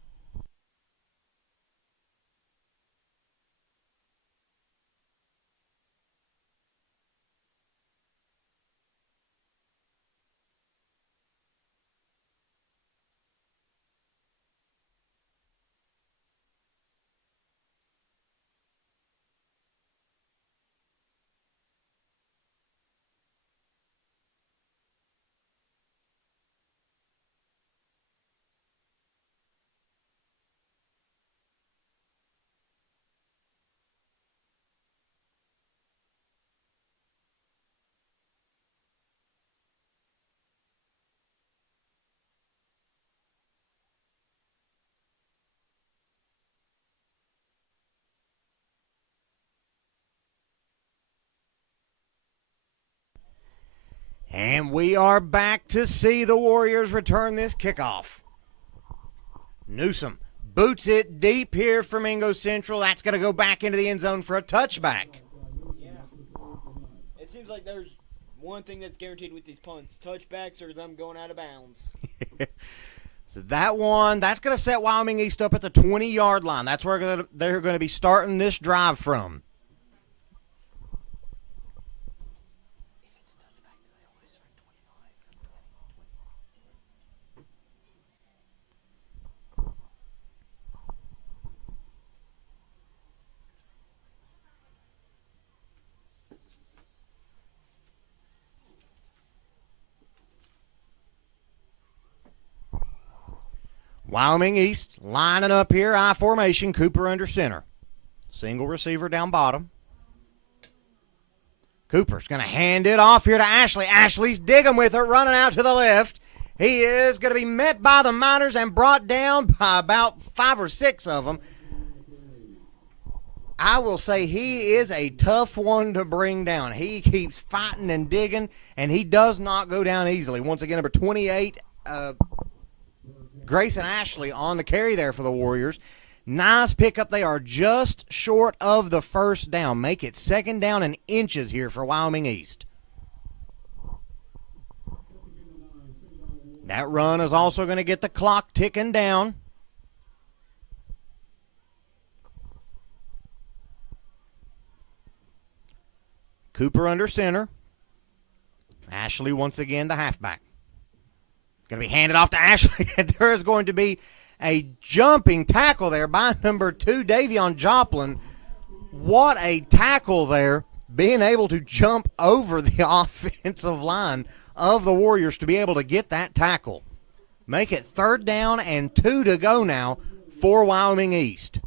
And we are back to see the Warriors return this kickoff. Newsom Boots it deep here for Mingo Central. That's going to go back into the end zone for a touchback. Yeah. It seems like there's one thing that's guaranteed with these punts: touchbacks or them going out of bounds. So that one, that's going to set Wyoming East up at the 20-yard line. That's where they're going to be starting this drive from. Wyoming East lining up here, I formation, Cooper under center. Single receiver down bottom. Cooper's going to hand it off here to Ashley. Ashley's digging with it, running out to the left. He is going to be met by the Miners and brought down by about 5 or 6 of them. I will say he is a tough one to bring down. He keeps fighting and digging, and he does not go down easily. Once again, number 28, Grayson Ashley on the carry there for the Warriors. Nice pickup. They are just short of the first down. Make it 2nd down and inches here for Wyoming East. That run is also going to get the clock ticking down. Cooper under center. Ashley once again the halfback. Going to be handed off to Ashley. There is going to be a jumping tackle there by number 2, Davion Joplin. What a tackle there, being able to jump over the offensive line of the Warriors to be able to get that tackle. Make it 3rd down and 2 to go now for Wyoming East.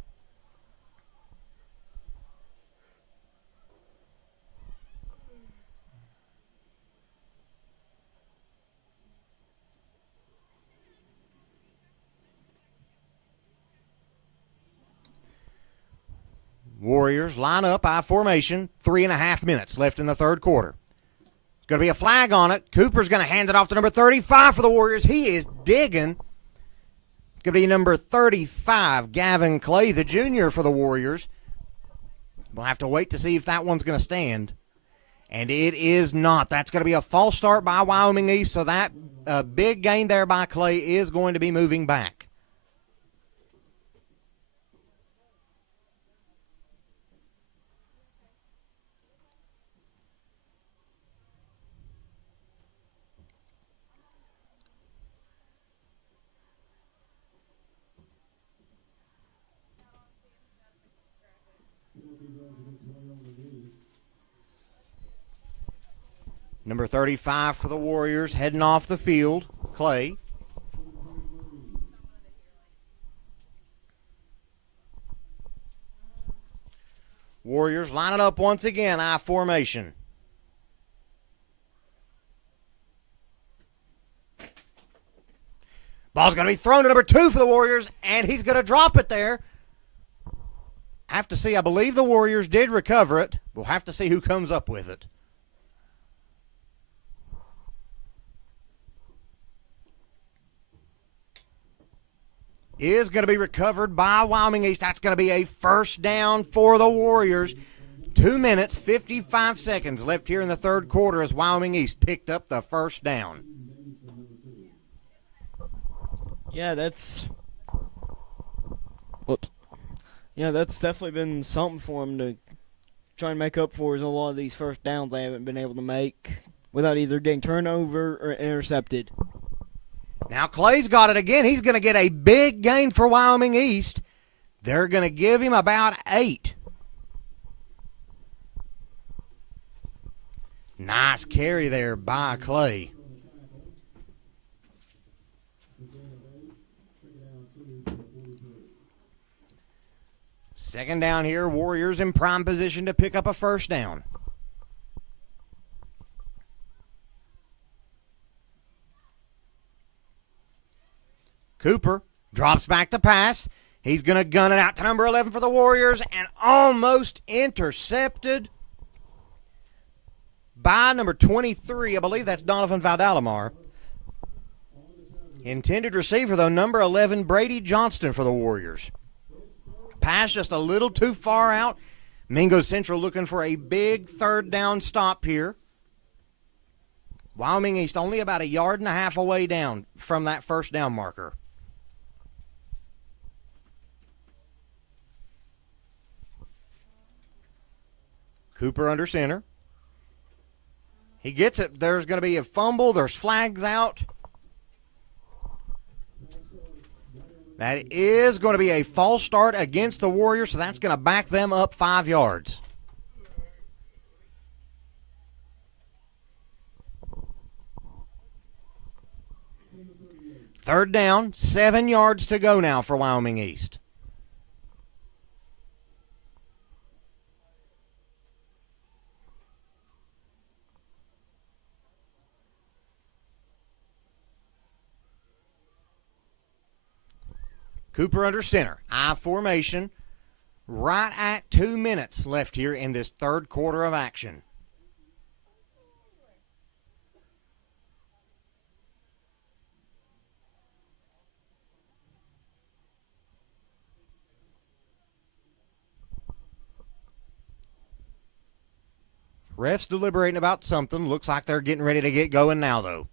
Warriors line up, I formation, 3.5 minutes left in the 3rd quarter. It's going to be a flag on it. Cooper's going to hand it off to number 35 for the Warriors. He is digging. It's going to be number 35, Gavin Clay, the junior for the Warriors. We'll have to wait to see if that one's going to stand. And it is not. That's going to be a false start by Wyoming East, so that big gain there by Clay is going to be moving back. Number 35 for the Warriors heading off the field, Clay. Warriors lining up once again, I formation. Ball's going to be thrown to number 2 for the Warriors, and he's going to drop it there. Have to see. I believe the Warriors did recover it. We'll have to see who comes up with it. Is going to be recovered by Wyoming East. That's going to be a 1st down for the Warriors. 2 minutes, 55 seconds left here in the 3rd quarter as Wyoming East picked up the 1st down. Yeah, that's definitely been something for him to try and make up for, is a lot of these 1st downs they haven't been able to make without either getting turnover or intercepted. Now Clay's got it again. He's going to get a big gain for Wyoming East. They're going to give him about 8. Nice carry there by Clay. Second down here. Warriors in prime position to pick up a 1st down. Cooper drops back to pass. He's going to gun it out to number 11 for the Warriors and almost intercepted by number 23. I believe that's Donovan Valdalamar. Intended receiver, though, number 11, Brady Johnston for the Warriors. Pass just a little too far out. Mingo Central looking for a big third down stop here. Wyoming East only about 1.5 yards away down from that first down marker. Cooper under center. He gets it. There's going to be a fumble. There's flags out. That is going to be a false start against the Warriors, so that's going to back them up 5 yards. Third down, 7 yards to go now for Wyoming East. Cooper under center. I formation. Right at 2 minutes left here in this third quarter of action. Refs deliberating about something. Looks like they're getting ready to get going now, though.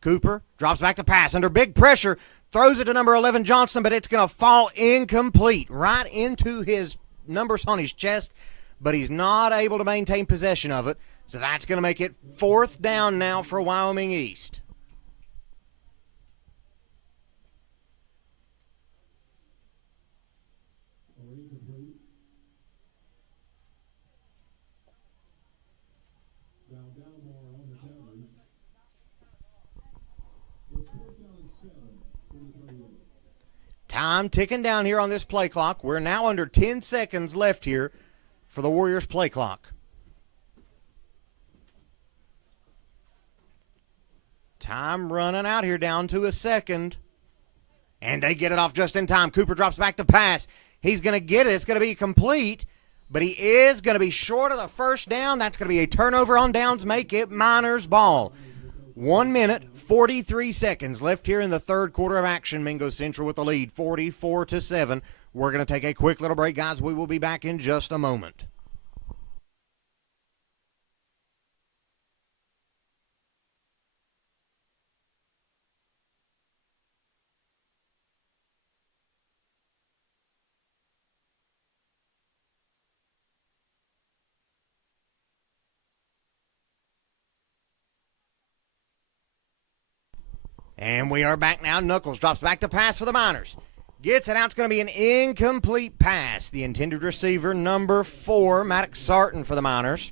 Cooper drops back to pass under big pressure, throws it to number 11 Johnston, but it's going to fall incomplete right into his numbers on his chest, but he's not able to maintain possession of it, so that's going to make it fourth down now for Wyoming East. Time ticking down here on this play clock. We're now under 10 seconds left here for the Warriors play clock. Time running out here down to a second. And they get it off just in time. Cooper drops back to pass. He's going to get it. It's going to be complete. But he is going to be short of the first down. That's going to be a turnover on downs. Make it Miners ball. 1 minute, 43 seconds left here in the third quarter of action. Mingo Central with the lead, 44-7. We're going to take a quick little break, guys. We will be back in just a moment. And we are back now. Knuckles drops back to pass for the Miners. Gets it out. It's going to be an incomplete pass. The intended receiver, number 4, Maddox Sarton for the Miners.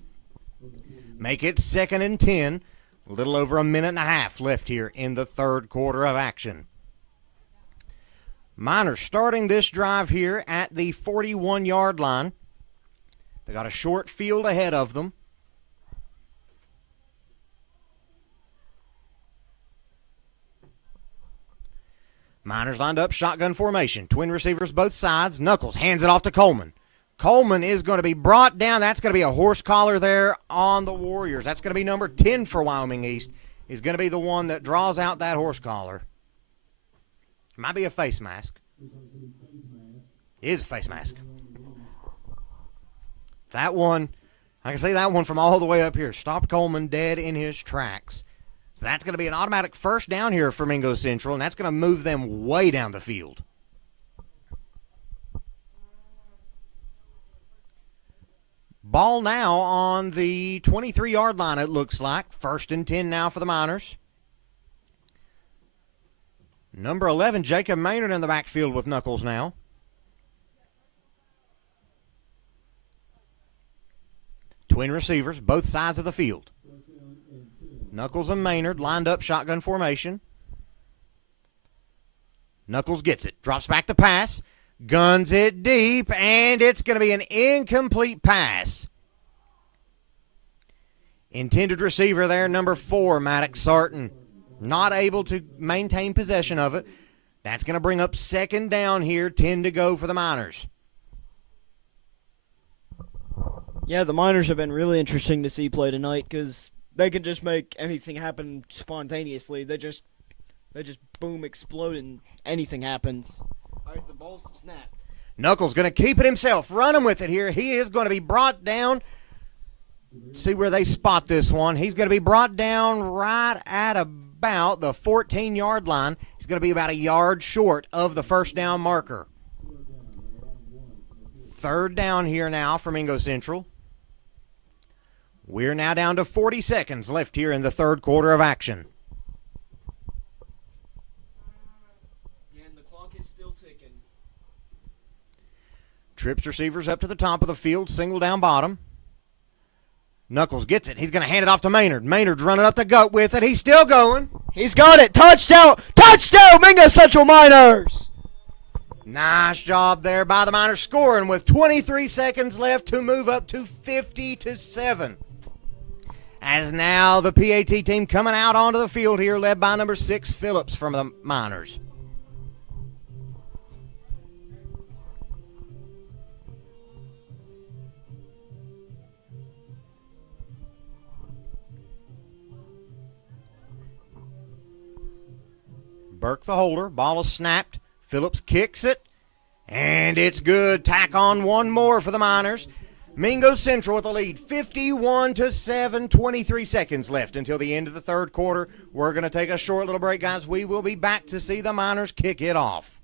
Make it 2nd and 10. A little over a minute and a half left here in the third quarter of action. Miners starting this drive here at the 41-yard line. They got a short field ahead of them. Miners lined up, shotgun formation. Twin receivers both sides. Knuckles hands it off to Coleman. Coleman is going to be brought down. That's going to be a horse collar there on the Warriors. That's going to be number 10 for Wyoming East. Is going to be the one that draws out that horse collar. Might be a face mask. It is a face mask. That one, I can see that one from all the way up here. Stopped Coleman dead in his tracks. So that's going to be an automatic first down here for Mingo Central, and that's going to move them way down the field. Ball now on the 23-yard line, it looks like. 1st and 10 now for the Miners. Number 11, Jacob Maynard in the backfield with Knuckles now. Twin receivers, both sides of the field. Knuckles and Maynard lined up shotgun formation. Knuckles gets it. Drops back to pass. Guns it deep, and it's going to be an incomplete pass. Intended receiver there, number 4, Maddox Sarton. Not able to maintain possession of it. That's going to bring up 2nd down here, 10 to go for the Miners. Yeah, the Miners have been really interesting to see play tonight because they can just make anything happen spontaneously. They just boom explode and anything happens. All right, the ball's snapped. Knuckles going to keep it himself, running with it here. He is going to be brought down. See where they spot this one. He's going to be brought down right at about the 14-yard line. He's going to be about a yard short of the first down marker. Third down here now for Mingo Central. We're now down to 40 seconds left here in the third quarter of action. And the clock is still ticking. Trips receivers up to the top of the field, single down bottom. Knuckles gets it. He's going to hand it off to Maynard. Maynard's running up the gut with it. He's still going. He's got it. Touchdown! Touchdown, Mingo Central Miners! Nice job there by the Miners, scoring with 23 seconds left to move up to 50-7. As now the PAT team coming out onto the field here, led by number 6, Phillips from the Miners. Burke the holder. Ball is snapped. Phillips kicks it. And it's good. Tack on one more for the Miners. Mingo Central with the lead, 51-7, 23 seconds left until the end of the third quarter. We're going to take a short little break, guys. We will be back to see the Miners kick it off.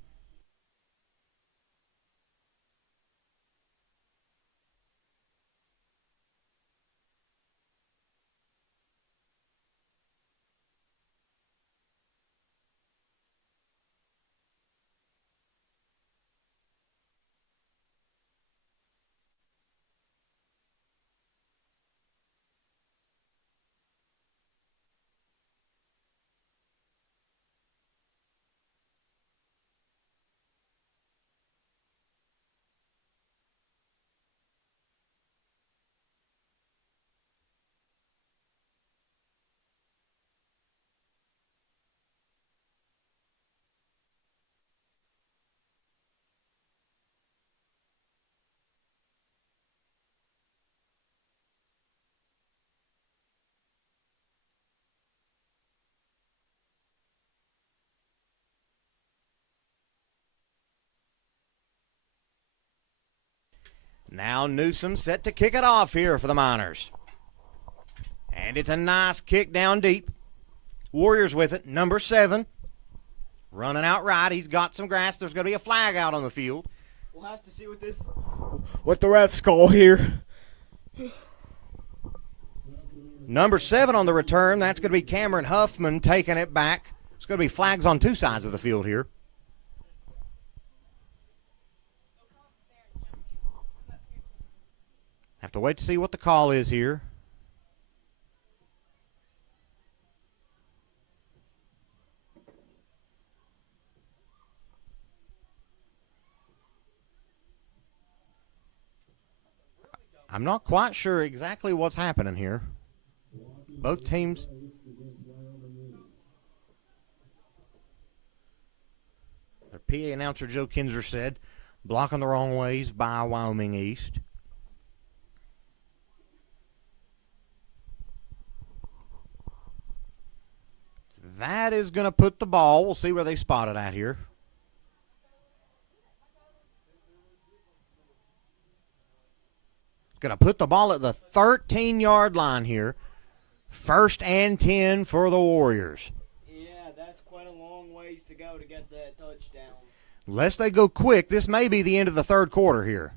Now Newsom set to kick it off here for the Miners. And it's a nice kick down deep. Warriors with it, number 7. Running out right. He's got some grass. There's going to be a flag out on the field. We'll have to see what the refs call here. Number 7 on the return. That's going to be Cameron Huffman taking it back. It's going to be flags on two sides of the field here. Have to wait to see what the call is here. I'm not quite sure exactly what's happening here. Both teams. The PA announcer Joe Kinzer said, blocking the wrong ways by Wyoming East. That is going to put the ball. We'll see where they spot it at here. Going to put the ball at the 13-yard line here. First and 10 for the Warriors. Yeah, that's quite a long ways to go to get that touchdown. Unless they go quick, this may be the end of the third quarter here.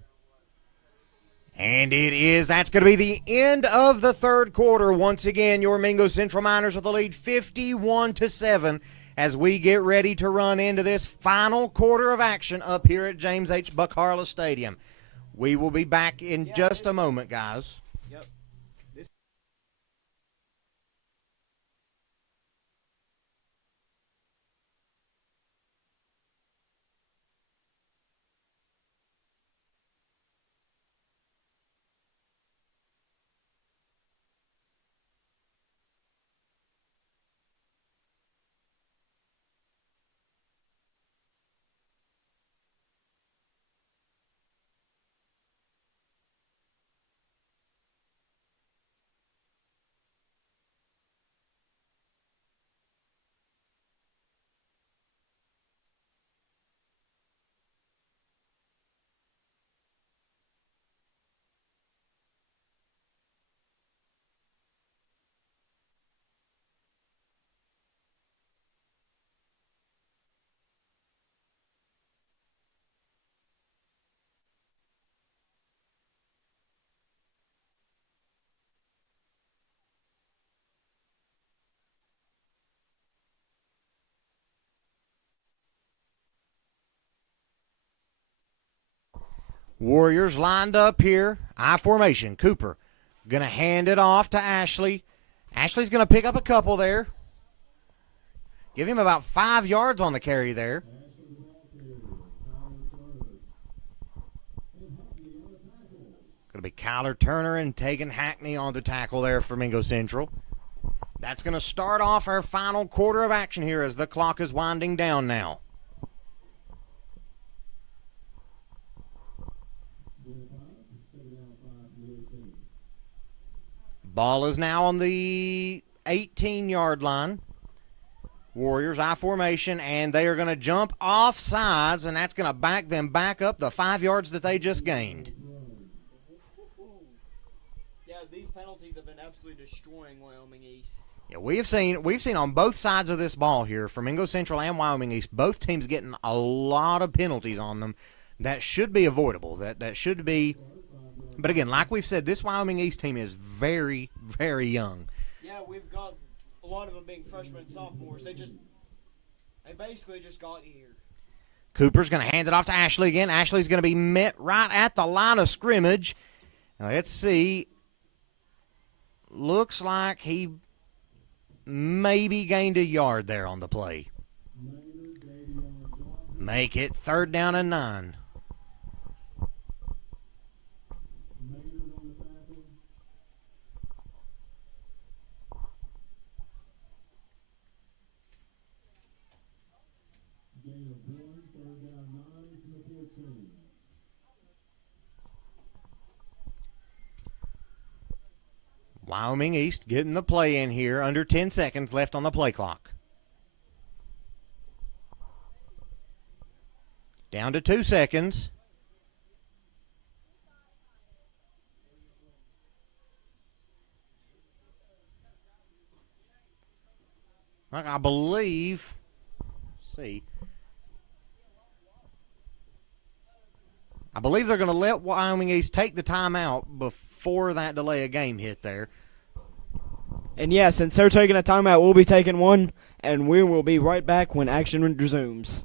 And it is. That's going to be the end of the third quarter. Once again, your Mingo Central Miners with the lead 51-7 as we get ready to run into this final quarter of action up here at James H. Buck Harless Stadium. We will be back in just a moment, guys. Warriors lined up here. I formation. Cooper going to hand it off to Ashley. Ashley's going to pick up a couple there. Give him about 5 yards on the carry there. Going to be Kyler Turner and Tegan Hackney on the tackle there for Mingo Central. That's going to start off our final quarter of action here as the clock is winding down now. Ball is now on the 18-yard line. Warriors I formation, and they are going to jump off sides, and that's going to back them back up the 5 yards that they just gained. Yeah, these penalties have been absolutely destroying Wyoming East. Yeah, we've seen on both sides of this ball here, from Mingo Central and Wyoming East, both teams getting a lot of penalties on them that should be avoidable. That should be. But again, like we've said, this Wyoming East team is very, very young. Yeah, we've got a lot of them being freshmen and sophomores. They basically just got here. Cooper's going to hand it off to Ashley again. Ashley's going to be met right at the line of scrimmage. Now, let's see. Looks like he maybe gained a yard there on the play. Make it 3rd down and 9. Wyoming East getting the play in here. Under 10 seconds left on the play clock. Down to 2 seconds. I believe, I believe they're going to let Wyoming East take the timeout before that delay of game hit there. And yeah, since they're taking a timeout, we'll be taking one, and we will be right back when action resumes.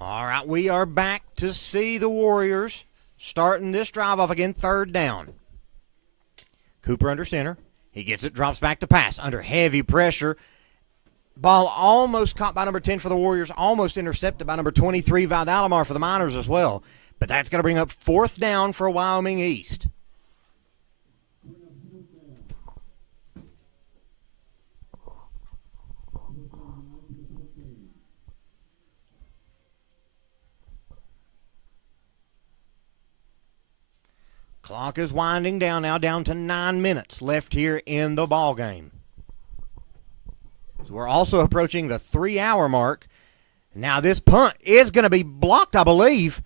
All right, we are back to see the Warriors starting this drive off again, 3rd down. Cooper under center. He gets it, drops back to pass under heavy pressure. Ball almost caught by number 10 for the Warriors, almost intercepted by number 23, Valdalamar for the Miners as well. But that's going to bring up 4th down for Wyoming East. Clock is winding down now, down to 9 minutes left here in the ball game. So we're also approaching the 3-hour mark. Now this punt is going to be blocked, I believe.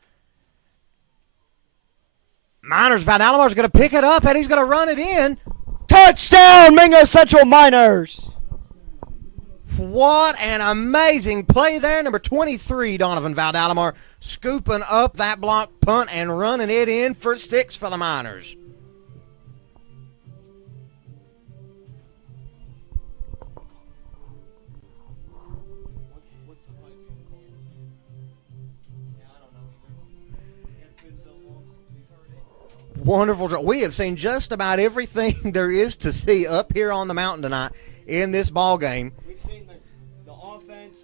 Miners, Valdalamar is going to pick it up, and he's going to run it in. Touchdown, Mingo Central Miners! What an amazing play there. Number 23, Donovan Valdalamar, scooping up that block punt and running it in for 6 for the Miners. What's the fight song called? Yeah, I don't know either. It's been so long since we've heard it. Wonderful. We have seen just about everything there is to see up here on the mountain tonight in this ball game. We've seen the offense,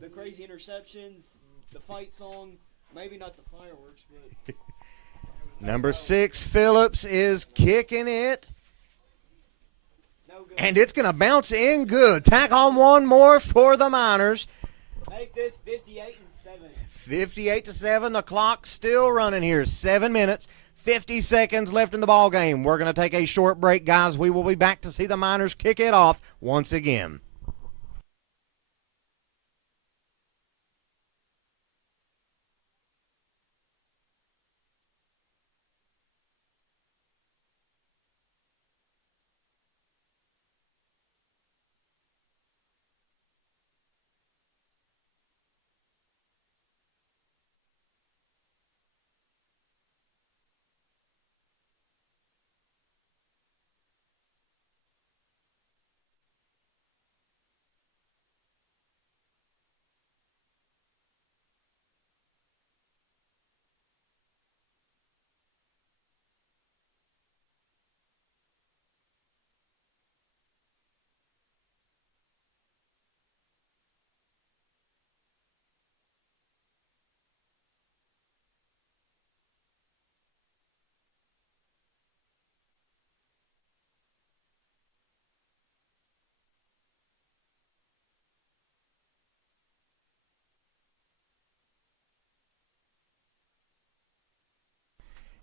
the crazy interceptions, the fight song, maybe not the fireworks, but Number 6, Phillips, is kicking it. no And it's going to bounce in good. Tack on one more for the Miners. Make this 58-7. 58-7. The clock still running here. 7 minutes, 50 seconds left in the ball game. We're going to take a short break, guys. We will be back to see the Miners kick it off once again.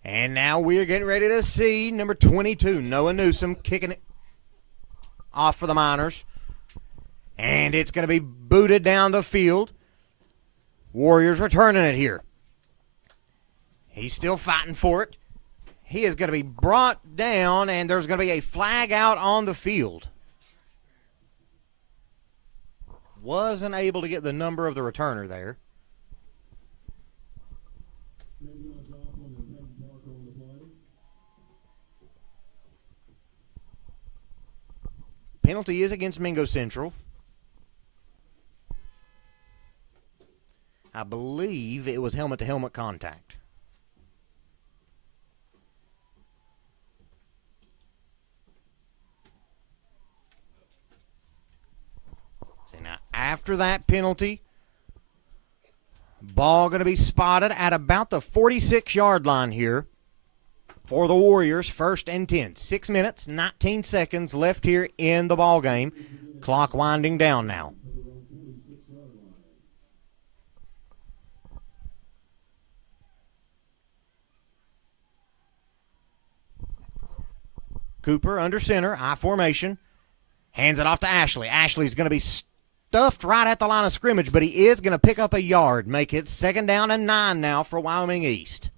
And now we're getting ready to see number 22, Noah Newsom, kicking it off for the Miners. And it's going to be booted down the field. Warriors returning it here. He's still fighting for it. He is going to be brought down, and there's going to be a flag out on the field. Wasn't able to get the number of the returner there. Penalty is against Mingo Central. I believe it was helmet-to-helmet contact. See, now after that penalty, ball going to be spotted at about the 46-yard line here for the Warriors, 1st and 10. 6 minutes, 19 seconds left here in the ball game. Clock winding down now. Cooper under center, I formation. Hands it off to Ashley. Ashley's going to be stuffed right at the line of scrimmage, but he is going to pick up a yard. Make it 2nd down and 9 now for Wyoming East.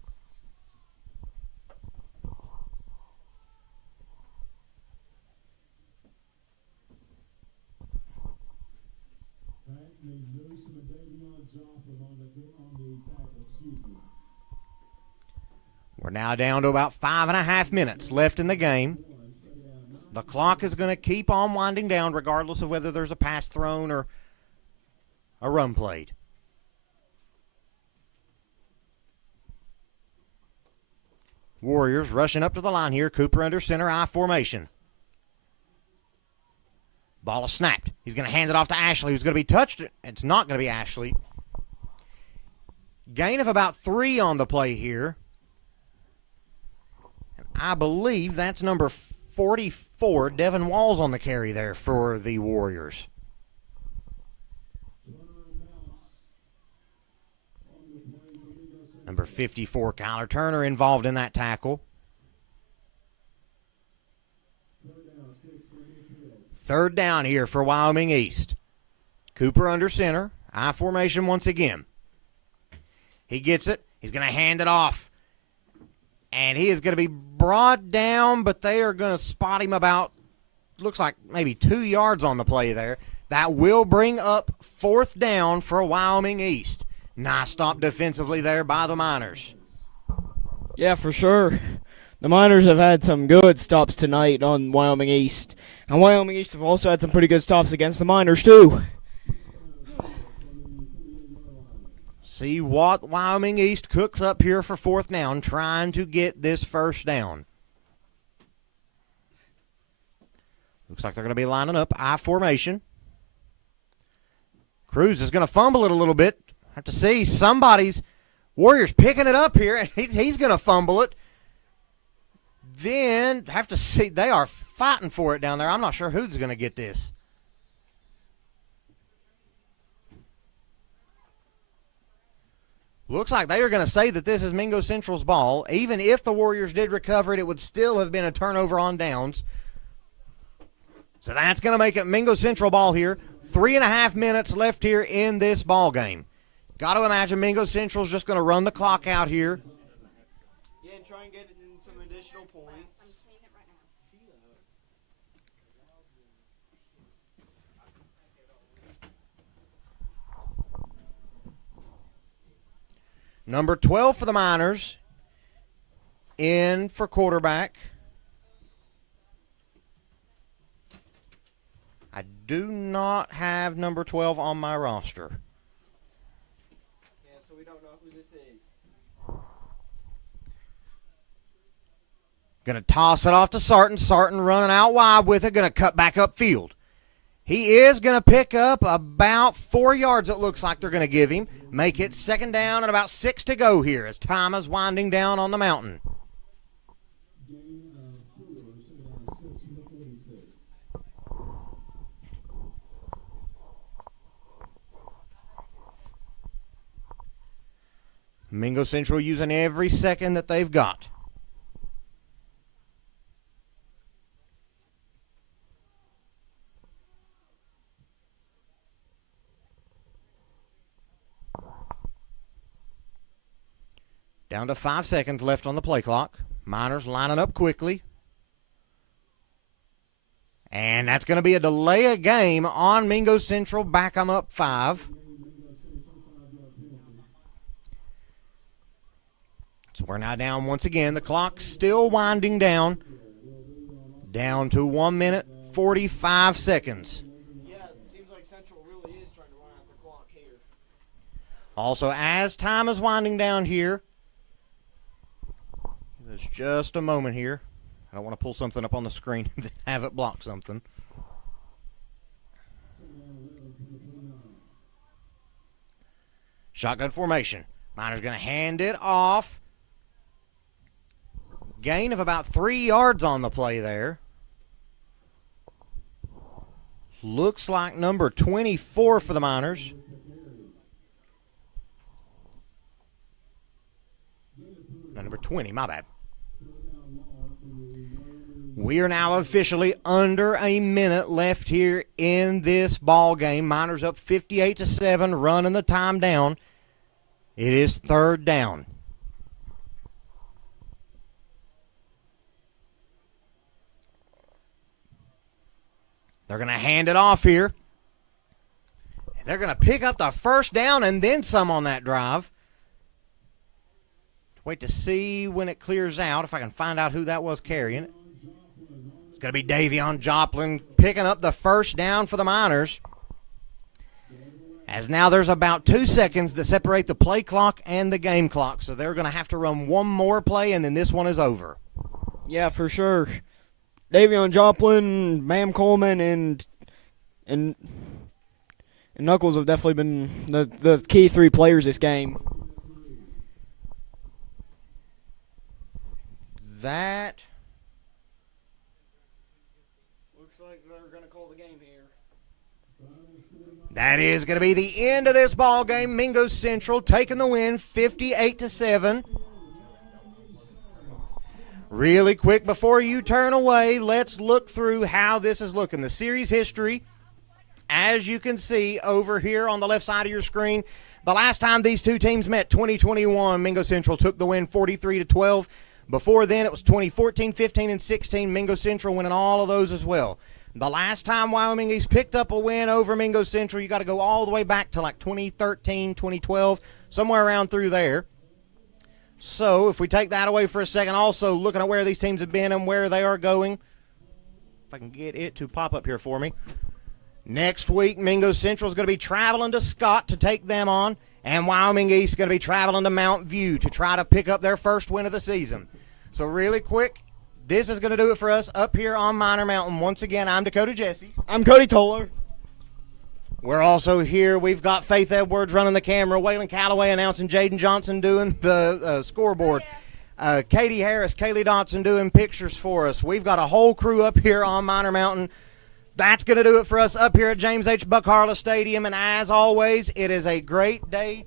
We're now down to about 5.5 minutes left in the game. The clock is going to keep on winding down regardless of whether there's a pass thrown or a run played. Warriors rushing up to the line here. Cooper under center, I formation. Ball is snapped. He's going to hand it off to Ashley, who's going to be touched. It's not going to be Ashley. Gain of about 3 on the play here. I believe that's number 44, Devin Walls, on the carry there for the Warriors. Number 54, Kyler Turner, involved in that tackle. 3rd down here for Wyoming East. Cooper under center, I formation once again. He gets it. He's going to hand it off. And he is going to be brought down, but they are going to spot him about, looks like maybe 2 yards on the play there. That will bring up 4th down for Wyoming East. Nice stop defensively there by the Miners. Yeah, for sure. The Miners have had some good stops tonight on Wyoming East. And Wyoming East have also had some pretty good stops against the Miners, too. See what Wyoming East cooks up here for 4th down, trying to get this 1st down. Looks like they're going to be lining up I formation. Cruz is going to fumble it a little bit. Have to see somebody's Warriors picking it up here, and he's going to fumble it. Then have to see they are fighting for it down there. I'm not sure who's going to get this. Looks like they are going to say that this is Mingo Central's ball. Even if the Warriors did recover it, it would still have been a turnover on downs. So that's going to make it Mingo Central ball here. 3.5 minutes left here in this ball game. Got to imagine Mingo Central's just going to run the clock out here. Yeah, and try and get it in some additional points. Number 12 for the Miners. In for quarterback. I do not have number 12 on my roster. Yeah, so we don't know who this is. Going to toss it off to Sarton. Sarton running out wide with it. Going to cut back upfield. He is going to pick up about 4 yards, it looks like they're going to give him. Make it second down and about 6 to go here as time is winding down on the mountain. Mingo Central using every second that they've got. Down to 5 seconds left on the play clock. Miners lining up quickly. And that's going to be a delay of game on Mingo Central. Back them up 5. So we're now down once again. The clock's still winding down. Down to 1 minute, 45 seconds. Yeah, it seems like Central really is trying to run out the clock here. Also, as time is winding down here, there's just a moment here. I don't want to pull something up on the screen and have it block something. Shotgun formation. Miner's going to hand it off. Gain of about 3 yards on the play there. Looks like number 24 for the Miners. No, number 20, my bad. We are now officially under a minute left here in this ball game. Miners up 58-7, running the time down. It is third down. They're going to hand it off here. They're going to pick up the first down and then some on that drive. Wait to see when it clears out, if I can find out who that was carrying it. It's going to be Davion Joplin picking up the first down for the Miners. As now there's about 2 seconds that separate the play clock and the game clock. So they're going to have to run one more play, and then this one is over. Yeah, for sure. Davion Joplin, Bam Coleman, and Knuckles have definitely been the key 3 players this game. That Looks like they're going to call the game here. That is going to be the end of this ball game. Mingo Central taking the win, 58-7. Really quick before you turn away, let's look through how this is looking. The series history, as you can see over here on the left side of your screen, the last time these two teams met, 2021, Mingo Central took the win 43-12. Before then, it was 2014, 15, and 16. Mingo Central winning all of those as well. The last time Wyoming East picked up a win over Mingo Central, you got to go all the way back to like 2013, 2012, somewhere around through there. So if we take that away for a second, also looking at where these teams have been and where they are going, if I can get it to pop up here for me. Next week, Mingo Central is going to be traveling to Scott to take them on, and Wyoming East is going to be traveling to Mount View to try to pick up their first win of the season. So really quick, this is going to do it for us up here on Miner Mountain. Once again, I'm Dakota Jesse. I'm Cody Toller. We're also here. We've got Faith Edwards running the camera, Waylon Calloway announcing, Jaden Johnson doing the scoreboard. Katie Harris, Kaylee Dotson doing pictures for us. We've got a whole crew up here on Minor Mountain. That's going to do it for us up here at James H. Buck Harless Stadium. And as always, it is a great day